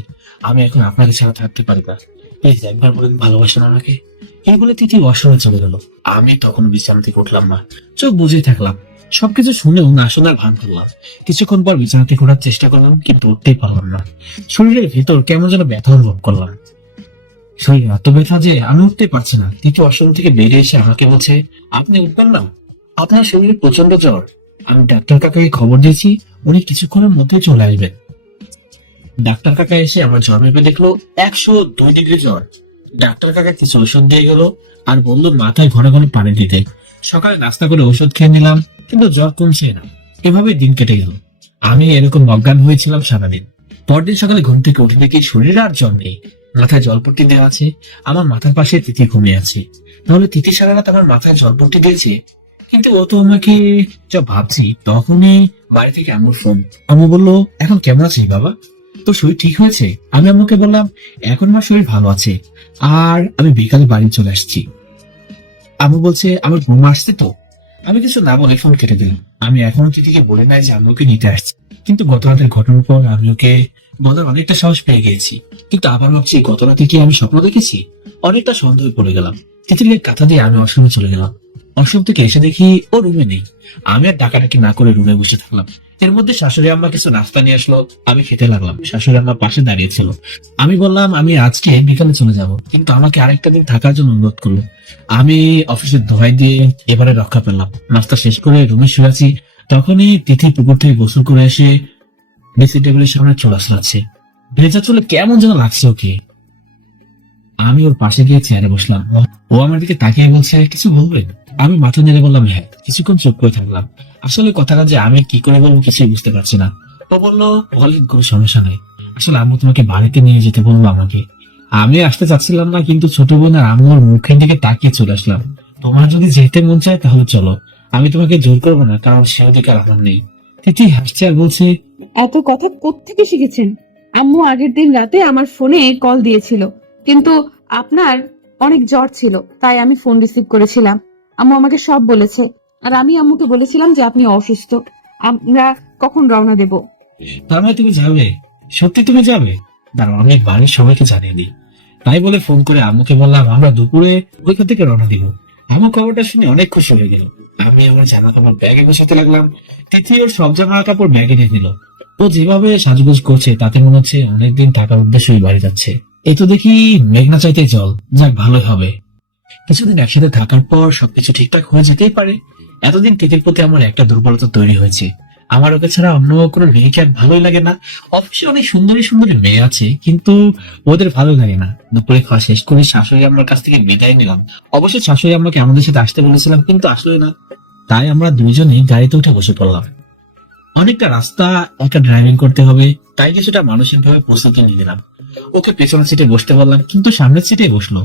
আমি এখন আপনাকে ছাড়া থাকতে পারি না, প্লিজ একবার বলেন ভালোবাসেন আমাকে। এই বলে তিথি ওয়াশরুমে চলে গেল। আমি তখন বিছানা থেকে উঠলাম না, চোখ বুঝেই থাকলাম। সবকিছু শুনেও না শোনার ভান করলাম। কিছুক্ষণ পর বিছানা থেকে ওঠার চেষ্টা করলাম কিন্তু উঠতেই পারলাম না। শরীরের ভিতর কেমন যেন ব্যথা অনুভব করলাম। শরীরে এত ব্যথা যে আমি উঠতে পারছি না। তৃতীয় ওয়াশরুম থেকে বেরিয়ে এসে আমাকে বলছে, আপনি উঠবেন না, আপনার শরীরে প্রচন্ড জ্বর। আমি ডাক্তার কাকাকে খবর দিয়েছি, উনি কিছুক্ষণের মধ্যে চলে আসবেন। ডাক্তার কাকা এসে আমার জ্বর মেপে দেখলো 102 ডিগ্রি জ্বর। ডাক্তার কাকা কিছু ওষুধ দিয়ে গেল আর বললো মাথায় ঘন ঘন পানি দিতে। সকালে নাস্তা করে ওষুধ খেয়ে নিলাম কিন্তু জ্বর কমছে না। এভাবে দিন কেটে গেল। আমি এরকম অজ্ঞান হয়েছিলাম সারাদিন। পরদিন সকালে ঘুম থেকে উঠে দেখি শরীরে আর জ্বর নেই, মাথায় জলপট্টি দেওয়া আছে। আমার মাথার পাশে তিথি ঘুমিয়ে আছে। তাহলে তিথি সারা রাত আমার মাথায় জলপট্টি দিয়েছে। কিন্তু ও তো আমাকে যা ভাবছি তখনই বাড়ি থেকে আম্মুর ফোন। আম্মু বললো, এখন কেমন আছিস বাবা, তোর শরীর ঠিক হয়েছে? আমি আম্মুকে বললাম, এখন আমার শরীর ভালো আছে আর আমি বিকালে বাড়ি চলে আসছি। আম্মু বলছে, আমার বৌমা আসছে তো। আমি কিছু না বলে ফোন কেটে দিলাম। আমি এখনো তিথিকে বলে নাই যে আম্মুকে নিতে আসছি, কিন্তু গত রাতের ঘটনার পর আমি ওকে বলার অনেকটা সাহস পেয়ে গিয়েছি। কিন্তু আবার ভাবছি গত রাতে কি আমি স্বপ্ন দেখেছি? অনেকটা সন্দেহে পড়ে গেলাম। তিথিকে কাঁথা দিয়ে আমি ওয়াশরুমে চলে গেলাম। অসম থেকে এসে দেখি ও রুমে নেই। আমি আর ডাকাডাকি না করে রুমে বসে থাকলাম। এর মধ্যে শাশুড়ি আম্মা কিছু নাস্তা নিয়ে আসলো, আমি খেতে লাগলাম। শাশুড়ি আম্মা পাশে দাঁড়িয়েছিল। আমি বললাম আমি আজকে বিকালে চলে যাব, কিন্তু আমাকে আরেকটা দিন থাকার জন্য অনুরোধ করলো। আমি অফিসের ধোয়াই দিয়ে এবারে রক্ষা পেলাম। নাস্তা শেষ করে রুমে শুয়ে আছি, তখনই তিথি পুকুর থেকে গোসল করে এসে ড্রেসিং টেবিলের সামনে চলে আসছে। ভেজা চলে কেমন যেন লাগছে ওকে। আমি ওর পাশে গিয়ে চেয়ারে বসলাম। ও আমার দিকে তাকিয়ে বলছে, কিছু বলবে? আমি মাথা নেড়ে বললাম হ্যাঁ। কিছুক্ষণ চুপ করে থাকলাম। আসলে কথাটা যে আমি কি করে বলবো কিছুই বুঝতে পারছি না। ও বললো, বলেন কোনো সমস্যা নাই, আসলে আম্মু তোমাকে বাড়িতে নিয়ে যেতে বলবো আমাকে। আমি আসতে চাচ্ছিলাম না, কিন্তু ছোট বোন আর আম্মুর মুখের দিকে তাকিয়ে চলে আসলাম। তোমার যদি যেতে মন চায় তাহলে চলো, আমি তোমাকে জোর করবো না, কারণ সে অধিকার আমার নেই। তিথি হাসছে আর বলছে, এত কথা কোত্থেকে শিখেছেন? আম্মু আগের দিন রাতে আমার ফোনে কল দিয়েছিল, কিন্তু আপনার অনেক জ্বর ছিল, তাই আমি ফোন রিসিভ করেছিলাম। আম্মু আমাকে সব বলেছে, আর আমি আম্মুকে বলেছিলাম যে আপনি অসুস্থ। আমরা কখন রওনা দেব? তার মানে তুমি যাবে? সত্যি তুমি যাবে? দাঁড়াও, আমি বাড়ির সবাইকে জানিয়ে দিই। তাই বলে ফোন করে আম্মুকে বললাম আমরা দুপুরে ওইখান থেকে রওনা দিব। আম্মু খবরটা শুনে অনেক খুশি হয়ে গেল। আমি আমার জামা কাপড় ব্যাগে গোছাতে লাগলাম। তিথি ওর সব জামা কাপড় ব্যাগে নিয়ে দিল। ও যেভাবে সাজগোজ করছে তাতে মনে হচ্ছে অনেকদিন থাকার উদ্দেশ্যে ওই বাড়ি যাচ্ছে। এই তো দেখি মেঘনা চাইতে জল, যাক ভালোই হবে। কিছুদিন একসাথে থাকার পর সবকিছু ঠিকঠাক হয়ে যেতেই পারে। এতদিন তিথির প্রতি আমার একটা দুর্বলতা তৈরি হয়েছে। আমার ওকে ছাড়া অন্য কোনো মেয়েকে আর ভালোই লাগে না। অফিসে অনেক সুন্দরী সুন্দরী মেয়ে আছে, কিন্তু ওদের ভালো লাগে না। দুপুরে খাওয়া শেষ করে শাশুড়ি আমার কাছ থেকে বিদায় নিলাম। অবশ্যই শাশুড়ি আমাকে আমাদের সাথে আসতে বলেছিলাম, কিন্তু আসলে না। তাই আমরা দুইজনেই গাড়িতে উঠে বসে পড়লাম। অনেকটা রাস্তা একা ড্রাইভিং করতে হবে, তাই কিছুটা মানসিক ভাবে প্রস্তুতি নিয়ে নিলাম। ওকে পেছনের সিটে বসতে বললাম, কিন্তু সামনের সিটে বসলো।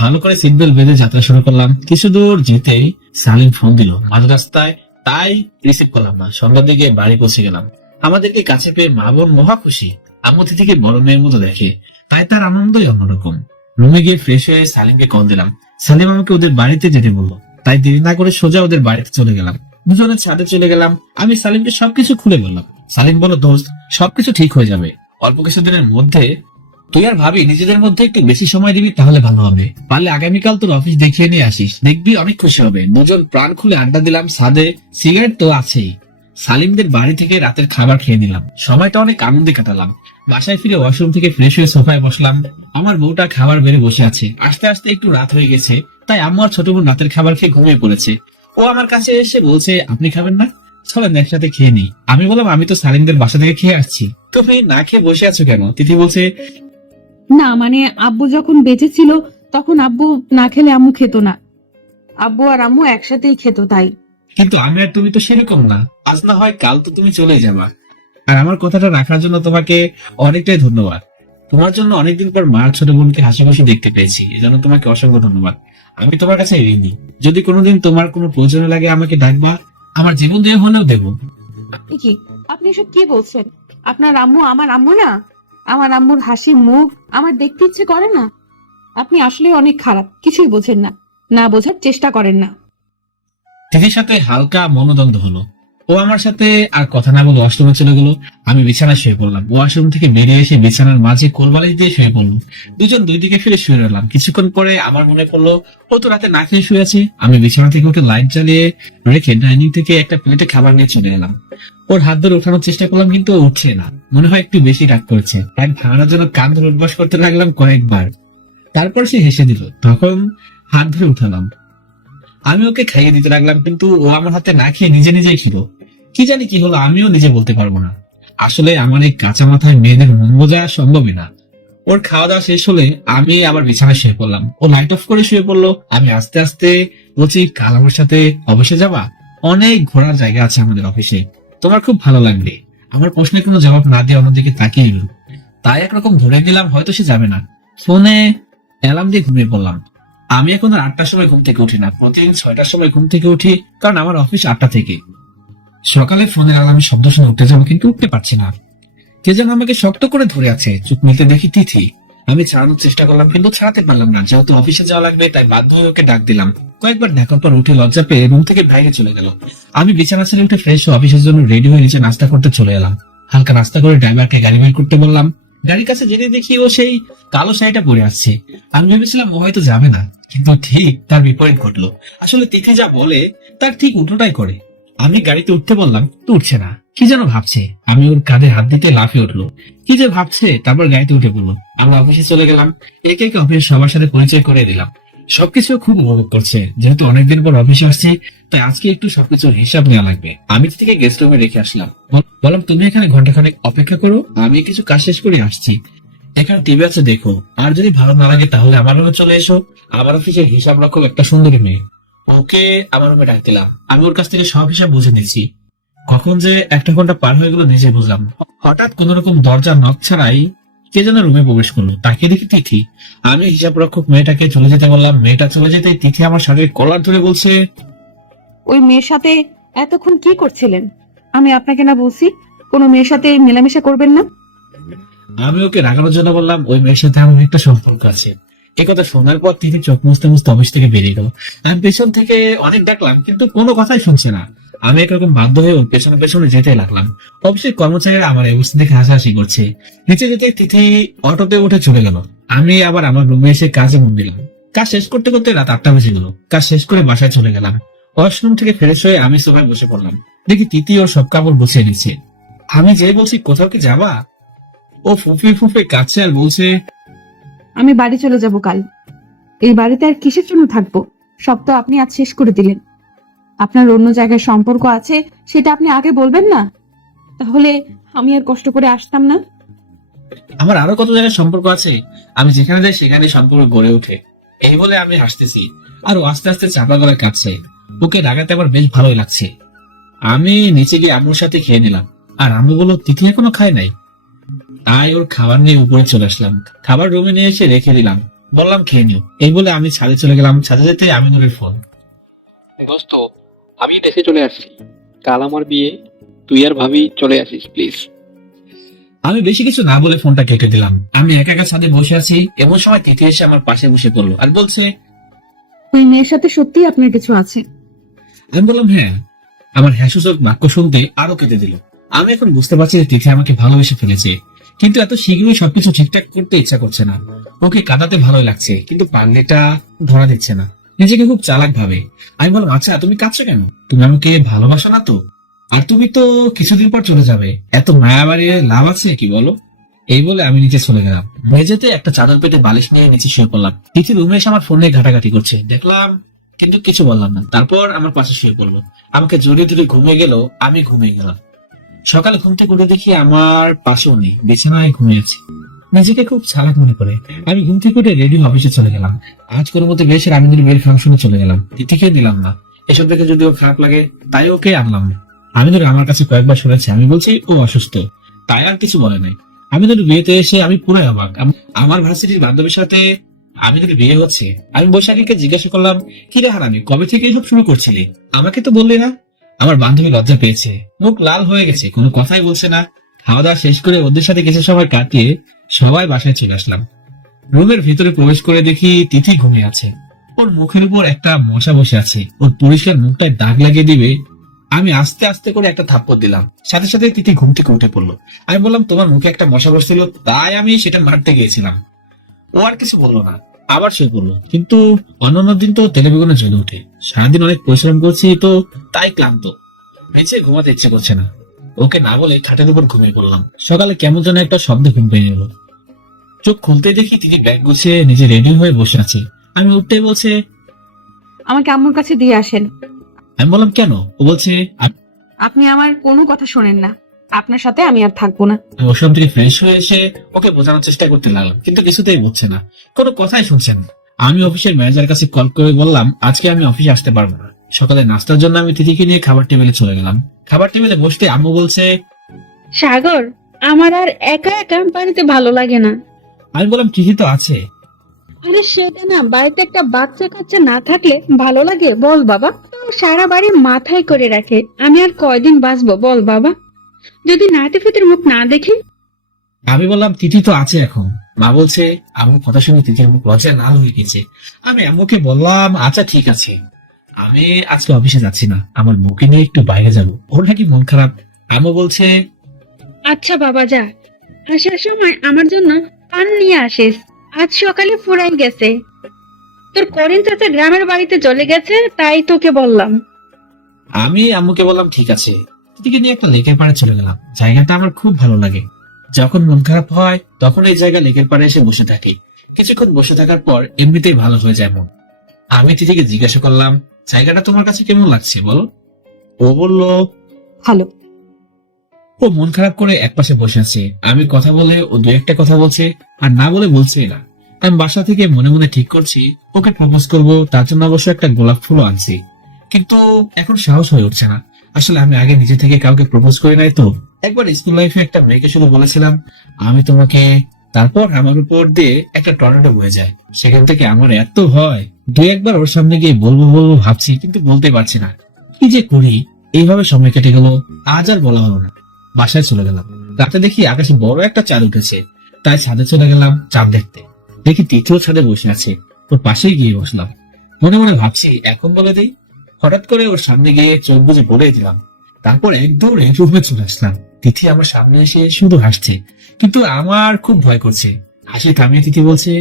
ভালো করে সিট বেল্ট বেঁধে যাত্রা শুরু করলাম। কিছু দূর যেতেই সালিম ফোন দিল মাঝ রাস্তায়, তাই রিসিভ করলাম না। সন্ধ্যার দিকে বাড়ি পৌঁছে গেলাম। আমাদেরকে কাছে পেয়ে মা বোন মহা খুশি। আম্মু তিথিকে বড় মেয়ের মতো দেখে, তাই তার আনন্দই অন্যরকম। রুমে গিয়ে ফ্রেশ হয়ে সালিমকে কল দিলাম। সালিম আমাকে ওদের বাড়িতে যেতে বললো, তাই দেরি না করে সোজা ওদের বাড়িতে চলে গেলাম। দুজনে ছাদে চলে গেলাম। আমি সালিমকে সবকিছু খুলে বললাম। সালিম বলল, দোস্ত সবকিছু ঠিক হয়ে যাবে, অল্প কিছুদিনের মধ্যে। তুই আর ভাবি নিজেদের মধ্যে একটু বেশি সময় দিবি, তাহলে ভালো হবে। পারলে আগামীকাল তোর অফিস দেখিয়ে নিয়ে আসিস, দেখবি অনেক খুশি হবে। দুজন প্রাণ খুলে আড্ডা দিলাম ছাদে, সিগারেট তো আছেই। সালিমদের বাড়ি থেকে রাতের খাবার খেয়ে নিলাম। সময়টা অনেক আনন্দে কাটালাম। বাসায় ফিরে ওয়াশরুম থেকে ফ্রেশ হয়ে সোফায় বসলাম। আমার বউটা খাবার বেড়ে বসে আছে। আস্তে আস্তে একটু রাত হয়ে গেছে, তাই আম্মু আর ছোট বোন রাতের খাবার খেয়ে ঘুমিয়ে পড়েছে। ও আমার কাছে এসে বলছে, আপনি খাবেন না? চলেন একসাথে খেয়ে নিই। আমি বললাম, আমি তো সালিমদের বাসা থেকে খেয়ে আসছি, তুমি না খেয়ে বসে আছো কেন? তিথি বলছে, না মানে আব্বু যখন বেঁচে ছিল তখন আব্বু না খেলে আম্মু খেত না। আব্বু আর আম্মু একসাথেই খেত, তাই। কিন্তু আমি আর তুমি তো সেরকম না। আজ না হয় কাল তো তুমি চলে যাবা। আর আমার কথাটা রাখার জন্য তোমাকে অনেকটাই ধন্যবাদ। তোমার জন্য অনেকদিন পর মার ছোট বোনকে হাসি খুশি দেখতে পেয়েছি, এজন্য তোমাকে অসংখ্য ধন্যবাদ। আমি তোমার কাছে ঋণী। যদি কোনোদিন তোমার কোনো প্রয়োজন লাগে আমাকে ডাকবা, আমার জীবন দিয়ে হলেও দেবো। কি আপনি এসব কি বলছেন? আপনার আম্মু আমার আম্মু না? আমার আম্মুর হাসি মুখ আমার দেখতে ইচ্ছে করে না? আপনি আসলে অনেক খারাপ, কিছুই বোঝেন না, না বোঝার চেষ্টা করেন না। তিথির সাথে হালকা মনোদ্বন্দ্ব হলো। ও আমার সাথে আর কথা না বলে ওয়াশরুমে চলে গেল। আমি বিছানায় শুয়ে পড়লাম। ওয়াশরুম থেকে বেরিয়ে এসে বিছানার মাঝে কোলবালিশ দিয়ে শুয়ে পড়লো। দুজন দুই দিকে ফিরে শুয়ে রইলাম। কিছুক্ষণ পরে আমার মনে পড়লো ও তো রাতে না খেয়ে শুয়ে আছে। আমি বিছানা থেকে ওকে লাইট জ্বালিয়ে রেখে ডাইনিং থেকে একটা প্লেটে খাবার নিয়ে চলে এলাম। ওর হাত ধরে ওঠানোর চেষ্টা করলাম, কিন্তু ও উঠছে না। মনে হয় একটু বেশি রাগ করেছে। এক ভাঙানোর জন্য কান ধরে উঠবাস করতে লাগলাম কয়েকবার। তারপর সে হেসে দিল। তখন হাত ধরে উঠালাম। আমি ওকে খাইয়ে দিতে লাগলাম, কিন্তু ও আমার হাতে না খেয়ে নিজে নিজেই খেলো। কি জানি কি হলো, আমিও নিজে বলতে পারবো না। আসলে আমার এই কাঁচা মাথায় মেয়েদের মন বোঝা সম্ভবই না। ওর খাওয়া দাওয়া শেষ হলে আমি আবার বিছানায় শুয়ে পড়লাম। ও লাইট অফ করে শুয়ে পড়লো। আমি আস্তে আস্তে বলছি, কাল আমার সাথে অফিসে যাবা? অনেক ঘোরার জায়গা আছে আমাদের অফিসে, তোমার খুব ভালো লাগবে। আমার প্রশ্নের কোনো জবাব না দিয়ে অন্যদিকে তাকিয়ে নিল। তাই একরকম ধরে নিলাম হয়তো সে যাবে না। ফোনে অ্যালার্ম দিয়ে ঘুমিয়ে পড়লাম। আমি এখন আর 8টার সময় ঘুম থেকে উঠি না, প্রতিদিন 6টার সময় ঘুম থেকে উঠি, কারণ আমার অফিস 8টা থেকে। সকালে ফোনের অ্যালার্মের শব্দ শুনে উঠতে যাবো, কিন্তু উঠতে পারছি না। কে যেন আমাকে শক্ত করে ধরে আছে। চোখ মেলতে দেখি তিথি। আমি ছাড়ানোর চেষ্টা করলাম, কিন্তু ছাড়াতে পারলাম না। যেহেতু অফিসে যাওয়া লাগবে, তাই বাধ্য হয়ে ওকে ডাক দিলাম। কয়েকবার ডাকার পর উঠে লজ্জা পেয়ে রুম থেকে বাইরে চলে গেল। আমি বিছানা ছেড়ে উঠে ফ্রেশ হয়ে অফিসের জন্য রেডি হয়ে নিচে নাস্তা করতে চলে এলাম। হালকা নাস্তা করে ড্রাইভারকে গাড়ি বের করতে বললাম। গাড়ির কাছে যেতে দেখি ও সেই কালো শাড়িটা পরে আসছে। আমি ভেবেছিলাম ও হয়তো যাবে না, কিন্তু ঠিক তার বিপরীত ঘটলো। আসলে তিথি যা বলে তার ঠিক উল্টোটাই করে। আমি গাড়িতে উঠতে বললাম, তো উঠছে না, কি যেন ভাবছে। আমি ওর কাঁধে হাত দিতে লাফিয়ে উঠলো, কি যে ভাবছে। তারপর গাড়িতে উঠে পড়লো। আমরা অফিসে চলে গেলাম। একে একে অফিসের সবার সাথে পরিচয় করে দিলাম। সবকিছু খুব উপভোগ করছে। যেহেতু অনেকদিন পর অফিসে আসছি, তাই আজকে একটু সবকিছুর হিসাব নেওয়া লাগবে। আমি থেকে গেস্ট রুমে রেখে আসলাম। বললাম, তুমি এখানে ঘন্টাখানেক অপেক্ষা করো, আমি কিছু কাজ শেষ করে আসছি। এখানে টিভি আছে, দেখো। আর যদি ভালো না লাগে তাহলে আমার রুমে চলে এসো। আমার অফিসের হিসাব রক্ষক একটা সুন্দরী মেয়ে, ওকে আমার রুমে ডাক দিলাম। আমি ওর কাছ থেকে সব হিসাব বুঝে নিচ্ছি। কখন যে একটা ঘন্টা পার হয়ে গেল নিজে বুঝলাম। হঠাৎ কোন রকম দরজা নক ছাড়াই কে যেন রুমে প্রবেশ করলো। তাকে দেখি তিথি। আমি হিসাব রক্ষক মেয়েটাকে চলে যেতে বললাম। মেয়েটা চলে যেতে তিথি আমার শাড়ির কলার ধরে বলছে, ওই মেয়ের সাথে এতক্ষণ কি করছিলেন? আমি আপনাকে না বলছি কোনো মেয়ের সাথে মেলামেশা করবেন না? আমি ওকে রাগানোর জন্য বললাম, ওই মেয়ের সাথে আমার একটা সম্পর্ক আছে। এই কথা শোনার পর তিনি চোখ মুছতে মুছতে অফিস থেকে বেরিয়ে গেল। আমি পেছন থেকে অনেক ডাকলাম, কিন্তু কোনো কথাই শুনছে না। আমি একরকম বাধ্য হয়ে ওর পেছনে পেছনে যেতে লাগলাম। অফিসের কর্মচারীরা আমার এই অবস্থা দেখে হাসাহাসি করছে। নিচে যেতে তিথি অটোতে উঠে চলে গেল। আমি আবার আমার রুমে এসে কাজে মন দিলাম। কাজ শেষ করতে করতে রাত 8টা বেজে গেল। কাজ শেষ করে বাসায় চলে গেলাম। ওয়াশরুম থেকে ফ্রেশ হয়ে আমি সোফায় বসে পড়লাম। দেখি তিথি ওর সব কাপড় গুছিয়ে নিচ্ছে। আমি যে বলছি, কোথাও কি যাবা? ও ফুফে ফুফে কাছে আর বলছে, আমি বাড়ি চলে যাব কাল। এই বাড়িতে আর কিসের জন্য থাকবো? সব তো আপনি আজ শেষ করে দিলেন। আপনার অন্য জায়গায় সম্পর্ক আছে, সেটা আপনি আগে বলবেন না? তাহলে আমি আর কষ্ট করে আসতাম না। আমার আরো কত জায়গায় সম্পর্ক আছে, আমি যেখানে যাই সেখানে সম্পর্ক গড়ে ওঠে। এই বলে আমি হাসতেছি আর ও আস্তে আস্তে চাপা গলায় কাটছে। ওকে রাগাতে আমার বেশ ভালোই লাগছে। আমি নিচে গিয়ে আম্মুর সাথে খেয়ে নিলাম। আর আম্মু বলল, তিথি এখনো খায় নাই। তাই ওর খাবার নিয়ে উপরে চলে আসলাম। খাবার রুমে নিয়ে এসে রেখে দিলাম। বললাম, খেয়ে নিও। এই বলে আমি ছাদে চলে গেলাম। ছাদে যেতে আমিনুরের ফোন। দোস্ত, আমি দেশে চলে আসছি। কাল আমার বিয়ে, তুই আর ভাবি চলে আসিস প্লিজ। আমি বেশি কিছু না বলে ফোনটা কেটে দিলাম। আমি একা একা ছাদে বসে আছি, এমন সময় তিথি এসে আমার পাশে বসে পড়লো আর বলছে, ওই মেয়ের সাথে সত্যিই আপনার কিছু আছে? আমি বললাম, হ্যাঁ। আমার হ্যাসূচক বাক্য শুনতে আরো কেটে দিল। আমি এখন বুঝতে পারছি যে তিথি আমাকে ভালোবেসে ফেলেছে, কিন্তু এত শীঘ্রই সবকিছু ঠিকঠাক করতে ইচ্ছা করছে না। ওকে কাঁদাতে ভালোই লাগছে, কিন্তু পাগলিটা ধরা দিচ্ছে না। নিজেকে খুব চালাক ভাবে। আমি বললাম, আচ্ছা তুমি কাঁদছো কেন? তুমি আমাকে ভালোবাসো না তো? আর তুমি তো কিছুদিন পর চলে যাবে, এত মায়া বাড়িয়ে লাভ আছে কি বলো? এই বলে আমি নিচে চলে গেলাম। মেঝেতে একটা চাদর পেতে বালিশ নিয়ে নিচে শুয়ে পড়লাম। তিথি রুমে এসে আমার ফোনে ঘাটাঘাটি করছে, দেখলাম, কিন্তু কিছু বললাম না। তারপর আমার পাশে শুয়ে পড়লো। আমাকে জড়িয়ে ধরে ঘুমিয়ে গেল। আমি ঘুমিয়ে গেলাম। সকালে ঘুম থেকে উঠে দেখি আমার পাশেও নেই, বিছানায় ঘুমিয়েছি। নিজেকে খুব চালাক মনে করে আমি ঘুম থেকে উঠে রেডি অফিসে চলে গেলাম। আজ কোনো মতে বেশ আমিনুর বিয়ের ফাংশনে চলে গেলাম। তিথিকে দিলাম না। এসব দেখে যদিও খারাপ লাগে, তাই ওকে আনলাম না। আমিনুর আমার কাছে কয়েকবার শুনেছে আমি বলছি ও অসুস্থ, তাই আর কিছু বলে নাই। আমিনুর বিয়েতে এসে আমি পুরো অবাক। আমার ভার্সিটির বান্ধবীর সাথে আমিনুর বিয়ে হচ্ছে। আমি বৈশাখীকে জিজ্ঞাসা করলাম, কি রে হারামি, কবে থেকে এসব শুরু করছিলি? আমাকে তো বললি না। আমার বান্ধবী লজ্জা পেয়েছে, মুখ লাল হয়ে গেছে, কোনো কথাই বলছে না। খাওয়া দাওয়া শেষ করে ওদের সাথে কিছু সময় কাটিয়ে সবাই বাসায় চলে আসলাম। রুমের ভিতরে প্রবেশ করে দেখি তিথি ঘুমিয়ে আছে। ওর মুখের উপর একটা মশা বসে আছে। ওর পরিষ্কার মুখটায় দাগ লাগিয়ে দিবে আমি আস্তে আস্তে করে একটা থাপ্পড় দিলাম। সাথে সাথে তিথি ঘুম থেকে উঠে পড়লো। আমি বললাম, তোমার মুখে একটা মশা বসছিল, তাই আমি সেটা মারতে গিয়েছিলাম। ও আর কিছু বললো না, আবার শুয়ে পড়লো। কিন্তু অন্যান্য দিন তো তেলে বেগুনে জ্বলে ওঠে। সারাদিন অনেক পরিশ্রম করছি তো, তাই ক্লান্ত। নিচে ঘুমাতে ইচ্ছে করছে না। ওকে না বলে খাটের উপর ঘুমিয়ে পড়লাম। সকালে কেমন যেন একটা শব্দ ঘুম পেয়ে গেল। চোখ খুলতে দেখি তিনি ব্যাগ গুছিয়ে নিজে রেডি হয়ে বসে আছে। আমি উঠতেই বলছে, আমাকে আম্মুর কাছে দিয়ে আসেন। আমি বললাম, কেন? ও বলছে, আপনি আমার কোনো কথা শোনেন না, আপনার সাথে আমি আর থাকবো না। আমি ওসব থেকে ফ্রেশ হয়ে এসে ওকে বোঝানোর চেষ্টা করতে লাগলাম, কিন্তু কিছুতেই বুঝছে না, কোনো কথাই শুনছেন না। আমি অফিসের ম্যানেজার কাছে কল করে বললাম, আজকে আমি অফিসে আসতে পারবো না। সকালে নাস্তার জন্য আমি তিথিকে নিয়ে খাবার টেবিলে চলে গেলাম। খাবার টেবিলে বসতে আম্মু বলছে, সাগর, আমার আর একা একা বাড়িতে ভালো লাগে না। আমি বললাম, তিথি তো আছে। আরে সেটা না, বাড়িতে একটা বাচ্চা কাচ্চা না থাকলে ভালো লাগে বল বাবা? তো সারা বাড়ি মাথায় করে রাখে। আমি আর কয়দিন বাঁচবো বল বাবা, যদি নাতিপুতির মুখ না দেখি? আমি বললাম, তিথি তো আছে এখন। মা বলছে, আম্মুর কথা শুনে তিথির মুখ লজ্জায় লাল হয়ে গেছে। আমি আম্মুকে বললাম, আচ্ছা ঠিক আছে, আমি আজকে অফিসে যাচ্ছি না, আমার মুখে নিয়ে একটু বাইরে যাবো, ওর নাকি মন খারাপ। আম্মু বলছে, আচ্ছা বাবা যা, আসার সময় আমার জন্য পান নিয়ে আসিস। আজ সকালে ফুরাই গেছে। তোর করিম চাচা গ্রামের বাড়িতে চলে গেছে, তাই তোকে বললাম। আমি আম্মুকে বললাম ঠিক আছে, দিদিকে নিয়ে একটা লেকের পাড়ে চলে গেলাম। জায়গাটা আমার খুব ভালো লাগে। যখন মন খারাপ হয় তখন এই জায়গা লেকের পাড়ে এসে বসে থাকি। কিছুক্ষণ বসে থাকার পর এমনিতেই ভালো হয়ে যায় মন। আমি দিদিকে জিজ্ঞাসা করলাম, জায়গাটা তোমার কাছে কেমন লাগছে বলো? ও বলল, ভালো। ও মন খারাপ করে একপাশে বসে আছে। আমি কথা বলে ও দু একটা কথা বলছে, আর না বলে বলছেই না। আমি বাসা থেকে মনে মনে ঠিক করছি ওকে প্রপোজ করব, তার জন্য অবশ্য একটা গোলাপ ফুলও আনছি, কিন্তু এখন সাহস হয়ে উঠছে না। আসলে আমি আগে নিজে থেকে কাউকে প্রপোজ করি নাই তো। একবার স্কুল লাইফে একটা মেয়েকে শুধু বলেছিলাম আমি তোমাকে, তারপর আমার উপর দিয়ে একটা টর্নেডো বয়ে যায়। সেখান থেকে আমার এত ভয়, দুই একবার ওর সামনে গিয়ে বলবো বলবো ভাবছি, কিন্তু বলতে পারছি না। কি যে করি, এইভাবে সময় কেটে গেল। আজ আর বলা হলো না। বাসায় চলে গেলাম। রাতে দেখি আকাশে বড় একটা চাঁদ উঠেছে, তাই ছাদে চলে গেলাম চাঁদ দেখতে। দেখি তৃতীয় ছাদে বসে আছে, ওর পাশেই গিয়ে বসলাম। মনে মনে ভাবছি এখন বলে দিই। হঠাৎ করে ওর সামনে গিয়ে চোখ বুঝে বলেই দিলাম। তারপর এক দৌড়ে রুমে চলে আসলাম। তিথি আমার সামনে এসে শুধু হাসছে, কিন্তু আমার খুব ভয় করছে। হাসি থামিয়ে তিথি বলছে,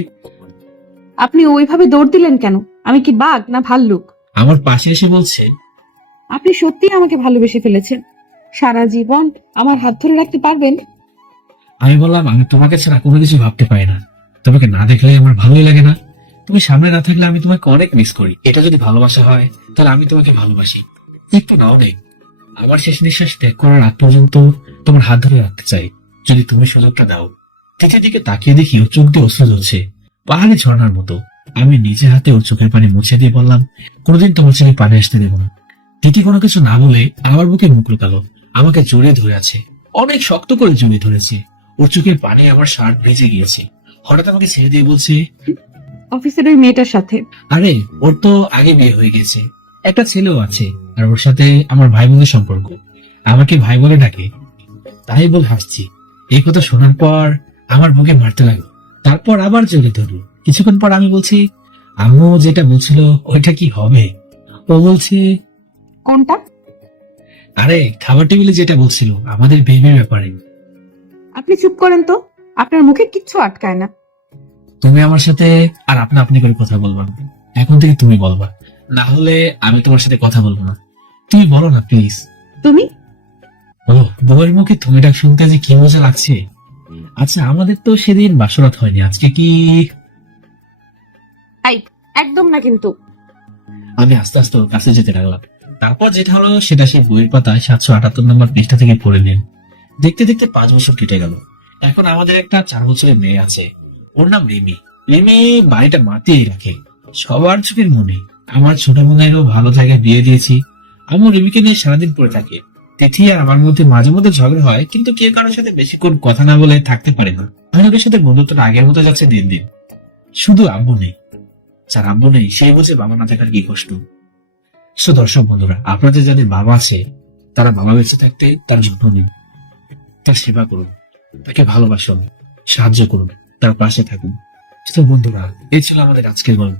আপনি ওইভাবে দৌড় দিলেন কেন? আমি কি বাঘ না ভাল্লুক? আমার পাশে এসে বলছে, আপনি সত্যিই আমাকে ভালোবেসে ফেলেছেন। সারা জীবন আমার হাত ধরে রাখতে পারবেন? আমি বললাম আমি তোমাকে ছাড়া কোনো কিছু ভাবতে পারি না। তোমাকে না দেখলে আমার ভালোই লাগে না। তুমি সামনে না থাকলে আমি তোমাকে অনেক মিস করি। এটা যদি ভালোবাসা হয় তাহলে আমি তোমাকে ভালোবাসি। একটু নাও নেই, আমার শেষ নিঃশ্বাস ত্যাগ করার আগ পর্যন্ত তোমার হাত ধরে রাখতে চাই, যদি তুমি সুযোগটা দাও। তিথির দিকে তাকিয়ে দেখি ওর চোখ দিয়ে অশ্রু ঝরছে, পাহাড়ি ঝর্ণার মতো। আমি নিজে হাতে ওর চোখের পানি মুছে দিয়ে বললাম, কোনোদিন তোমার চোখে পানি আসতে দেবো না। তিথি কোনো কিছু না বলে আমার বুকে মুখ লুকালো, আমাকে জড়িয়ে ধরে আছে, অনেক শক্ত করে জড়িয়ে ধরেছে। ওর চোখের পানি আমার শার্ট ভিজে গিয়েছে। হঠাৎ আমাকে ছেড়ে দিয়ে বলছে, অফিসের ওই মেয়েটার সাথে। আরে ওর তো আগে বিয়ে হয়ে গেছে, একটা ছেলেও আছে, আর ওর সাথে আমার ভাই বোনের সম্পর্ক। আমাকে ভাই বলে ডাকে, তাই বলে হাসছি। এই কথা শোনার পর আমার বুকে মারতে লাগলো, তারপর আবার জড়িয়ে ধরলো। কিছুক্ষণ পর আমি বলছি, আম্মু যেটা বলছিল ওইটা কি হবে? ও বলছে, কোনটা? আরে খাবার টেবিলে যেটা বলছিল আমাদের বেবির ব্যাপারে। আপনি চুপ করেন তো, আপনার মুখে কিচ্ছু আটকায় না। তুমি আমার সাথে আর আপনা আপনি করে কথা বলবা না। এখন থেকে তুমি বলবা, না হলে আমি তোমার সাথে কথা বলবো না। তুমি বলো না প্লিজ। তুমি? ও, বউয়ের মুখে তুমি ডাক শুনতে যে কি মজা লাগছে। আচ্ছা, আমাদের তো সেদিন বাসরাত হয়নি, আজকে কি? একদম না কিন্তু। আমি আস্তে আস্তে ওর কাছে যেতে লাগলাম। তারপর যেটা হলো সেটা সেই বইয়ের পাতায় 778 নম্বর পৃষ্ঠা থেকে পড়ে নিন। দেখতে দেখতে 5 বছর কেটে গেল। এখন আমাদের একটা 4 বছরের মেয়ে আছে, ওর নাম রিমি। রিমি বাড়িটা মাতিয়ে রাখে, সবার চোখের মনে। আমার ছোট বোনেরও ভালো জায়গায় বিয়ে দিয়েছি। আমি রিমিকে নিয়ে সারাদিন পড়ে থাকি। তিথি আর আমার মধ্যে মাঝে মধ্যে ঝগড়া হয়, কিন্তু কেউ কারোর সাথে বেশিক্ষণ কথা না বলে থাকতে পারে না। আমাদের সাথে বন্ধুত্বটা আগের মতো যাচ্ছে দিন দিন। শুধু আব্বু নেই, যার আব্বু নেই সেই বুঝে বাবা না থাকার কি কষ্ট। সো দর্শক বন্ধুরা, আপনাদের যাদের বাবা আছে তারা বাবা বেঁচে থাকতে তার যত্ন নিন, তার সেবা করুন, তাকে ভালোবাসুন, সাহায্য করুন, তার পাশে থাকুন। তো বন্ধুরা, এই ছিল আমাদের আজকের গল্প।